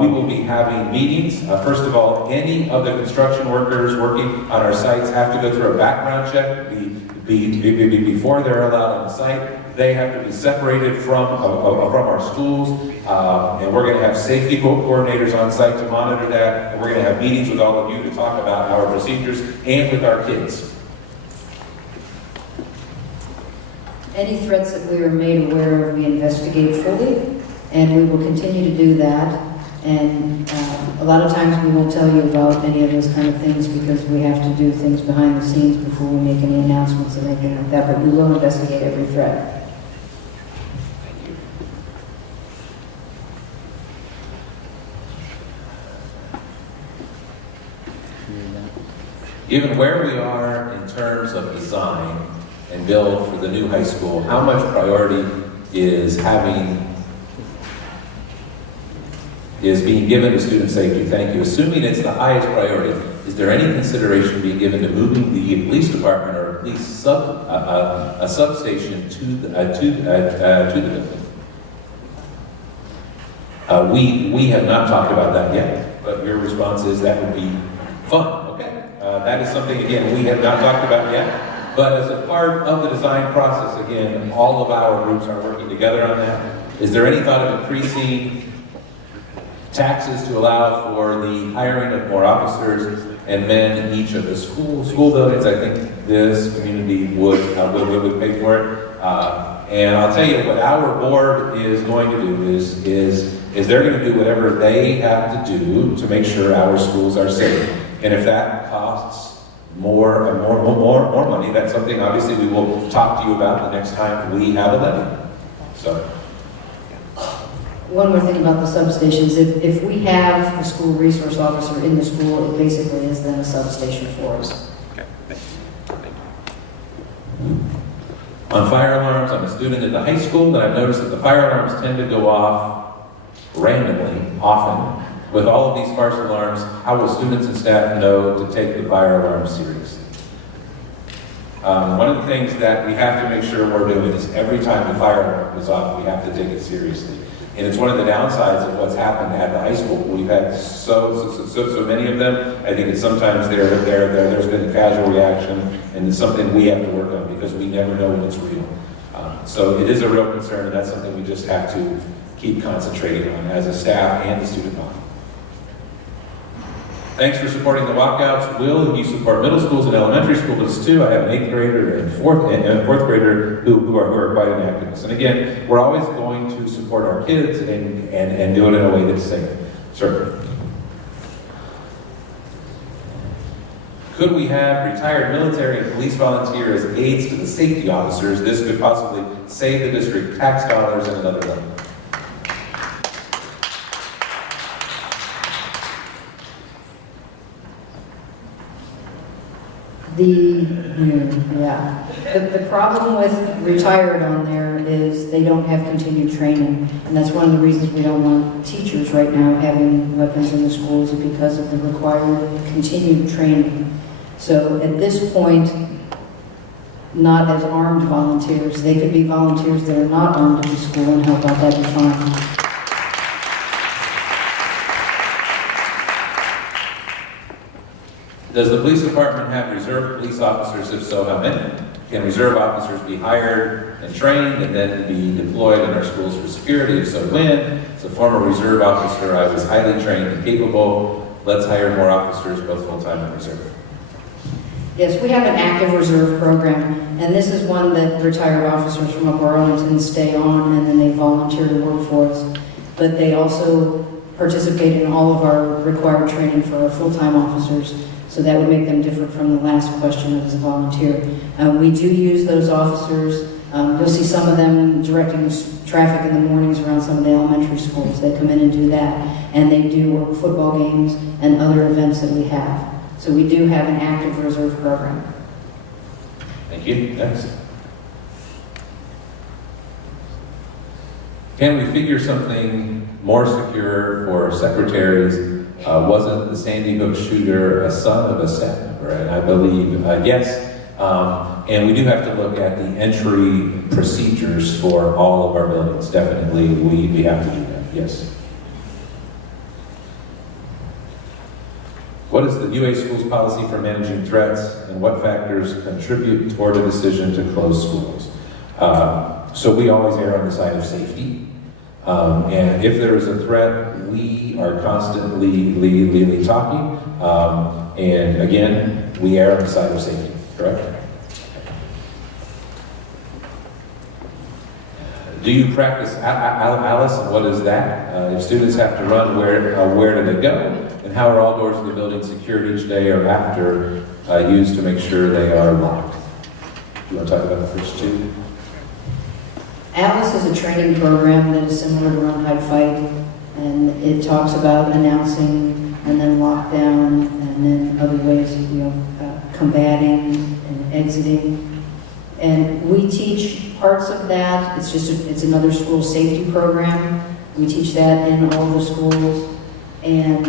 we will be having meetings. First of all, any of the construction workers working on our sites have to go through a background check before they're allowed on the site. They have to be separated from our schools, and we're going to have safety coordinators on site to monitor that, and we're going to have meetings with all of you to talk about our procedures and with our kids. Any threats that we are made aware of, we investigate fully, and we will continue to do that. And a lot of times we won't tell you about any of those kind of things because we have to do things behind the scenes before we make any announcements and anything like that, but we will investigate every threat. Given where we are in terms of design and build for the new high school, how much priority is being given to student safety? Thank you. Assuming it's the highest priority, is there any consideration being given to moving the police department or a police substation to the building? We have not talked about that yet, but your response is that would be fun. Okay. That is something, again, we have not talked about yet, but as a part of the design process, again, all of our groups are working together on that. Is there any thought of increasing taxes to allow for the hiring of more officers and men in each of the school buildings? I think this community would pay for it. And I'll tell you what our board is going to do is they're going to do whatever they have to do to make sure our schools are safe. And if that costs more money, that's something obviously we will talk to you about the next time we have a levy. So. One more thing about the substations, if we have a school resource officer in the school, it basically is then a substation for us. Okay, thanks. On fire alarms, I'm a student at the high school, but I've noticed that the fire alarms tend to go off randomly, often. With all of these false alarms, how will students and staff know to take the fire alarm seriously? One of the things that we have to make sure we're doing is every time the fire alarm goes off, we have to take it seriously. And it's one of the downsides of what's happened at the high school. We've had so many of them. I think it's sometimes there's been a casual reaction, and it's something we have to work on because we never know when it's real. So it is a real concern, and that's something we just have to keep concentrating on as a staff and the student body. Thanks for supporting the walkouts. Will, you support middle schools and elementary schools too. I have an 8th grader and fourth grader who are quite an activist. And again, we're always going to support our kids and do it in a way that's safe. Sir. Could we have retired military and police volunteers as aides to the safety officers? This could possibly save the district tax dollars at another level. The problem with retired on there is they don't have continued training, and that's one of the reasons we don't want teachers right now having weapons in the schools is because of the required continued training. So at this point, not as armed volunteers, they could be volunteers that are not armed in the school, and how about that be fine? Does the police department have reserve police officers? If so, how many? Can reserve officers be hired and trained and then be deployed in our schools for security? If so, when? As a former reserve officer, I was highly trained and capable. Let's hire more officers, both full-time and reserve. Yes, we have an active reserve program, and this is one that retired officers from Arlington stay on, and then they volunteer to work for us. But they also participate in all of our required training for our full-time officers. So that would make them different from the last question as a volunteer. We do use those officers. You'll see some of them directing traffic in the mornings around some of the elementary schools. They come in and do that. And they do work football games and other events that we have. So we do have an active reserve program. Thank you. Next. Can we figure something more secure for secretaries? Wasn't the Sandy Hook shooter a son of a staff member? And I believe, yes. And we do have to look at the entry procedures for all of our buildings. Definitely, we have to do that, yes. What is the UA Schools policy for managing threats, and what factors contribute toward a decision to close schools? So we always err on the side of safety. And if there is a threat, we are constantly talking. And again, we err on the side of safety, correct? Do you practice Alice? And what is that? If students have to run, where do they go? And how are all doors of the building secured each day or after used to make sure they are locked? Do you want to talk about the first two? Alice is a training program that is similar to Run, Hide, Fight, and it talks about announcing and then lockdown and then other ways of combating and exiting. And we teach parts of that. It's another school safety program. We teach that in all the schools. And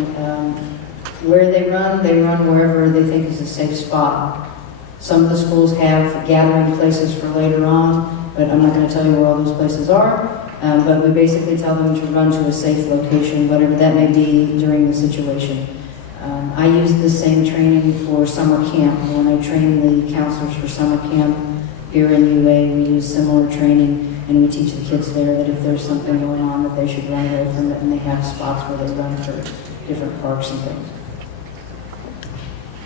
where they run wherever they think is a safe spot. Some of the schools have gathering places for later on, but I'm not going to tell you where all those places are. But we basically tell them to run to a safe location, whatever that may be during the situation. I use the same training for summer camp. When I train the counselors for summer camp here in UA, we use similar training, and we teach the kids there that if there's something going on, that they should run away from it, and they have spots where they run for different parks and things.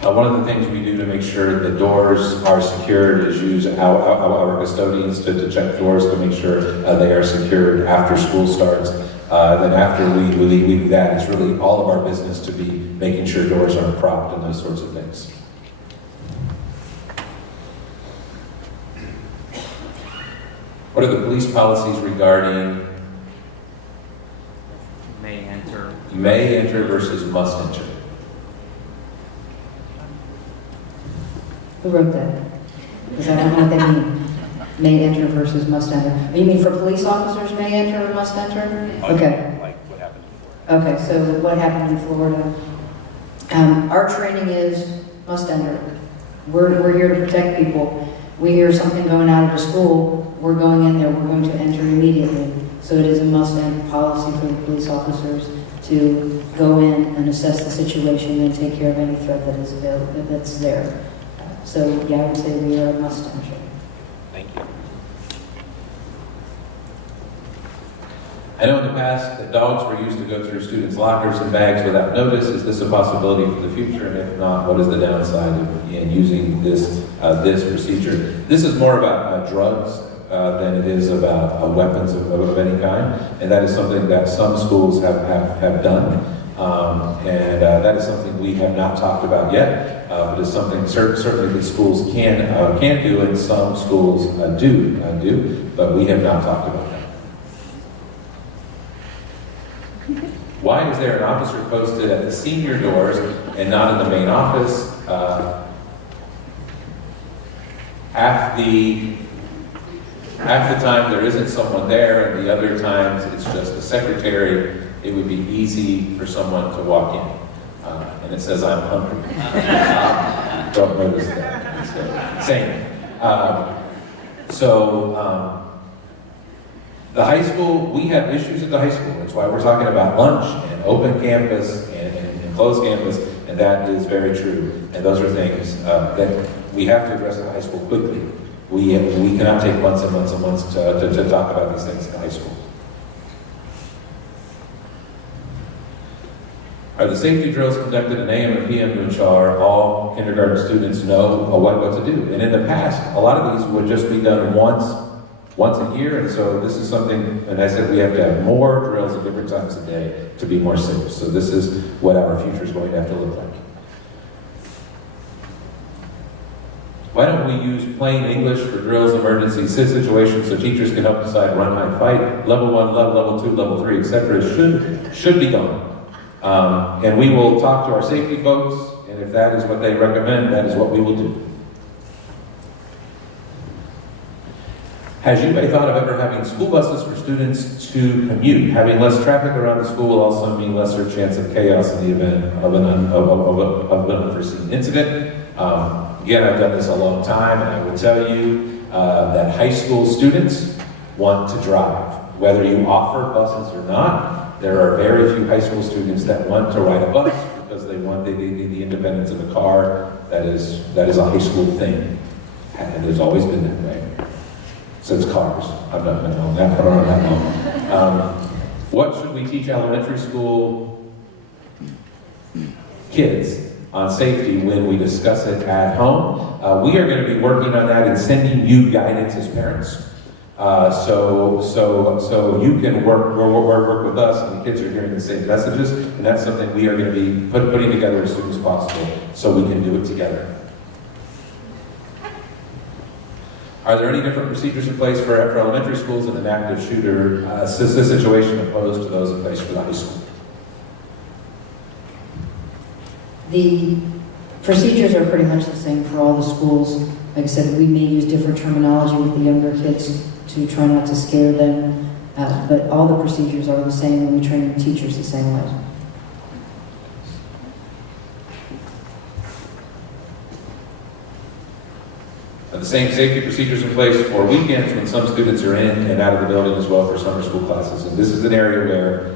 One of the things we do to make sure the doors are secured is use our custodians to check doors to make sure they are secured after school starts. Then after we do that, it's really all of our business to be making sure doors aren't propped and those sorts of things. What are the police policies regarding may enter versus must enter? Who wrote that? Because I don't know what that means. May enter versus must enter. You mean for police officers, may enter or must enter? Okay. Like what happened before. Okay, so what happened in Florida? Our training is must enter. We're here to protect people. We hear something going out of the school, we're going in there, we're going to enter immediately. So it is a must enter policy for the police officers to go in and assess the situation and take care of any threat that is available, that's there. So yeah, I would say we are a must enter. Thank you. I know in the past that dogs were used to go through students' lockers and bags without notice. Is this a possibility for the future? And if not, what is the downside in using this procedure? This is more about drugs than it is about weapons of any kind. And that is something that some schools have done. And that is something we have not talked about yet. But it's something certainly that schools can do, and some schools do, but we have not talked about that. Why is there an officer posted at the senior doors and not in the main office? Half the time there isn't someone there, and the other times it's just a secretary. It would be easy for someone to walk in, and it says I'm hungry. Don't notice that. Same. The high school, we have issues at the high school. That's why we're talking about lunch and open campus and closed campus, and that is very true. And those are things that we have to address at the high school quickly. We cannot take months and months and months to talk about these things at the high school. Are the safety drills conducted in AM and PM to ensure all kindergarten students know what to do? And in the past, a lot of these would just be done once a year, and so this is something, and I said we have to have more drills at different times a day to be more safe. So this is what our future is going to have to look like. Why don't we use plain English for drills, emergency situations, so teachers can help decide run, hide, fight, level 1, level 2, level 3, etc. should be gone. And we will talk to our safety folks, and if that is what they recommend, that is what we will do. Has UA thought of ever having school buses for students to commute? Having less traffic around the school will also mean lesser chance of chaos in the event of an unforeseen incident. Again, I've done this a long time, and I will tell you that high school students want to drive. Whether you offer buses or not, there are very few high school students that want to ride a bus because they want the independence of a car. That is a high school thing, and there's always been that way. Since cars. I've not been on that far on that long. What should we teach elementary school kids on safety when we discuss it at home? We are going to be working on that and sending you guidance as parents. So you can work with us, and the kids are hearing the same messages, and that's something we are going to be putting together as soon as possible so we can do it together. Are there any different procedures in place for elementary schools in an active shooter situation opposed to those in place for the high school? The procedures are pretty much the same for all the schools. Like I said, we may use different terminology with the younger kids to try not to scare them, but all the procedures are the same, and we train teachers the same way. The same safety procedures in place for weekends when some students are in and out of the building as well for summer school classes. And this is an area where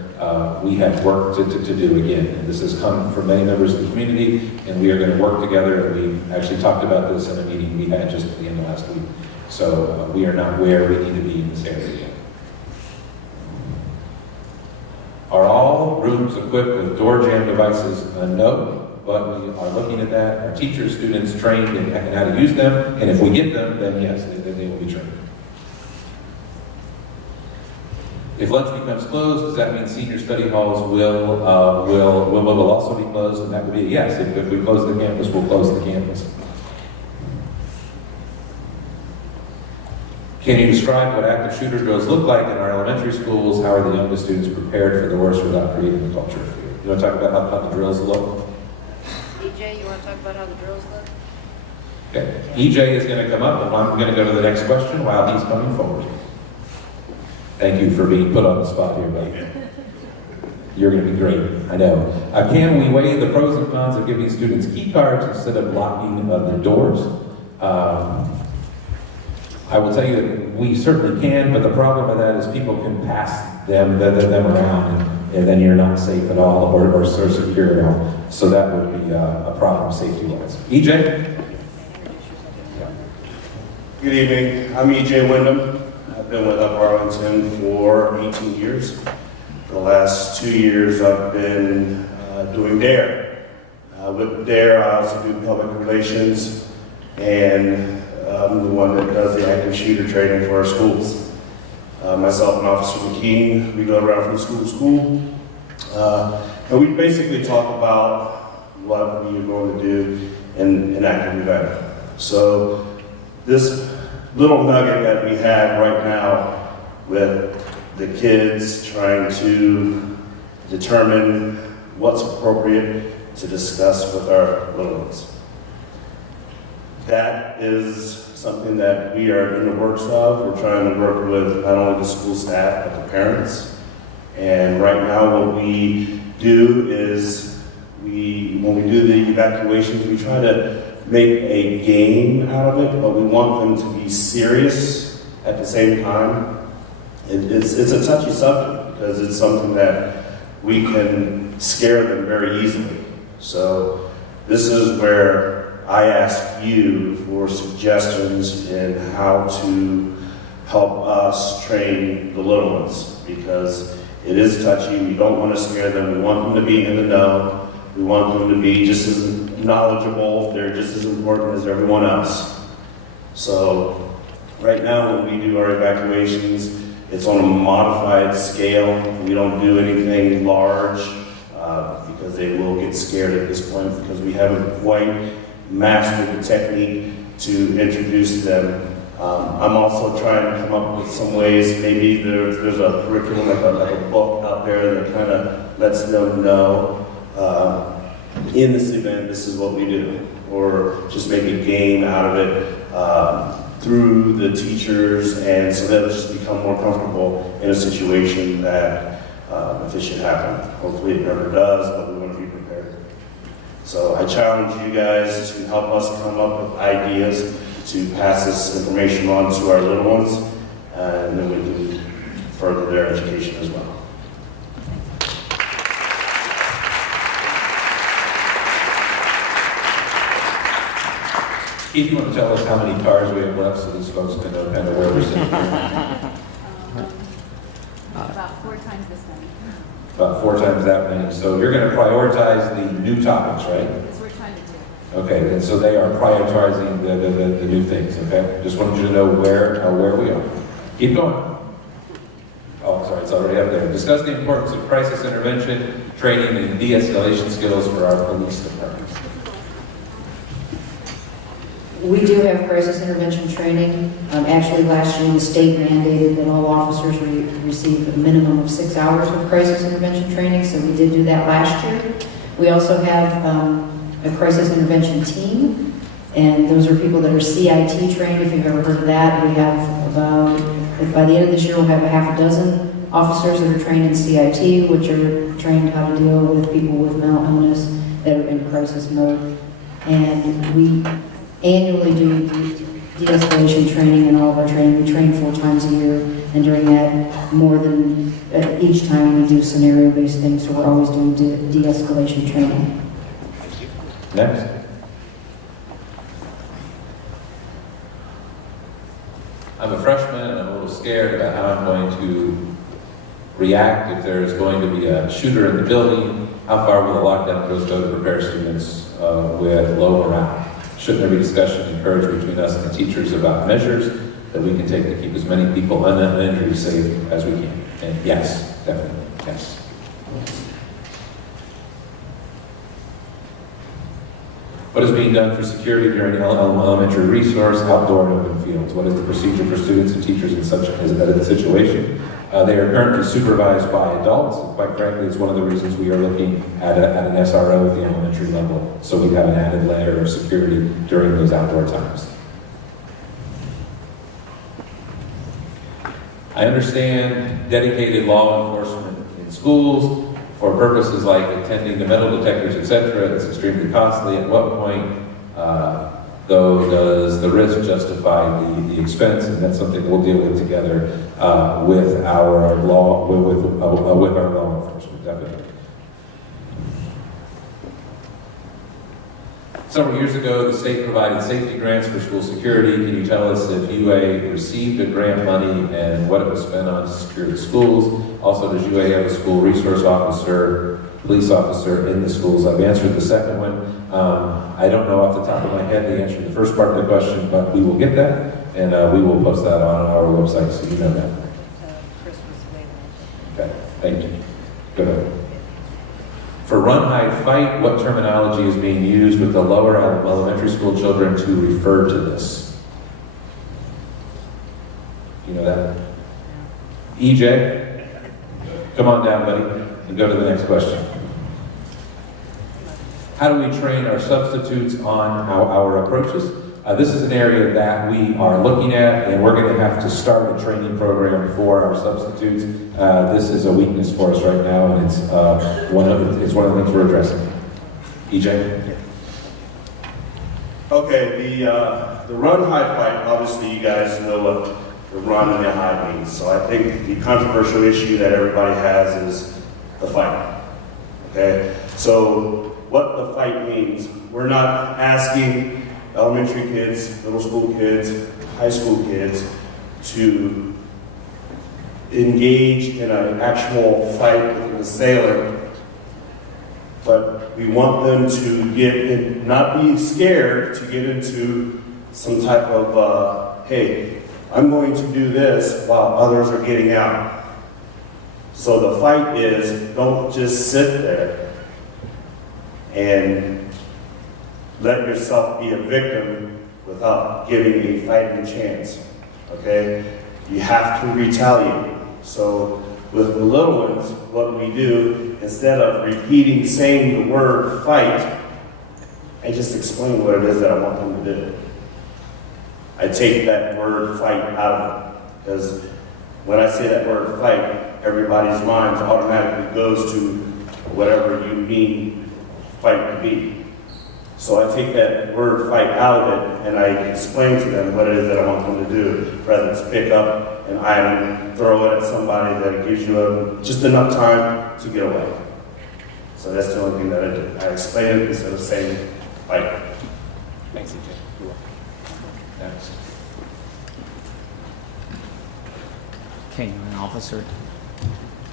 we have work to do again. And this has come from many members of the community, and we are going to work together. And we actually talked about this in a meeting we had just at the end of last week. So we are not where we need to be in this area yet. Are all rooms equipped with door jamb devices? No. but we are looking at that. Our teachers, students trained in how to use them, and if we get them, then yes, they will be trained. If lunch becomes closed, does that mean senior study halls will also be closed? And that would be a yes. If we close the campus, we'll close the campus. Can you describe what active shooter drills look like in our elementary schools? How are the youngest students prepared for the worst without creating the culture of fear? You want to talk about how the drills look? EJ, you want to talk about how the drills look? Okay. EJ is going to come up, and I'm going to go to the next question while he's coming forward. Thank you for being put on the spot here, buddy. You're going to be great, I know. Can we weigh the pros and cons of giving students key cards instead of locking the doors? I will tell you that we certainly can, but the problem with that is people can pass them around, and then you're not safe at all or secure at all. So that would be a problem safety-wise. EJ? Good evening. I'm EJ Wyndham. I've been with Arlington for 18 years. For the last 2 years, I've been doing DARE. With DARE, I also do public relations, and I'm the one that does the active shooter training for our schools. Myself and Officer McKean, we go around from school to school, and we basically talk about what we are going to do in an active event. So this little nugget that we have right now with the kids trying to determine what's appropriate to discuss with our little ones. That is something that we are in the works of. We're trying to work with not only the school staff, but the parents. And right now what we do is, when we do the evacuations, we try to make a game out of it, but we want them to be serious at the same time. It's a touchy subject because it's something that we can scare them very easily. So this is where I ask you for suggestions in how to help us train the little ones, because it is touchy. We don't want to scare them. We want them to be in the know. We want them to be just as knowledgeable. They're just as important as everyone else. So right now when we do our evacuations, it's on a modified scale. We don't do anything large because they will get scared at this point, because we haven't quite mastered the technique to introduce them. I'm also trying to come up with some ways. Maybe there's a curriculum, like a book out there that kind of lets them know in this event, this is what we do, or just make a game out of it through the teachers, and so they'll just become more comfortable in a situation that if it should happen. Hopefully it never does, but we want to be prepared. So I challenge you guys to help us come up with ideas to pass this information on to our little ones, and then we can further their education as well. Keith, you want to tell us how many cars we have left so these folks can know kind of where we're sitting? About 4 times this many. About 4 times that many. So you're going to prioritize the new topics, right? That's what we're trying to do. Okay, and so they are prioritizing the new things, okay? Just wanted you to know where we are. Keep going. Oh, sorry, it's already up there. Discuss the importance of crisis intervention, training, and de-escalation skills for our police departments. We do have crisis intervention training. Actually, last year, the state mandated that all officers receive a minimum of 6 hours of crisis intervention training, so we did do that last year. We also have a crisis intervention team, and those are people that are CIT trained, if you've ever heard of that. We have about, by the end of this year, we'll have a half a dozen officers that are trained in CIT, which are trained how to deal with people with mental illness that are in crisis mode. And we annually do de-escalation training in all of our training. We train 4 times a year, and during that, more than each time we do scenario-based things, so we're always doing de-escalation training. Next. I'm a freshman and I'm a little scared about how I'm going to react if there's going to be a shooter in the building? How far will the lockdown goes go to prepare students with low morale? Shouldn't there be discussion encouraged between us and the teachers about measures that we can take to keep as many people uninjured safe as we can? And yes, definitely, yes. What is being done for security during elementary resource, outdoor and open fields? What is the procedure for students and teachers in such a situation? They are currently supervised by adults, and quite frankly, it's one of the reasons we are looking at an SRO at the elementary level, so we have an added layer of security during those outdoor times. I understand dedicated law enforcement in schools for purposes like attending to metal detectors, etc. It's extremely costly. At what point, though, does the risk justify the expense? And that's something we'll deal with together with our law enforcement, definitely. Several years ago, the state provided safety grants for school security. Can you tell us if UA received the grant money and what it was spent on to secure the schools? Also, does UA have a school resource officer, police officer in the schools? I've answered the second one. I don't know off the top of my head the answer to the first part of the question, but we will get that, and we will post that on our website so you know that. Chris was waiting. Okay, thank you. Go ahead. For run, hide, fight, what terminology is being used with the lower elementary school children to refer to this? You know that? EJ? Come on down, buddy, and go to the next question. How do we train our substitutes on our approaches? This is an area that we are looking at, and we're going to have to start a training program for our substitutes. This is a weakness for us right now, and it's one of the things we're addressing. EJ? Okay, the run, hide, fight, obviously you guys know what the run and the hide means. So I think the controversial issue that everybody has is the fight. Okay, so what the fight means, we're not asking elementary kids, middle school kids, high school kids to engage in an actual fight with an assailant, but we want them to get in, not be scared to get into some type of, hey, I'm going to do this while others are getting out. So the fight is, don't just sit there and let yourself be a victim without giving a fighting chance, okay? You have to retaliate. So with the little ones, what we do, instead of saying the word fight, I just explain what it is that I want them to do. I take that word fight out of it, because when I say that word fight, everybody's mind automatically goes to whatever you mean fight to be. So I take that word fight out of it, and I explain to them what it is that I want them to do, rather than pick up an item, throw it at somebody that gives you just enough time to get away. So that's the only thing that I do. I explain it instead of saying fight. Thanks, EJ. You're welcome. Next. Canine officer.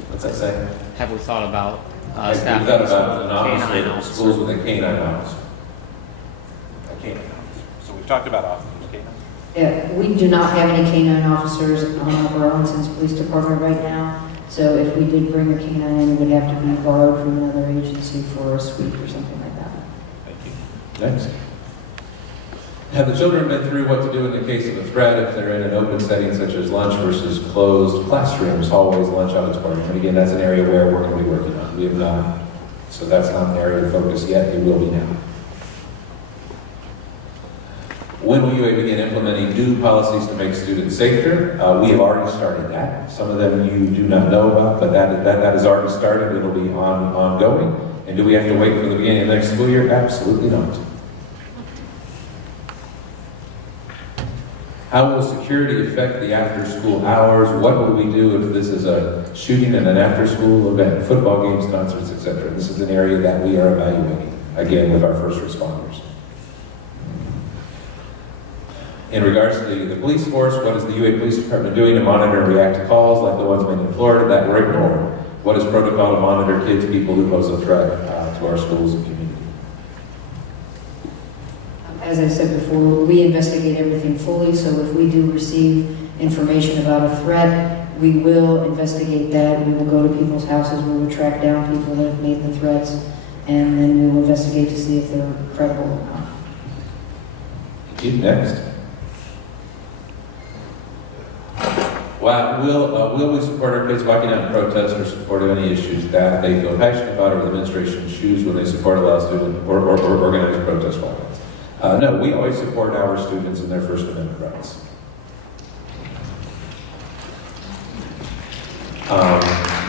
What's that say? Have we thought about We've staffing got about an canine officer, schools officer? with a canine officer. A canine officer. So we've talked about officers, canine. Yeah, we do not have any canine officers on our Arlington's Police Department right now. So if we did bring a canine in, it would have to be borrowed from another agency for a suite or something like that. Thank you. Next. Have the children been through what to do in the case of a threat if they're in an open setting such as lunch versus closed classrooms, hallways, lunch auditorium? And again, that's an area where we're going to be working on. We have not, so that's not an area of focus yet. It will be now. When will UA begin implementing new policies to make students safer? We have already started that. Some of them you do not know about, but that has already started. It'll be ongoing. And do we have to wait for the beginning of the next school year? Absolutely not. How will security affect the after-school hours? What will we do if this is a shooting in an after-school event, football games, concerts, etc.? This is an area that we are evaluating, again, with our first responders. In regards to the police force, what is the UA Police Department doing to monitor and react to calls like the ones made in Florida that were ignored? What is protocol to monitor kids, people who pose a threat to our schools and community? As I said before, we investigate everything fully, so if we do receive information about a threat, we will investigate that. We will go to people's houses, we will track down people that have made the threats, and then we will investigate to see if they're credible or not. Thank you. Next. Wow, will we support our kids walking out in protest or support of any issues that they feel passionate about or the administration's shoes when they support allow student or organize protest walkouts? No, we always support our students in their First Amendment rights.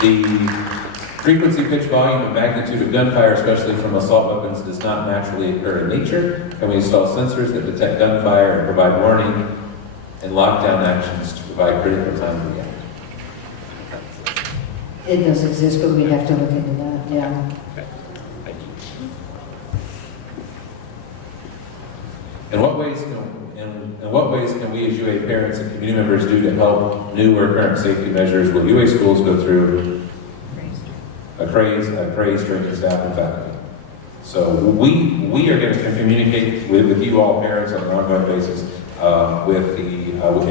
The frequency, pitch, volume, and magnitude of gunfire, especially from assault weapons, does not naturally occur in nature. Can we install sensors that detect gunfire and provide warning and lockdown actions to provide critical time to react? It does exist, but we'd have to look into that, yeah. Okay. Thank you. In what ways can we as UA parents and community members do to help new or current safety measures? Will UA schools go through a craze training staff and faculty? So we are going to communicate with you all parents on an ongoing basis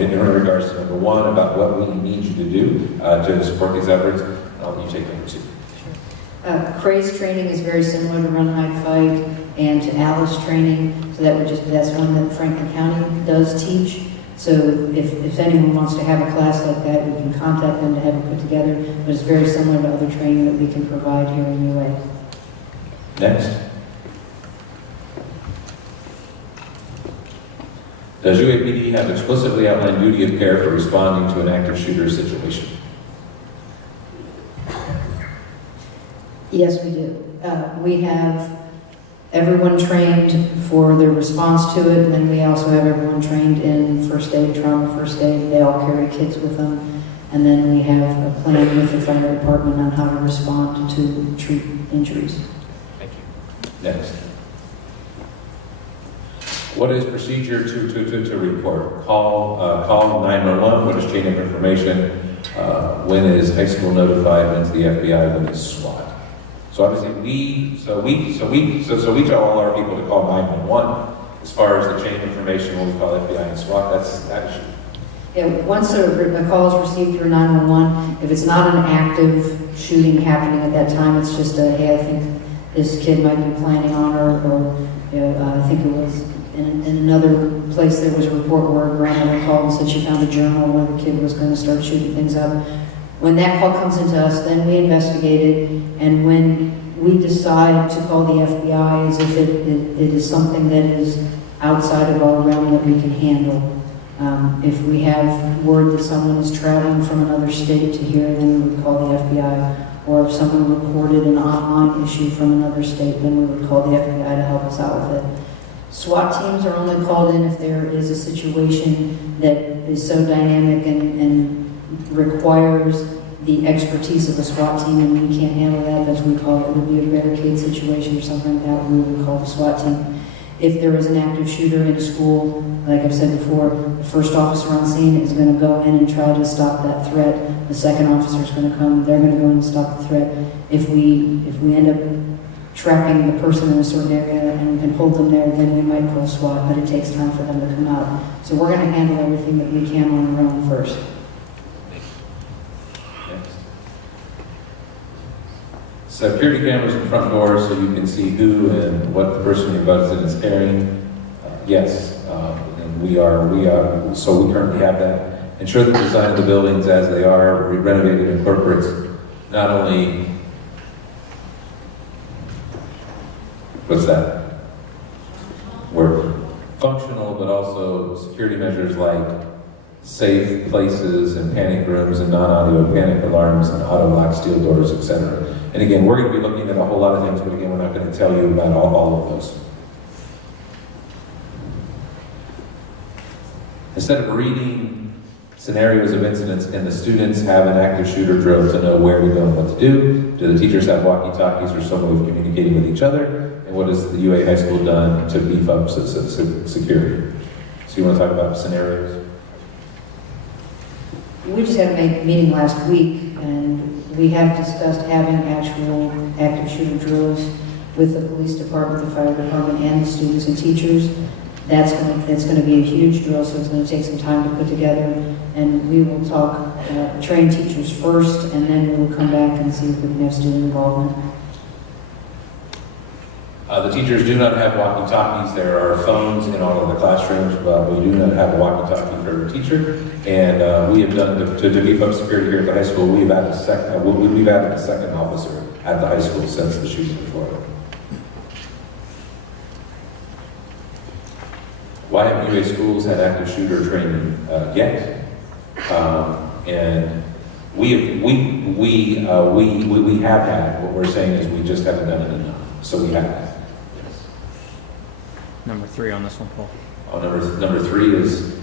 in regards to number one about what we need you to do to support these efforts. I'll let you take number two. Craze training is very similar to Run, Hide, Fight and to Alice training. So that's one that Franklin County does teach. So if anyone wants to have a class like that, we can contact them to have it put together. But it's very similar to other training that we can provide here in UA. Next. Does UAPD have explicitly outlined duty of care for responding to an active shooter situation? Yes, we do. We have everyone trained for their response to it, and then we also have everyone trained in first aid, trauma first aid. They all carry kits with them. And then we have a plan with the fire department on how to respond to treat injuries. Thank you. Next. What is procedure to report? Call 911. What is chain of information? When is high school notified? When's the FBI? When is SWAT? So obviously we tell all our people to call 911. As far as the chain of information, when we call FBI and SWAT, that's that issue. Yeah, once a call is received through 911, if it's not an active shooting happening at that time, it's just a, hey, I think this kid might be planning on her, or I think it was in another place there was a report where a grandmother called and said she found a journal where the kid was going to start shooting things up. When that call comes into us, then we investigate it, and when we decide to call the FBI is if it is something that is outside of our realm that we can handle. If we have word that someone is traveling from another state to here, then we would call the FBI. Or if someone reported an online issue from another state, then we would call the FBI to help us out with it. SWAT teams are only called in if there is a situation that is so dynamic and requires the expertise of the SWAT team, and we can't handle that. That's what we call it. It would be a barricade situation or something like that. We would call the SWAT team. If there is an active shooter in a school, like I've said before, the first officer on scene is going to go in and try to stop that threat. The second officer is going to come. They're going to go in and stop the threat. If we end up trapping the person in a certain area and we can hold them there, then we might call SWAT, but it takes time for them to come out. So we're going to handle everything that we can on our own first. Security cameras in front doors so you can see who and what the person you're buzzing is carrying. Yes, and we currently have that. Ensure the design of the buildings as they are renovated incorporates not only, what's that word? Functional, but also security measures like safe places and panic rooms and non-audio panic alarms and auto-lock steel doors, etc. And again, we're going to be looking at a whole lot of things, but again, we're not going to tell you about all of those. Instead of reading scenarios of incidents, can the students have an active shooter drill to know where to go and what to do? Do the teachers have walkie-talkies or some way of communicating with each other? And what has the UA High School done to beef up security? So you want to talk about scenarios? We just had a meeting last week, and we have discussed having actual active shooter drills with the police department, the fire department, and the students and teachers. That's going to be a huge drill, so it's going to take some time to put together. And we will talk, train teachers first, and then we will come back and see if we can have student involvement. The teachers do not have walkie-talkies. There are phones in all of the classrooms, but we do not have a walkie-talkie for a teacher. And we have done, to beef up security here at the high school, we've added a second officer at the high school since the shooting in Florida. Why haven't UA schools had active shooter training yet? And we have had. What we're saying is we just haven't done it enough. So we have that. Yes. Number 3 on this one, Paul. Oh, number 3 is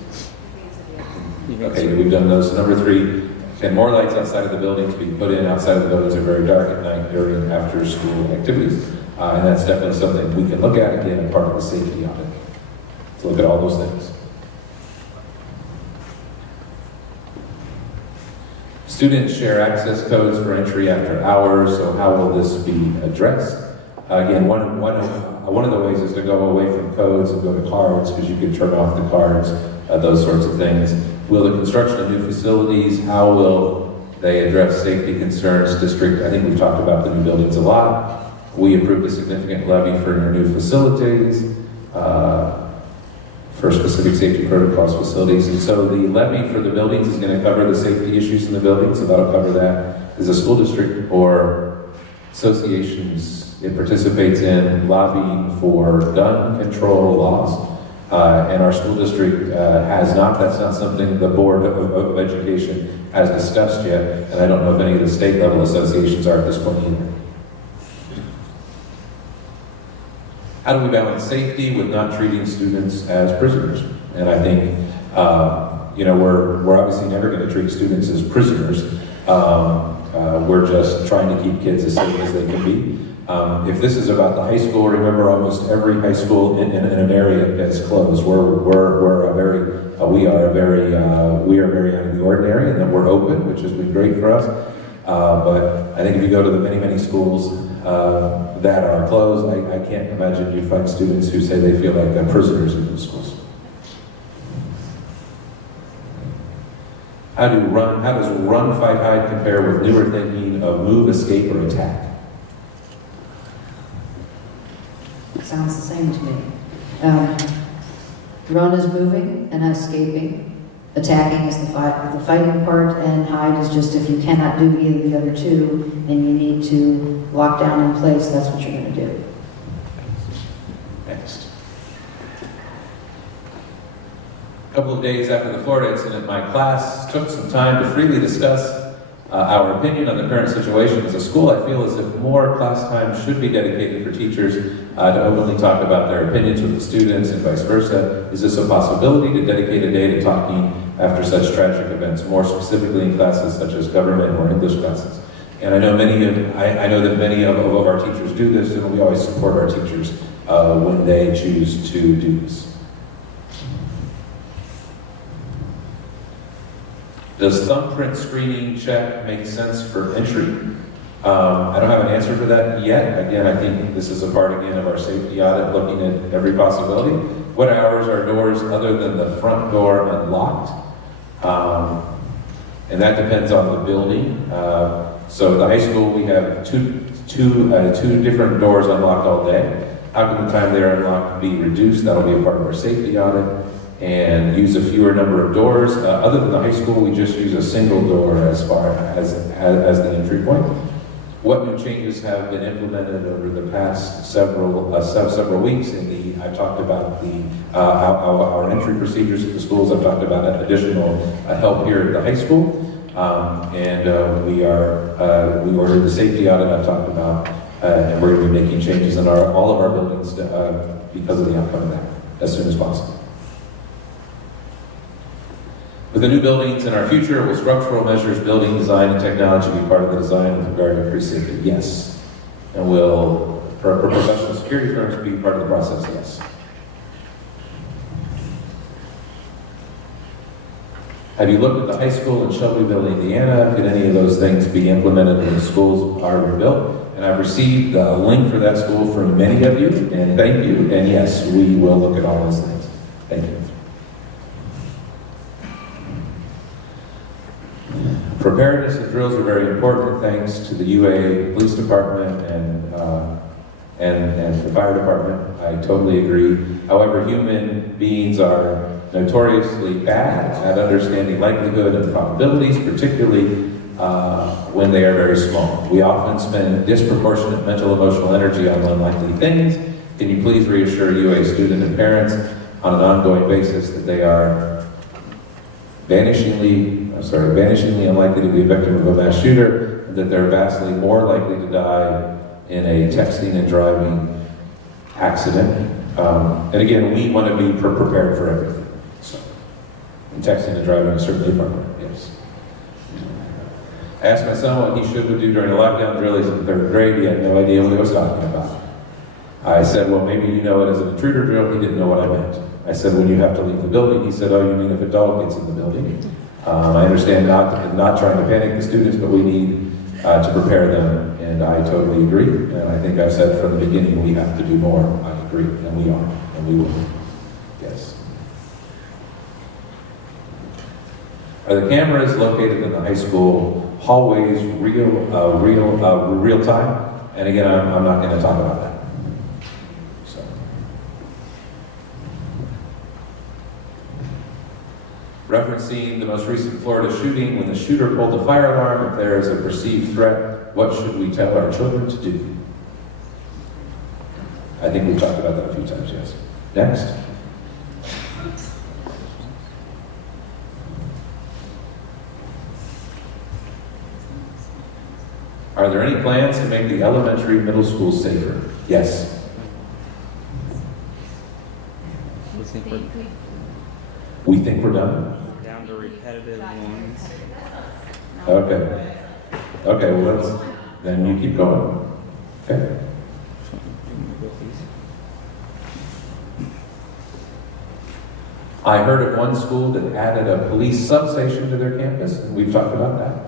okay. We've done those. Number 3, can more lights outside of the buildings be put in? Outside of the buildings are very dark at night during after-school activities, and that's definitely something we can look at again as part of the safety audit. To look at all those things. Students share access codes for entry after hours, so how will this be addressed? Again, one of the ways is to go away from codes and go to cards, because you can turn off the cards, those sorts of things. Will the construction of new facilities, how will they address safety concerns? District, I think we've talked about the new buildings a lot. We approved a significant levy for new facilities. For specific safety protocols facilities. And so the levy for the buildings is going to cover the safety issues in the buildings, so that'll cover that. As a school district or associations, it participates in lobbying for gun control laws. And our school district has not. That's not something the Board of Education has discussed yet. And I don't know if any of the state level associations are at this point either. How do we balance safety with not treating students as prisoners? And I think, we're obviously never going to treat students as prisoners. We're just trying to keep kids as safe as they can be. If this is about the high school, remember almost every high school in an area is closed. We are very out of the ordinary, and that we're open, which has been great for us. But I think if you go to the many schools that are closed, I can't imagine you find students who say they feel like they're prisoners in those schools. How does run, fight, hide compare with newer thinking of move, escape, or attack? It sounds the same to me. Run is moving and escaping. Attacking is the fighting part, and hide is just if you cannot do either of the other two and you need to lock down in place, that's what you're going to do. Next. A couple of days after the Florida incident, my class took some time to freely discuss our opinion on the current situation. As a school, I feel as if more class time should be dedicated for teachers to openly talk about their opinions with the students and vice versa. Is this a possibility to dedicate a day to talking after such tragic events, more specifically in classes such as government or English classes? And I know that many of our teachers do this, and we always support our teachers when they choose to do this. Does thumbprint screening check make sense for entry? I don't have an answer for that yet. Again, I think this is a part, again, of our safety audit, looking at every possibility. What hours are doors other than the front door unlocked? And that depends on the building. So at the high school, we have two different doors unlocked all day. How can the time they're unlocked be reduced? That'll be a part of our safety audit. And use a fewer number of doors. Other than the high school, we just use a single door as far as the entry point. What new changes have been implemented over the past several weeks? I've talked about our entry procedures at the schools. I've talked about additional help here at the high school, and we ordered the safety audit. I've talked about, and we're going to be making changes in all of our buildings because of the outcome of that as soon as possible. With the new buildings in our future, will structural measures, building design, and technology be part of the design with regard to increased safety? Yes. And will professional security firms be part of the process? Yes. Have you looked at the high school in Shelbyville, Indiana? Could any of those things be implemented when the schools are rebuilt? And I've received a link for that school from many of you, and thank you. And yes, we will look at all those things. Thank you. Preparedness and drills are very important thanks to the UA Police Department and the Fire Department. I totally agree. However, human beings are notoriously bad at understanding likelihood and probabilities, particularly when they are very small. We often spend disproportionate mental emotional energy on unlikely things. Can you please reassure UA students and parents on an ongoing basis that they are vanishingly unlikely to be a victim of a mass shooter, and that they're vastly more likely to die in a texting and driving accident. And again, we want to be prepared for everything. So, and texting and driving is certainly part of it, yes. I asked my son what he should do during a lockdown drill. He's in 3rd grade. He had no idea what he was talking about. I said, well, maybe you know it as an intruder drill. He didn't know what I meant. I said, when you have to leave the building. He said, oh, you mean if a dog gets in the building? I understand not trying to panic the students, but we need to prepare them, and I totally agree. And I think I've said from the beginning we have to do more. I agree, and we are, and we will. Yes. Are the cameras located in the high school hallways real time? And again, I'm not going to talk about that. So. Referencing the most recent Florida shooting, when the shooter pulled the fire alarm, if there is a perceived threat, what should we tell our children to do? I think we've talked about that a few times, yes. Next. Are there any plans to make the elementary, middle school safer? Yes. We think we're done? Down to repetitive ones. Okay. Okay, well, then you keep going. Okay. I heard of one school that added a police substation to their campus, and we've talked about that.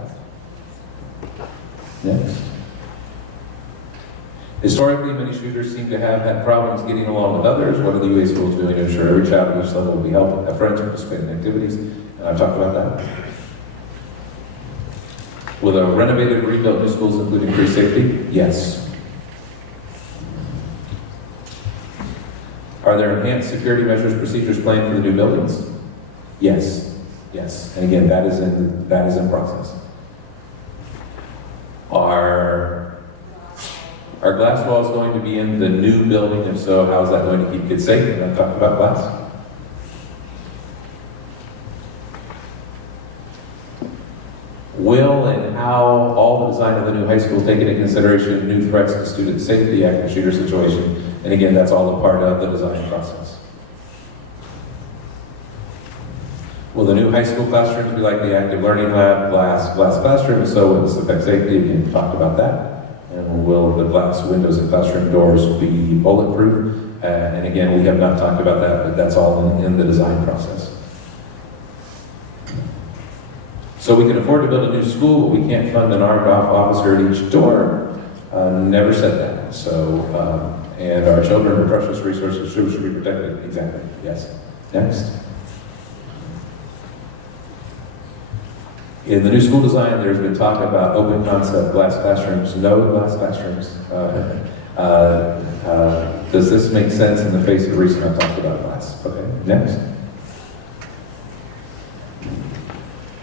Next. Historically, many shooters seem to have had problems getting along with others. What are the UA schools doing to ensure every child at each level will be helped, have friends, participate in activities? And I've talked about that. Will a renovated, rebuilt new schools include increased safety? Yes. Are there enhanced security measures, procedures planned for the new buildings? Yes. Yes. And again, that is in process. Are glass walls going to be in the new building? If so, how is that going to keep kids safe? And I've talked about glass. Will and how all the design of the new high school take into consideration new threats to student safety, active shooter situation? And again, that's all a part of the design process. Will the new high school classrooms be like the active learning lab, glass classrooms? So will this affect safety? Again, we talked about that. And will the glass windows and classroom doors be bulletproof? And again, we have not talked about that, but that's all in the design process. So we can afford to build a new school, but we can't fund an armed officer at each door. Never said that. So, and our children are precious resources, should be protected. Exactly. Yes. Next. In the new school design, there's been talk about open concept glass classrooms, no glass classrooms. Does this make sense in the face of recent I've talked about glass? Okay, next.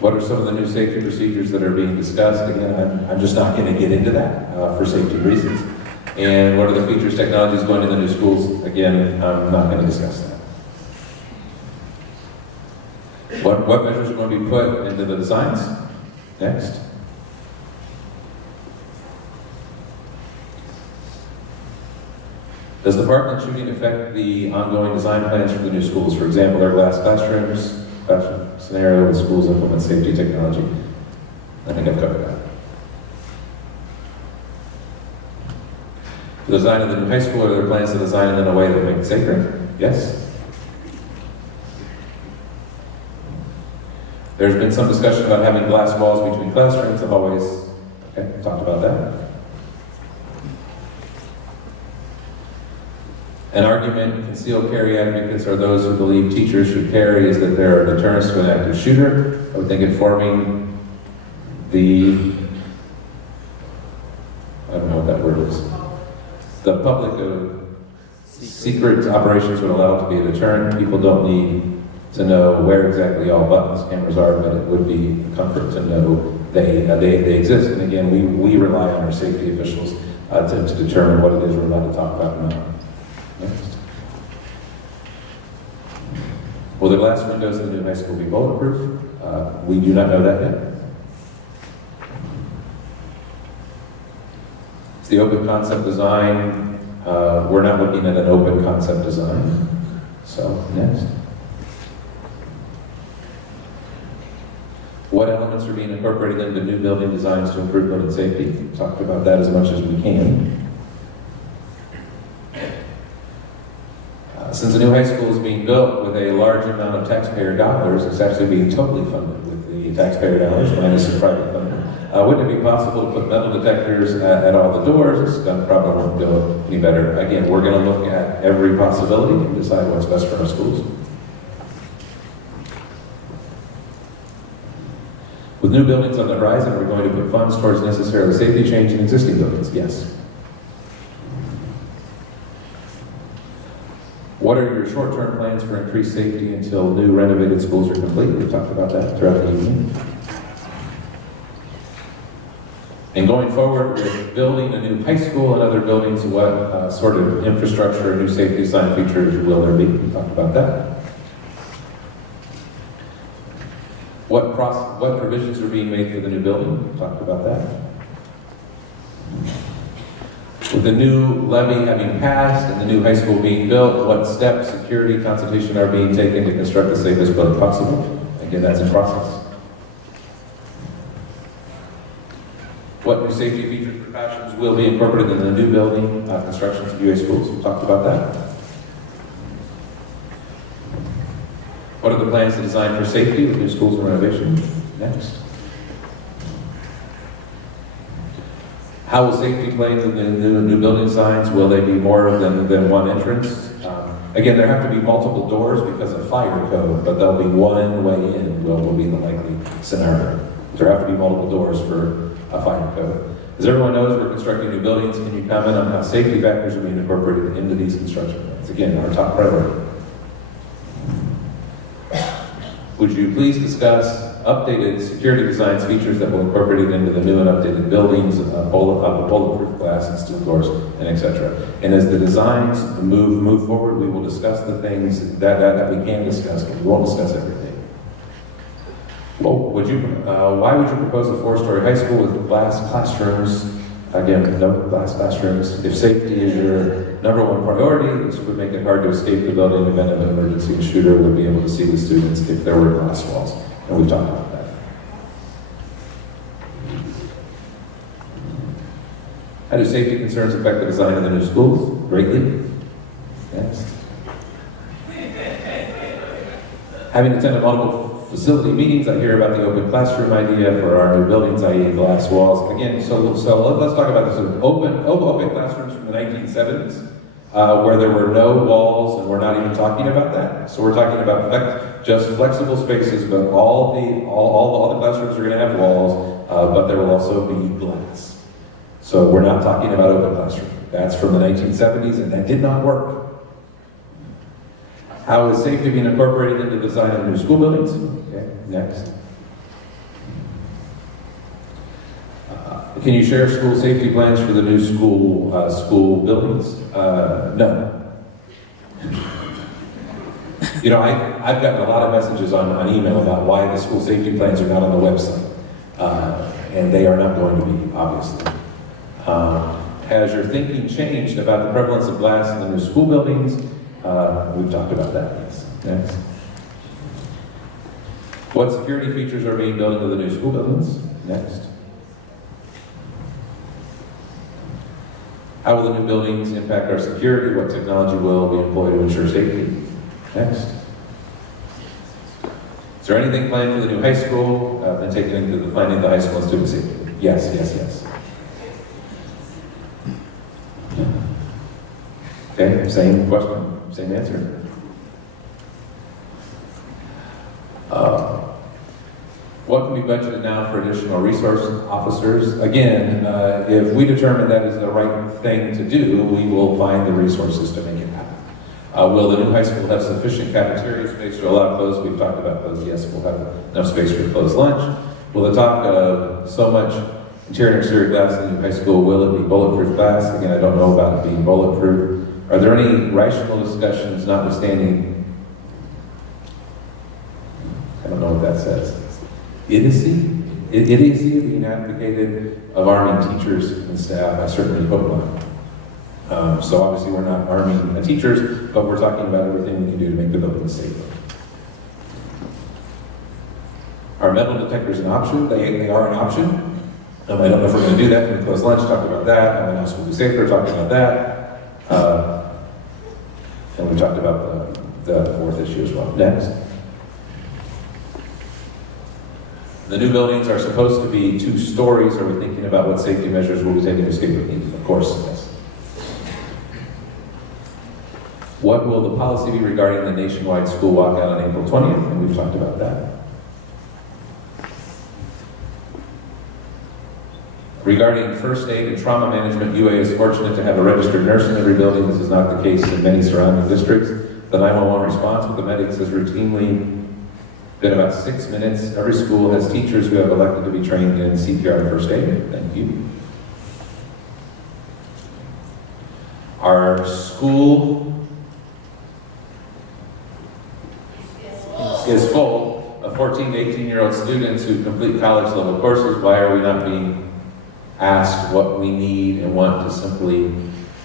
What are some of the new safety procedures that are being discussed? Again, I'm just not going to get into that for safety reasons. And what are the features, technologies going in the new schools? Again, I'm not going to discuss that. What measures are going to be put into the designs? Next. Does the Parkland shooting affect the ongoing design plans for the new schools? For example, are glass classrooms, classroom scenario with schools implement safety technology? I think I've covered that. The design of the new high school, are there plans to design it in a way that will make it safer? Yes. There's been some discussion about having glass walls between classrooms. I've always, okay, talked about that. An argument concealed carry advocates are those who believe teachers should carry is that there are deterrents to an active shooter. I would think informing the, I don't know what that word is, the public of secret operations would allow it to be a deterrent. People don't need to know where exactly all buttons, cameras are, but it would be a comfort to know they exist. And again, we rely on our safety officials to determine what it is we're allowed to talk about or not. Next. Will the glass windows in the new high school be bulletproof? We do not know that yet. It's the open concept design. We're not looking at an open concept design. So, next. What elements are being incorporated into new building designs to improve building safety? We talked about that as much as we can. Since the new high school is being built with a large amount of taxpayer dollars, it's actually being totally funded with the taxpayer dollars minus the private funding. Wouldn't it be possible to put metal detectors at all the doors? It's going to probably won't go any better. Again, we're going to look at every possibility and decide what's best for our schools. With new buildings on the horizon, are we going to put funds towards necessarily safety change in existing buildings? Yes. What are your short-term plans for increased safety until new renovated schools are complete? We talked about that throughout the evening. And going forward with building a new high school and other buildings, what sort of infrastructure, new safety design features will there be? We talked about that. What provisions are being made for the new building? We talked about that. With the new levy having passed and the new high school being built, what steps, security, consultation are being taken to construct the safest building possible? Again, that's in process. What new safety features and precautions will be incorporated in the new building construction for UA schools? We talked about that. What are the plans to design for safety with new schools and renovation? Next. How will safety play in the new building signs? Will they be more than one entrance? Again, there have to be multiple doors because of fire code, but there'll be one way in will be the likely scenario. There have to be multiple doors for a fire code. As everyone knows, we're constructing new buildings. Can you comment on how safety factors are being incorporated into these construction plans? Again, our top priority. Would you please discuss updated security designs features that will incorporate it into the new and updated buildings, bulletproof glass and steel doors, and etc. And as the designs move forward, we will discuss the things that we can discuss, but we won't discuss everything. Well, why would you propose a 4-story high school with glass classrooms? Again, no glass classrooms. If safety is your number one priority, this would make it hard to escape the building in the event of an emergency. A shooter would be able to see the students if there were glass walls. And we've talked about that. How do safety concerns affect the design of the new schools? Greatly. Next. Having attended multiple facility meetings, I hear about the open classroom idea for our new buildings, i.e. glass walls. Again, so let's talk about this. Open classrooms from the 1970s, where there were no walls, and we're not even talking about that. So we're talking about just flexible spaces, but all the classrooms are going to have walls, but there will also be glass. So we're not talking about open classroom. That's from the 1970s, and that did not work. How is safety being incorporated into the design of new school buildings? Okay, next. Can you share school safety plans for the new school buildings? No. You know, I've gotten a lot of messages on email about why the school safety plans are not on the website. And they are not going to be, obviously. Has your thinking changed about the prevalence of glass in the new school buildings? We've talked about that. Yes. Next. What security features are being built into the new school buildings? Next. How will the new buildings impact our security? What technology will be employed to ensure safety? Next. Is there anything planned for the new high school? Been taken into the planning of the high school and student safety? Yes, yes, yes. Okay, same question, same answer. What can be budgeted now for additional resource officers? Again, if we determine that is the right thing to do, we will find the resources to make it happen. Will the new high school have sufficient cafeteria space to allow closed? We've talked about those. Yes, we'll have enough space for closed lunch. Will the talk of so much interior and exterior glass in the new high school, will it be bulletproof glass? Again, I don't know about it being bulletproof. Are there any rational discussions notwithstanding? I don't know what that says. Idiocy being advocated of arming teachers and staff? I certainly hope not. So obviously we're not arming the teachers, but we're talking about everything we can do to make the buildings safer. Are metal detectors an option? They are an option. I don't know if we're going to do that in the closed lunch, talk about that. How else will be safer, talking about that. And we talked about the fourth issue as well. Next. The new buildings are supposed to be 2 stories. Are we thinking about what safety measures will be taken to escape with needs? Of course, yes. What will the policy be regarding the nationwide school walkout on April 20th? And we've talked about that. Regarding first aid and trauma management, UA is fortunate to have a registered nurse in every building. This is not the case in many surrounding districts. The 911 response with the medics has routinely been about 6 minutes. Every school has teachers who have elected to be trained in CPR and first aid. Thank you. Our school is full of 14 to 18-year-old students who complete college level courses. Why are we not being asked what we need and want to simply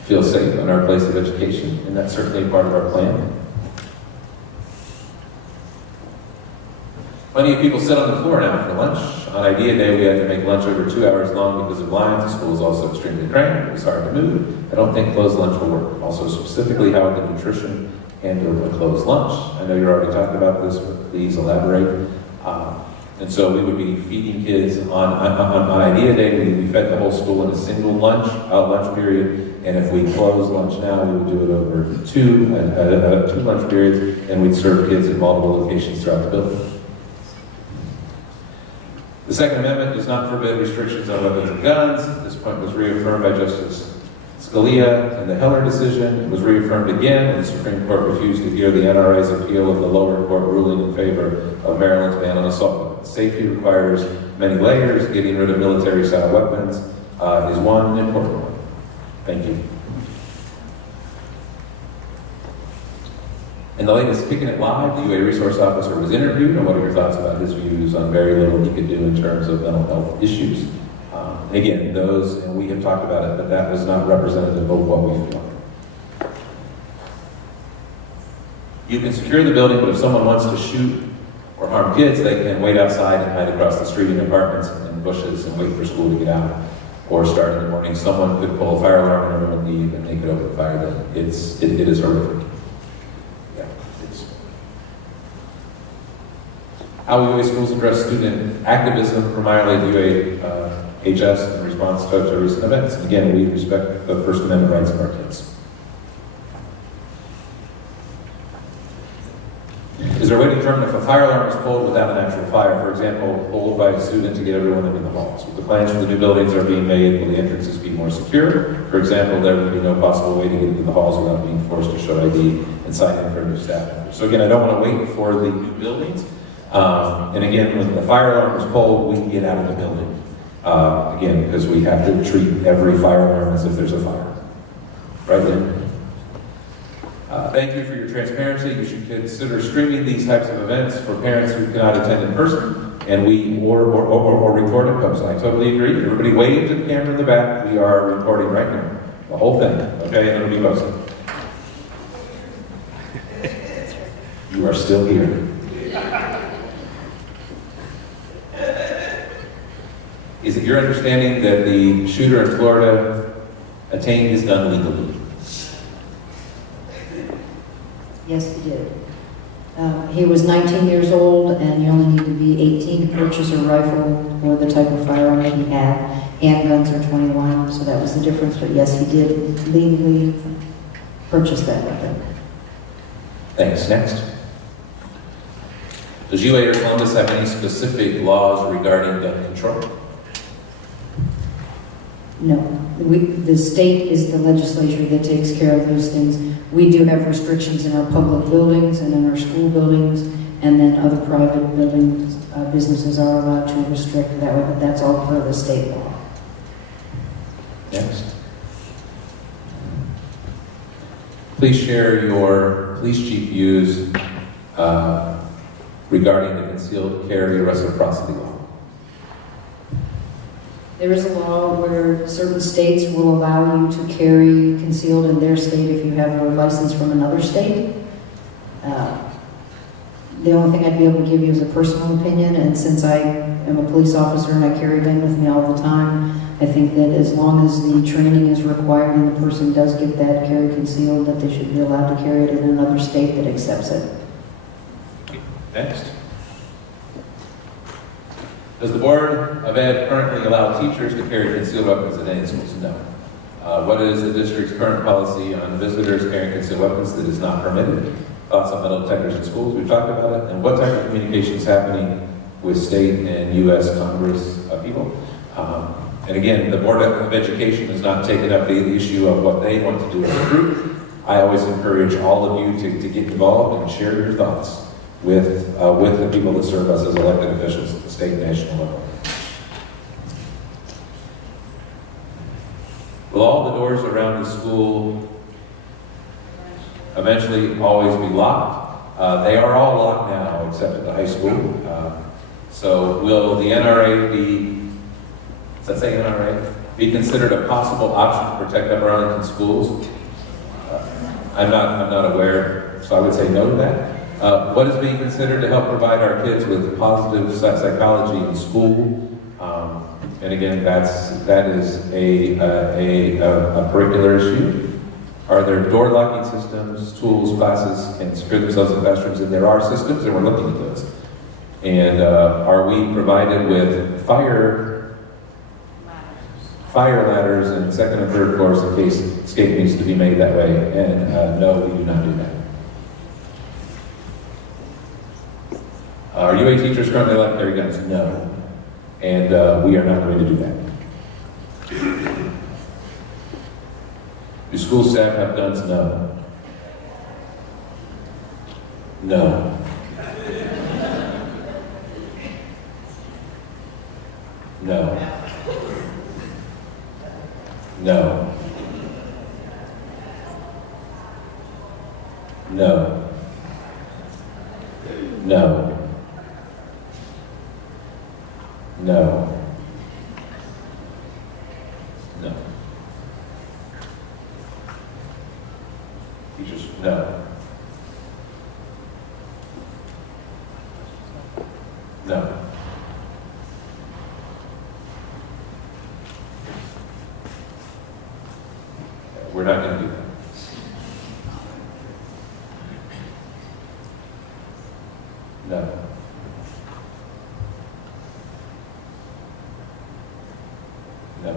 feel safe in our place of education? And that's certainly part of our plan. Plenty of people sit on the floor now for lunch. On Idea Day, we had to make lunch over 2 hours long because of lines. The school is also extremely cramped. It was hard to move. I don't think closed lunch will work. Also, specifically, how would the nutrition handle a closed lunch? I know you're already talking about this, but please elaborate. And so we would be feeding kids on Idea Day. We fed the whole school in a single lunch period. And if we close lunch now, we would do it over two lunch periods, and we'd serve kids at multiple locations throughout the building. The Second Amendment does not forbid restrictions on weapons and guns. This point was reaffirmed by Justice Scalia in the Heller decision. It was reaffirmed again when the Supreme Court refused to hear the NRA's appeal of the lower court ruling in favor of Maryland's ban on assault weapons. Safety requires many layers. Getting rid of military-style weapons is one important one. Thank you. In the latest Kicking It Live, the UA resource officer was interviewed, and what are your thoughts about his views on very little he could do in terms of mental health issues? Again, those, and we have talked about it, but that was not representative of what we feel. You can secure the building, but if someone wants to shoot or harm kids, they can wait outside and hide across the street in apartments and bushes and wait for school to get out. Or start in the morning. Someone could pull a fire alarm and everyone would leave and they could open fire. Then it is horrific. Yeah, it's. How UA schools address student activism, primarily at UA HS in response to recent events. And again, we respect the First Amendment rights of our kids. Is there a way to determine if a fire alarm is pulled without an actual fire? For example, pulled by a student to get everyone in the halls. With the plans for the new buildings are being made, will the entrances be more secure? For example, there would be no possible way to get into the halls without being forced to show ID and sign in for a new staff member. So again, I don't want to wait for the new buildings. And again, when the fire alarm is pulled, we can get out of the building. Again, because we have to treat every fire alarm as if there's a fire. Right, Lynn? Thank you for your transparency. You should consider streaming these types of events for parents who cannot attend in person, and or record and post. I totally agree. Everybody wave to the camera in the back. We are recording right now, the whole thing. Okay, and it'll be posted. You are still here. Is it your understanding that the shooter in Florida attained his gun legally? Yes, we did. He was 19 years old, and you only need to be 18 to purchase a rifle or the type of firearm that he had. Handguns are 21, so that was the difference. But yes, he did legally purchase that weapon. Thanks. Next. Does UA or Columbus have any specific laws regarding gun control? No. The state is the legislature that takes care of those things. We do have restrictions in our public buildings and in our school buildings, and then other private buildings, businesses are allowed to restrict that way, but that's all per the state law. Next. Please share your police chief views regarding the concealed carry reciprocity law. There is a law where certain states will allow you to carry concealed in their state if you have a license from another state. The only thing I'd be able to give you is a personal opinion, and since I am a police officer and I carry them with me all the time, I think that as long as the training is required and the person does get that carry concealed, that they should be allowed to carry it in another state that accepts it. Next. Does the Board of Ed currently allow teachers to carry concealed weapons in any schools? No. What is the district's current policy on visitors carrying concealed weapons that is not permitted? Thoughts on metal detectors in schools? We've talked about it. And what type of communication is happening with state and U.S. Congress people? And again, the Board of Education has not taken up the issue of what they want to do as a group. I always encourage all of you to get involved and share your thoughts with the people that serve us as elected officials at the state and national level. Will all the doors around the school eventually always be locked? They are all locked now, except at the high school. So will the NRA be, does that say NRA? Be considered a possible option to protect Upper Arlington schools? I'm not aware, so I would say no to that. What is being considered to help provide our kids with positive psychology in school? And again, that is a curricular issue. Are there door locking systems, tools, classes, and secure themselves in classrooms? And there are systems, and we're looking at those. And are we provided with fire ladders in second and third floors in case escape needs to be made that way? And no, we do not do that. Are UA teachers currently allowed to carry guns? No. And we are not going to do that. Do school staff have guns? No. No. No. No. No. No. No. No. Teachers, no. No. We're not going to do that. No. No.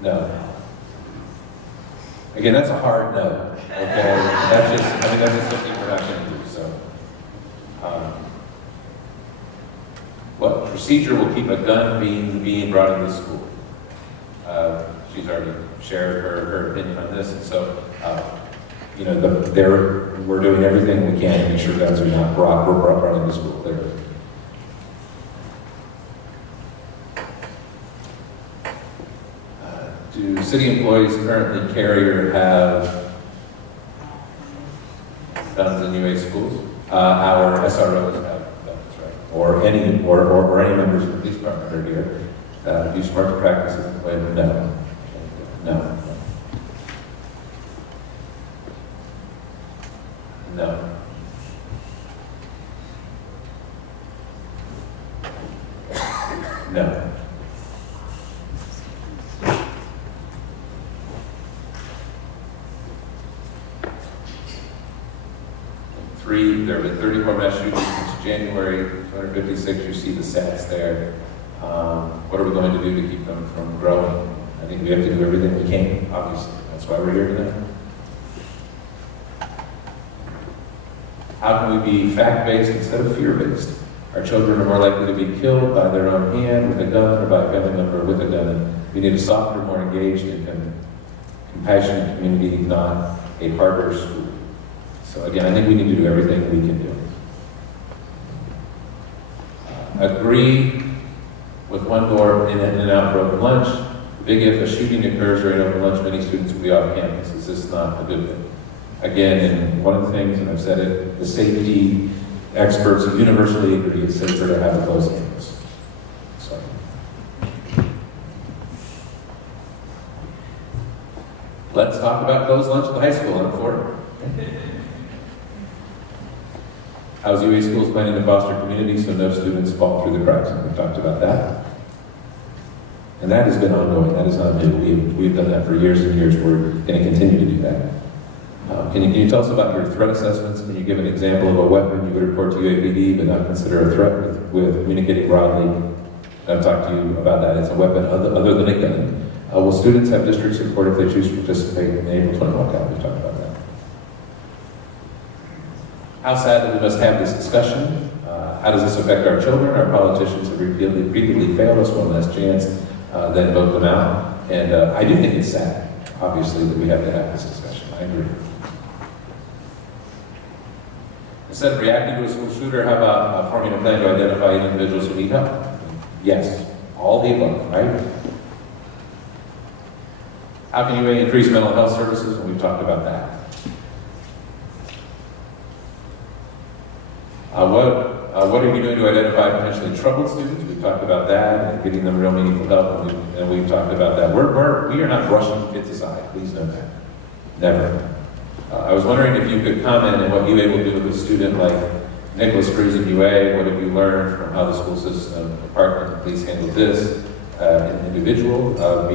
No. Again, that's a hard no. Okay, that's just something we're not going to do. So, what procedure will keep a gun being brought into school? She's already shared her opinion on this, and so we're doing everything we can to make sure guns are not brought into school. Do city employees currently carry or have guns in UA schools? Our SROs have guns, right? Or any members of the police department are here. Do smart practices? No. No. No. No. There have been 34 mass shootings since January, 256. You see the stats there. What are we going to do to keep them from growing? I think we have to do everything we can, obviously. That's why we're here tonight. How can we be fact-based instead of fear-based? Our children are more likely to be killed by their own hand with a gun or by a family member with a gun. We need a softer, more engaged and compassionate community, not a harder school. So again, I think we need to do everything we can do. Agree with one door in and out for open lunch. Big if a shooting occurs during open lunch, many students will be off campus. Is this not a good thing? Again, and one of the things, and I've said it, the safety experts universally agree it's safer to have a closed campus. So. Let's talk about closed lunch at the high school in Florida. How's UA Schools planning to foster community so no students fall through the cracks? And we've talked about that. And that has been ongoing. That is not new. We've done that for years and years. We're going to continue to do that. Can you tell us about your threat assessments? Can you give an example of a weapon you would report to UAPD but not consider a threat with communicating broadly? I've talked to you about that. It's a weapon other than a gun. Will students have district support if they choose to participate in the April 20 walkout? We've talked about that. How sad that we must have this discussion. How does this affect our children? Our politicians have repeatedly failed us. One last chance, then vote them out. And I do think it's sad, obviously, that we have to have this discussion. I agree. Instead of reacting to a school shooter, how about forming a plan to identify individuals who need help? Yes, all the above, right? How can you increase mental health services? And we've talked about that. What are you doing to identify potentially troubled students? We've talked about that and getting them real meaningful help, and we've talked about that. We are not brushing kids aside. Please know that. Never. I was wondering if you could comment on what UA will do with a student like Nicholas Cruz at UA. What have you learned from how the school system, department, and police handled this individual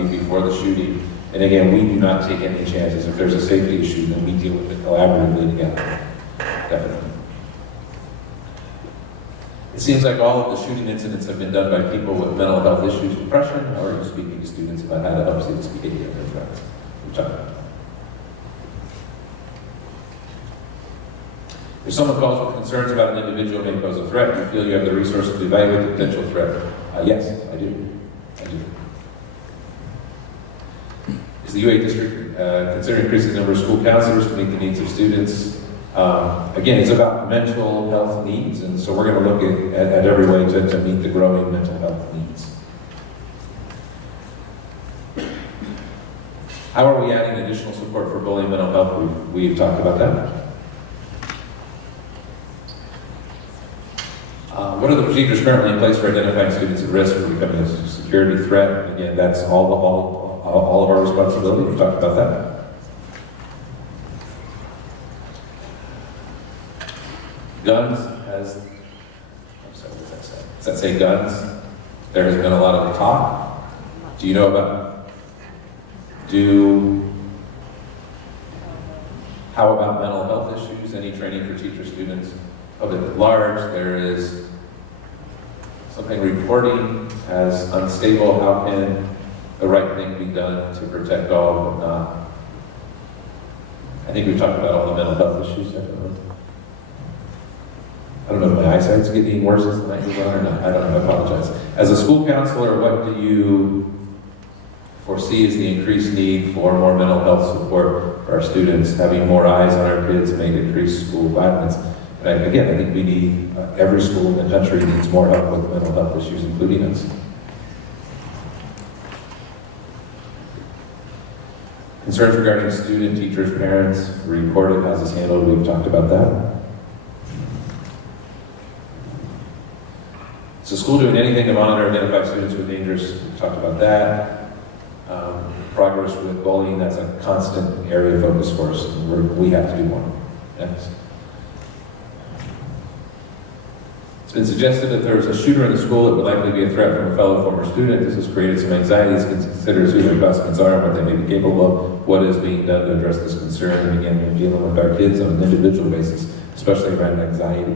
before the shooting? And again, we do not take any chances. If there's a safety issue, then we deal with it collaboratively together. Definitely. It seems like all of the shooting incidents have been done by people with mental health issues, depression. How are you speaking to students about how to help students mitigate their threats? We'll talk about that. If someone calls with concerns about an individual may pose a threat, you feel you have the resources to evaluate the potential threat? Yes, I do. Is the UA district considering increasing the number of school counselors to meet the needs of students? Again, it's about mental health needs, and so we're going to look at every way to meet the growing mental health needs. How are we adding additional support for bullying mental health? We've talked about that. What are the procedures currently in place for identifying students at risk for becoming a security threat? Again, that's all of our responsibility. We've talked about that. Guns, I'm sorry, what does that say? Does that say guns? There has been a lot of talk. Do you know about, how about mental health issues? Any training for teachers, students, public at large? There is something reporting as unstable. How can the right thing be done to protect all but not? I think we've talked about all the mental health issues, definitely. I don't know if my eyesight's getting worse as the night goes on or not. I don't know, I apologize. As a school counselor, what do you foresee as the increased need for more mental health support for our students? Having more eyes on our kids may decrease school violence. And again, I think we need, every school in the country needs more help with mental health issues, including us. Concerns regarding student, teachers, parents, reported, how's this handled? We've talked about that. Is the school doing anything to monitor and identify students with dangers? We've talked about that. Progress with bullying, that's a constant area of focus for us. We have to do more. Yes. It's been suggested that if there was a shooter in the school, it would likely be a threat from a fellow former student. This has created some anxieties. Consider who their classmates are and what they may be capable of. What is being done to address this concern? And again, we're dealing with our kids on an individual basis. especially around anxiety.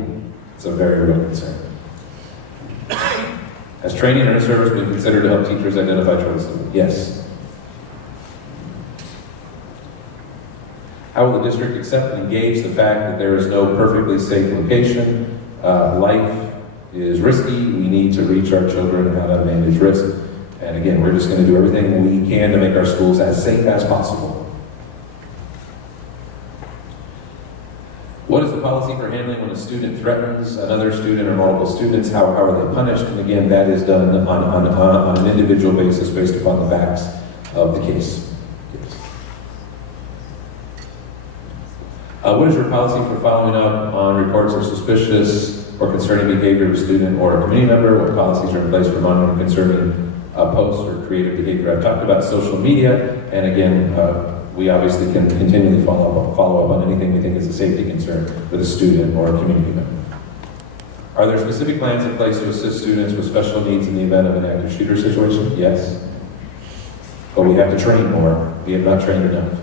It's a very real concern. Has training and service been considered to help teachers identify troublesome? Yes. How will the district accept and engage the fact that there is no perfectly safe location? Life is risky. We need to reach our children and how to manage risk. And again, we're just going to do everything we can to make our schools as safe as possible. What is the policy for handling when a student threatens another student or multiple students? How are they punished? And again, that is done on an individual basis based upon the facts of the case. What is your policy for following up on reports of suspicious or concerning behavior of a student or a community member? What policies are in place for monitoring concerning posts or creative behavior? I've talked about social media, and again, we obviously can continually follow up on anything we think is a safety concern with a student or a community member. Are there specific plans in place to assist students with special needs in the event of an active shooter situation? Yes. But we have to train more. We have not trained enough.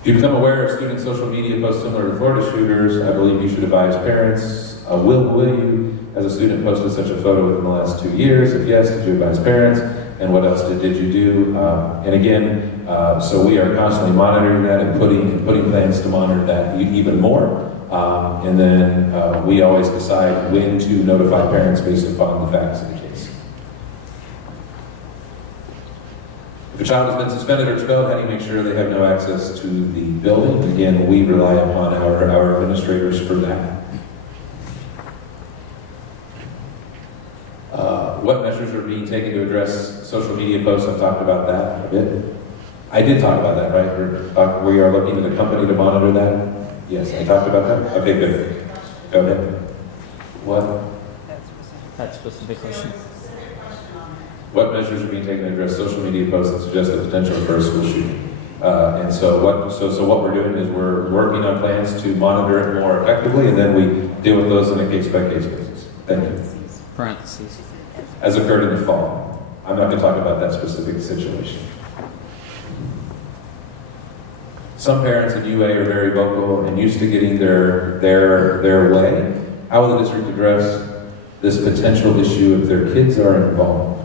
If you become aware of student social media posts similar to Florida shooters, I believe you should advise parents. Will you, as a student, posted such a photo within the last 2 years? If yes, did you advise parents? And what else did you do? And again, so we are constantly monitoring that and putting plans to monitor that even more. And then we always decide when to notify parents based upon the facts of the case. If a child has been suspended or expelled, how do you make sure they have no access to the building? Again, we rely upon our administrators for that. What measures are being taken to address social media posts? I've talked about that a bit. I did talk about that, right? We are looking at a company to monitor that. Yes, I talked about that. Okay, good. Go ahead. What? That specific question. What measures are being taken to address social media posts that suggest the potential for a school shooting? And so what we're doing is we're working on plans to monitor it more effectively, and then we deal with those on a case-by-case basis. Thank you. Parentheses. As occurred in the fall. I'm not going to talk about that specific situation. Some parents in UA are very vocal and used to getting their way. How will the district address this potential issue if their kids are involved?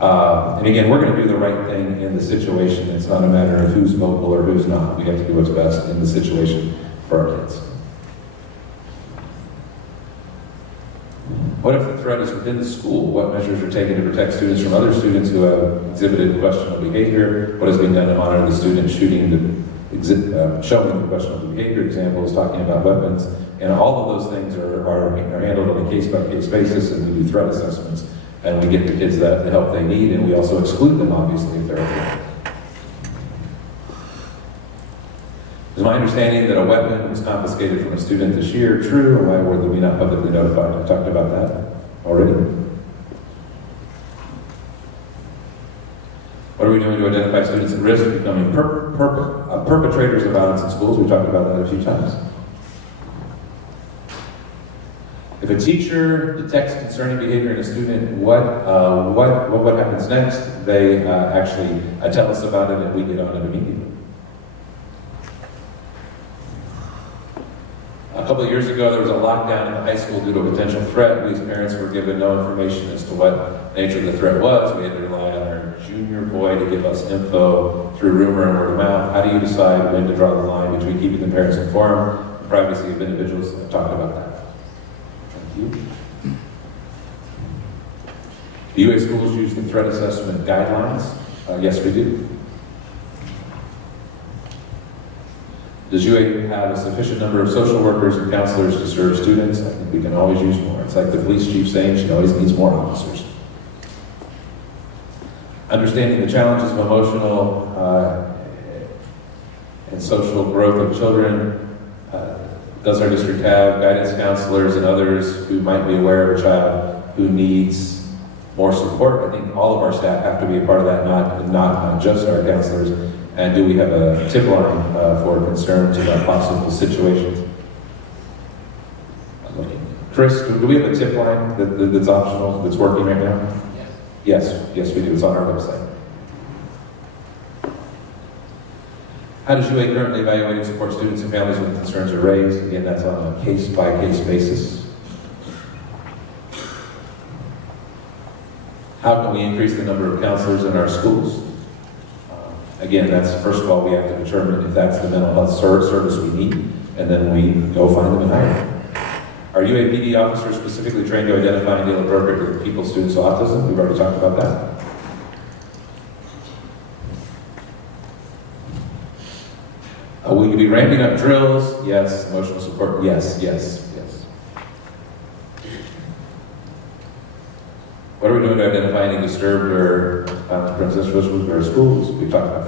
And again, we're going to do the right thing in the situation. It's not a matter of who's vocal or who's not. We have to do what's best in the situation for our kids. What if the threat is within the school? What measures are taken to protect students from other students who have exhibited questionable behavior? What has been done to honor the student showing the questionable behavior examples, talking about weapons? And all of those things are handled on a case-by-case basis, and we do threat assessments, and we get the kids the help they need, and we also exclude them, obviously, if they're afraid. Is my understanding that a weapon was confiscated from a student this year true, or why were we not publicly notified? I talked about that already. What are we doing to identify students at risk of becoming perpetrators of violence in schools? We talked about that a few times. If a teacher detects concerning behavior in a student, what happens next? They actually tell us about it, and we get on it immediately. A couple of years ago, there was a lockdown in the high school due to a potential threat. We as parents were given no information as to what nature of the threat was. We had to rely on our junior boy to give us info through rumor and word of mouth. How do you decide when to draw the line between keeping the parents informed and the privacy of individuals? I've talked about that. Thank you. Do UA schools use the threat assessment guidelines? Yes, we do. Does UA have a sufficient number of social workers and counselors to serve students? I think we can always use more. It's like the police chief saying she always needs more officers. Understanding the challenges of emotional and social growth of children, does our district have guidance counselors and others who might be aware of a child who needs more support? I think all of our staff have to be a part of that, not just our counselors. And do we have a tip line for concerns about possible situations? Chris, do we have a tip line that's optional, that's working right now? Yes, we do. It's on our website. How does UA currently evaluate and support students and families when concerns are raised? Again, that's on a case-by-case basis. How can we increase the number of counselors in our schools? Again, that's, first of all, we have to determine if that's the mental health service we need, and then we go find them and hire them. Are UAPD officers specifically trained to identify and deal appropriately with people, students with autism? We've already talked about that. Will you be ramping up drills? Yes. Emotional support? Yes, yes, yes. What are we doing to identify any disturbed or princess with our schools? We've talked about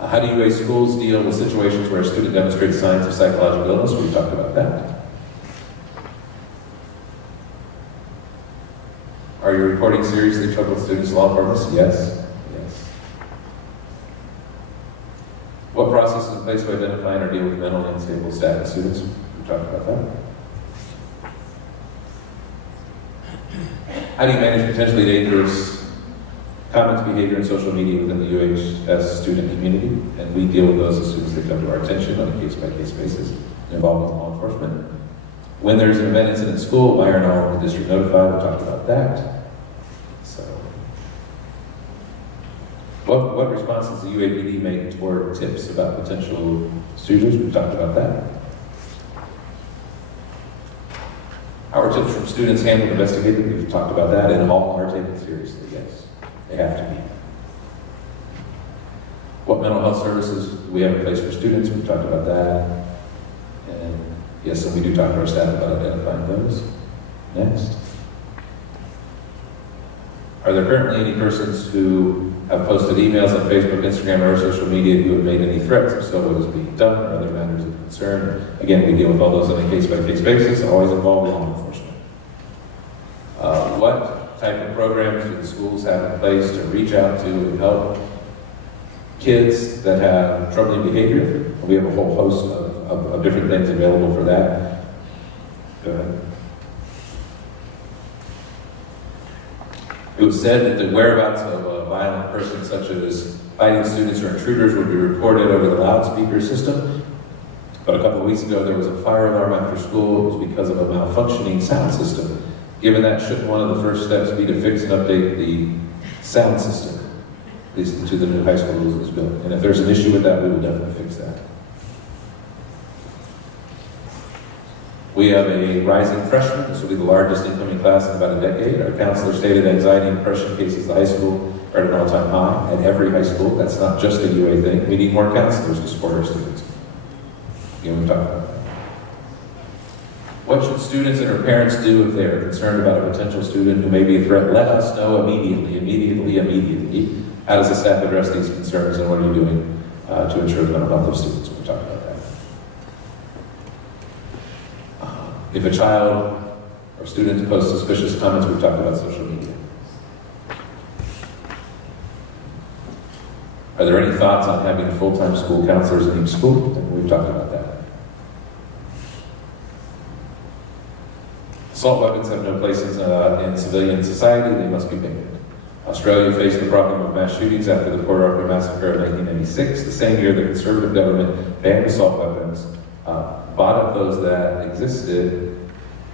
that. How do UA schools deal with situations where a student demonstrates signs of psychological illness? We've talked about that. Are you reporting seriously troubled students to law enforcement? Yes. Yes. What process is in place to identify and or deal with mentally unstable staff and students? We've talked about that. How do you manage potentially dangerous comments, behavior, and social media within the UHS student community? And we deal with those as soon as they come to our attention on a case-by-case basis involving law enforcement. When there's an event incident in school, why aren't all of the district notified? We talked about that. So, what responses does the UAPD make toward tips about potential students? We've talked about that. How are tips from students handled and investigated? We've talked about that, and all are taken seriously, yes. They have to be. What mental health services do we have in place for students? We've talked about that. And yes, and we do talk to our staff about identifying those. Next. Are there currently any persons who have posted emails on Facebook, Instagram, or social media who have made any threats? If so, what is being done, or other matters of concern? Again, we deal with all those on a case-by-case basis, always involving law enforcement. What type of programs do the schools have in place to reach out to and help kids that have troubling behavior? We have a whole host of different things available for that. Go ahead. It was said that the whereabouts of a violent person, such as fighting students or intruders, would be reported over the loudspeaker system. But a couple of weeks ago, there was a fire alarm after school. It was because of a malfunctioning sound system. Given that, shouldn't one of the first steps be to fix and update the sound system, at least to the new high school rules was built? And if there's an issue with that, we will definitely fix that. We have a rising freshman. This will be the largest incoming class in about a decade. Our counselor stated anxiety and depression cases at the high school are at an all-time high at every high school. That's not just a UA thing. We need more counselors to support our students. Again, we've talked about that. What should students and their parents do if they are concerned about a potential student who may be a threat? Let us know immediately. How does the staff address these concerns, and what are you doing to ensure the mental health of students? We'll talk about that. If a child or student posts suspicious comments, we've talked about social media. Are there any thoughts on having full-time school counselors in each school? We've talked about that. Assault weapons have no place in civilian society. They must be banned. Australia faced the problem of mass shootings after the Port Arthur massacre of 1996, the same year the conservative government banned assault weapons, bought up those that existed,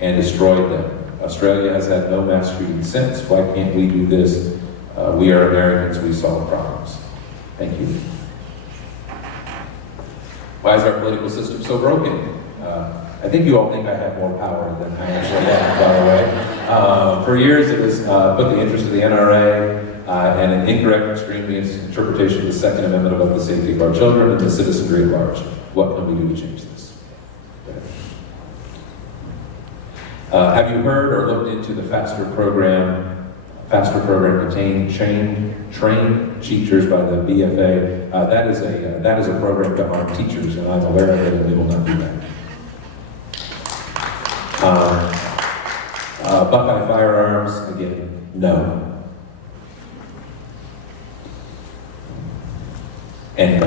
and destroyed them. Australia has had no mass shootings since. Why can't we do this? We are Americans, we solve problems. Thank you. Why is our political system so broken? I think you all think I have more power than I actually have, by the way. For years it was put the interest of the NRA and an incorrect extremist interpretation of the Second Amendment about the safety of our children and the citizenry at large. What can we do to change this? Have you heard or looked into the FASTER program train teachers by the BFA? That is a program to arm teachers, and I'm aware of it, and we will not do that. Buckeye firearms, again, no. And no.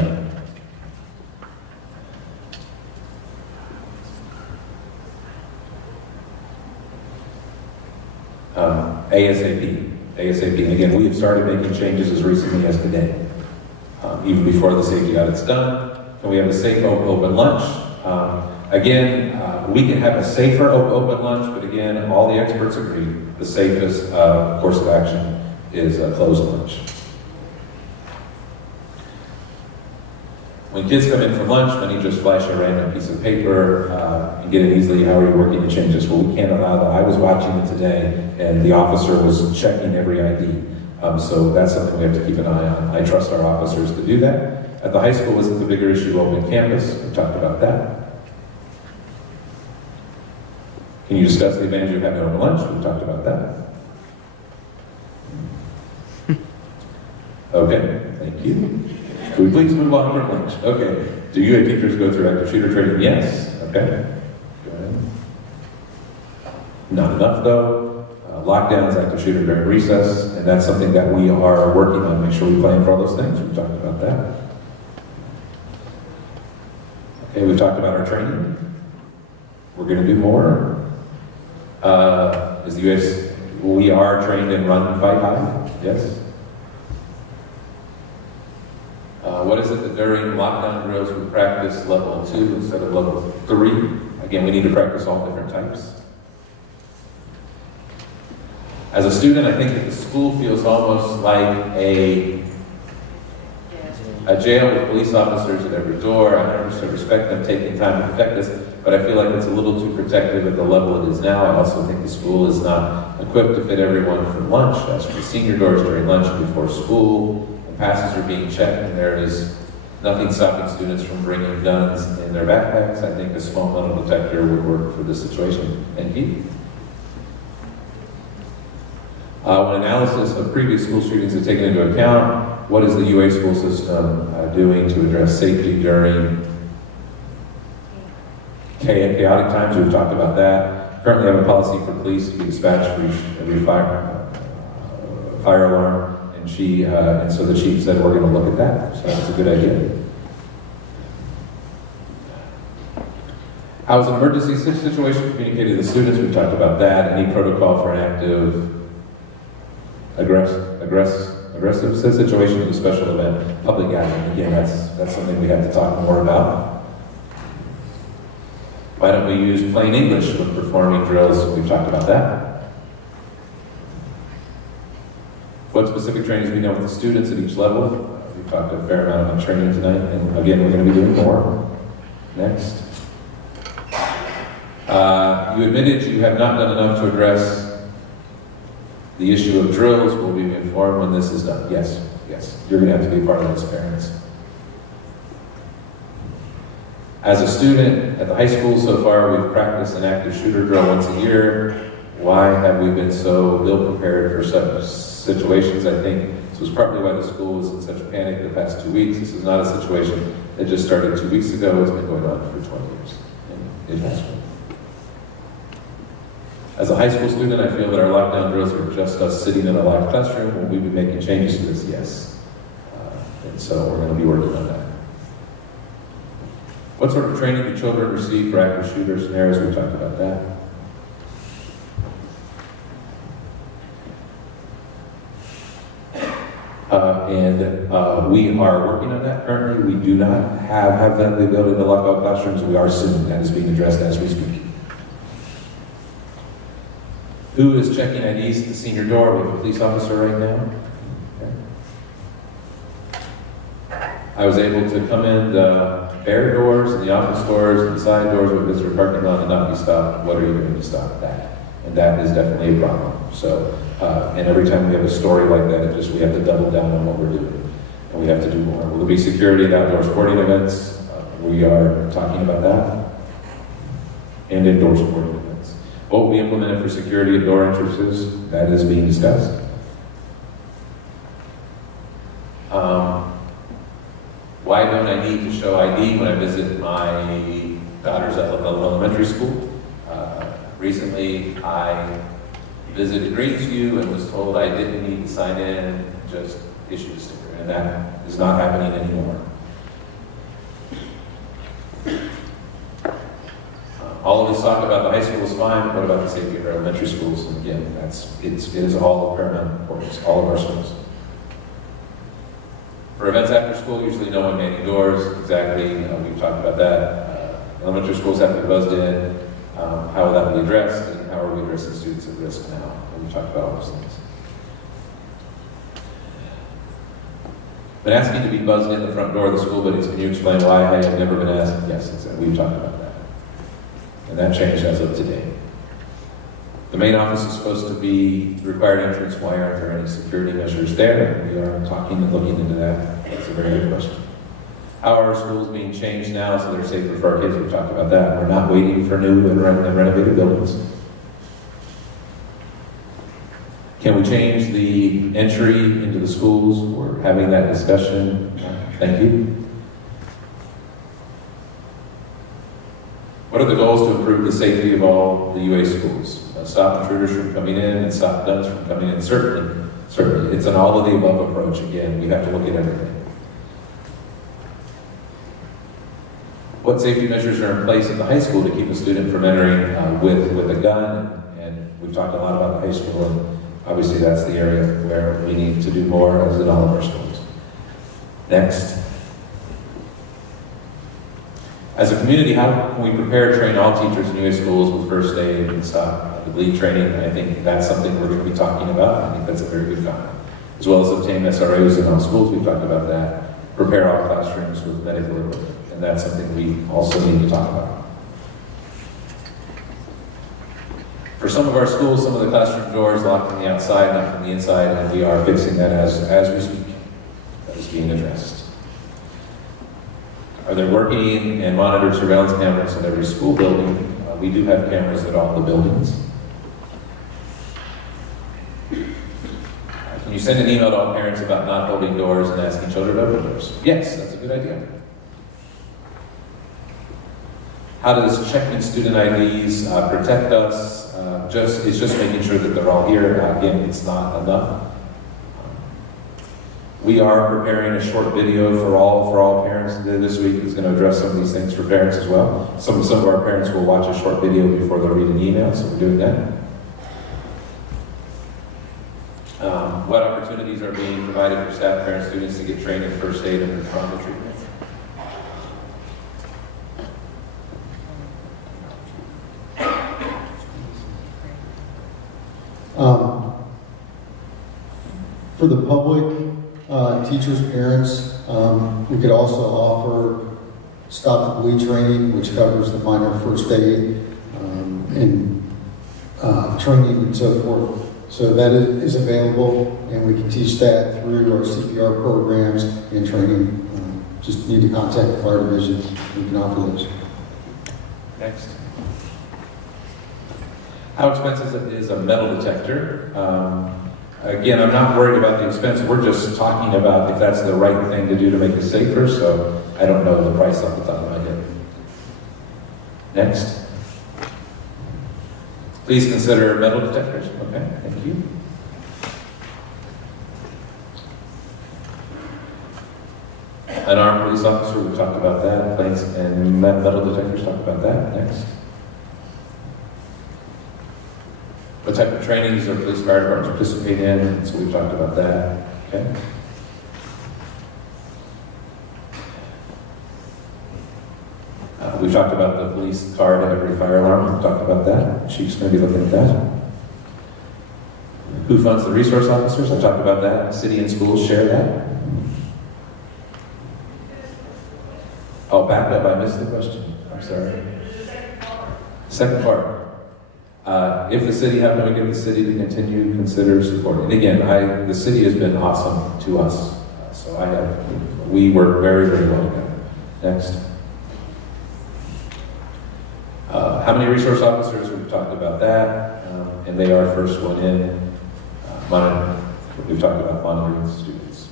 ASAP. And again, we have started making changes as recently as today. even before the safety audit's done. Can we have a safe open lunch? Again, we can have a safer open lunch, but again, all the experts agree the safest course of action is a closed lunch. When kids come in for lunch, many just flash a random piece of paper and get it easily. How are you working to change this? Well, we can't allow that. I was watching it today, and the officer was checking every ID. So that's something we have to keep an eye on. I trust our officers to do that. At the high school, isn't the bigger issue open campus? We talked about that. Can you discuss the advantage of having open lunch? We talked about that. Okay, thank you. Can we please move on from lunch? Okay. Do UA teachers go through active shooter training? Yes. Okay. Go ahead. Not enough though. Lockdowns, active shooter during recess, and that's something that we are working on. Make sure we plan for all those things. We've talked about that. Okay, we've talked about our training. We're going to do more. Is the U.S. We are trained in run, fight, hide. Yes. What is it that during lockdown drills we practice level 2 instead of level 3? Again, we need to practice all different types. As a student, I think that the school feels almost like a jail with police officers at every door. I understand, respect them taking time to protect us, but I feel like it's a little too protective at the level it is now. I also think the school is not equipped to fit everyone for lunch. As for senior doors during lunch and before school, passes are being checked, and there is nothing stopping students from bringing guns in their backpacks. I think a small metal detector would work for this situation. Thank you. When analysis of previous school shootings is taken into account, what is the UA school system doing to address safety during chaotic times? We've talked about that. Currently have a policy for police to be dispatched for every fire alarm. And so the chief said, we're going to look at that. So that's a good idea. How is an emergency situation communicated to the students? We've talked about that. Any protocol for an active, aggressive situation in a special event, public gathering. Again, that's something we have to talk more about. Why don't we use plain English when performing drills? We've talked about that. What specific trainings we know with the students at each level? We've talked a fair amount about training tonight, and again, we're going to be doing more. Next. You admitted you have not done enough to address the issue of drills. Will we be informed when this is done? Yes, yes. You're going to have to be part of those parents. As a student at the high school so far, we've practiced an active shooter drill once a year. Why have we been so ill prepared for such situations? I think this was partly why the school was in such panic the past 2 weeks. This is not a situation that just started 2 weeks ago. It's been going on for 20 years. And it has been. As a high school student, I feel that our lockdown drills are just us sitting in a live classroom. Will we be making changes to this? Yes. And so we're going to be working on that. What sort of training do children receive for active shooter scenarios? We talked about that. We are working on that currently. We do not have the ability to lock out classrooms. We are soon. That is being addressed as we speak. Who is checking IDs at the senior door? We have a police officer right now. Okay. I was able to come in the bare doors and the office doors and the side doors of the visitor parking lot and not be stopped. What are you doing to stop that? And that is definitely a problem. So, and every time we have a story like that, we have to double down on what we're doing. And we have to do more. Will there be security at outdoor sporting events? We are talking about that. And indoor sporting events. What will be implemented for security at door entrances? That is being discussed. Why don't I need to show ID when I visit my daughter's elementary school? Recently, I visited Greensview and was told I didn't need to sign in, just issue a sticker, and that is not happening anymore. All of this talk about the high school is fine, but what about the safety of our elementary schools? And again, it is all of paramount importance, all of our schools. For For events after school, usually no one manning doors, exactly, we've talked about that. Elementary schools have to be buzzed in. How will that be addressed, and how are we addressing students at risk now? And we talked about all those things. Been asking to be buzzed in the front door of the school, but can you explain why I have never been asked? Yes, exactly. We've talked about that. And that changed as of today. The main office is supposed to be the required entrance. Why aren't there any security measures there? We are talking and looking into that. That's a very good question. How are our schools being changed now so they're safer for our kids? We've talked about that. We're not waiting for new and renovated buildings. Can we change the entry into the schools? We're having that discussion. Thank you. What are the goals to improve the safety of all the UA schools? Stop intruders from coming in and stop guns from coming in. Certainly. It's an all of the above approach. Again, we have to look at everything. What safety measures are in place at the high school to keep a student from entering with a gun? And we've talked a lot about the high school, and obviously that's the area where we need to do more as in all of our schools. Next. As a community, how can we prepare and train all teachers in UA schools with first aid and stop the bleed training? I think that's something we're going to be talking about. I think that's a very good comment. As well as obtain SROs in all schools, we've talked about that. Prepare all classrooms with medical equipment. And that's something we also need to talk about. For some of our schools, some of the classroom doors locked from the outside, not from the inside, and we are fixing that as we speak. That is being addressed. Are there working and monitored surveillance cameras in every school building? We do have cameras at all the buildings. Can you send an email to all parents about not holding doors and asking children to open doors? Yes, that's a good idea. How does checking student IDs protect us? It's just making sure that they're all here. Again, it's not enough. We are preparing a short video for all parents this week. It's going to address some of these things for parents as well. Some of our parents will watch a short video before they read an email, so we're doing that. What opportunities are being provided for staff, parents, students to get trained in first aid and trauma treatment? For the public, teachers, parents, we could also offer stop the bleed training, which covers the minor first aid and training and so forth. So that is available, and we can teach that through our CPR programs and training. Just need to contact the fire division. We can offer those. Next. How expensive is a metal detector? Again, I'm not worried about the expense. We're just talking about if that's the right thing to do to make it safer, so I don't know the price off the top of my head. Next. Please consider metal detectors. Okay, thank you. An armed police officer, we talked about that. Planes and metal detectors, talked about that. Next. What type of trainings are police fire departments participate in? So we've talked about that. Okay. We've talked about the police card at every fire alarm. We've talked about that. Chief's going to be looking at that. Who funds the resource officers? I talked about that. City and schools share that. Oh, back up. I missed the question. I'm sorry. Second part. If the city, how can we get the city to continue to consider supporting? And again, the city has been awesome to us. So we work very, very well together. Next. How many resource officers? We've talked about that. And they are first one in. We've talked about monitoring students.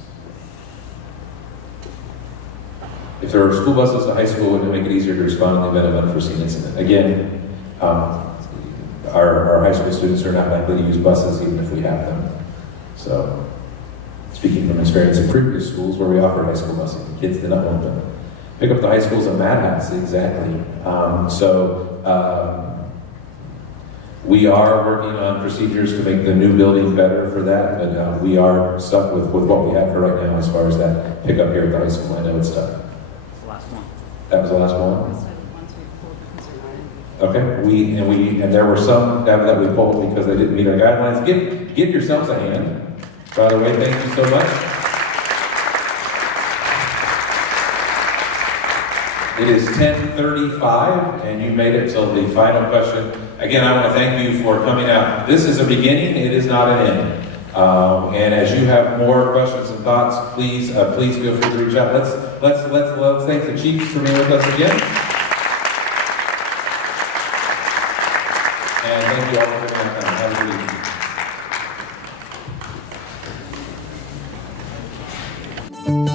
If there are school buses at high school, would it make it easier to respond in the event of unforeseen incident? Again, our high school students are not likely to use buses even if we have them. So, speaking from experience in previous schools where we offered high school busing, the kids did not want them. Pick up the high schools at madhouse, exactly. We are working on procedures to make the new building better for that, but we are stuck with what we have for right now as far as that pickup here at the high school. I know it's stuck. It's the last one. That was the last one? So once we pulled because we wanted. Okay, and there were some that we pulled because they didn't meet our guidelines. Give yourselves a hand. By the way, thank you so much. It is 10:35, and you made it till the final question. Again, I want to thank you for coming out. This is a beginning, it is not an end. And as you have more questions and thoughts, please feel free to reach out. Let's thank the chiefs for being with us again. And thank you all for coming out. Have a good evening.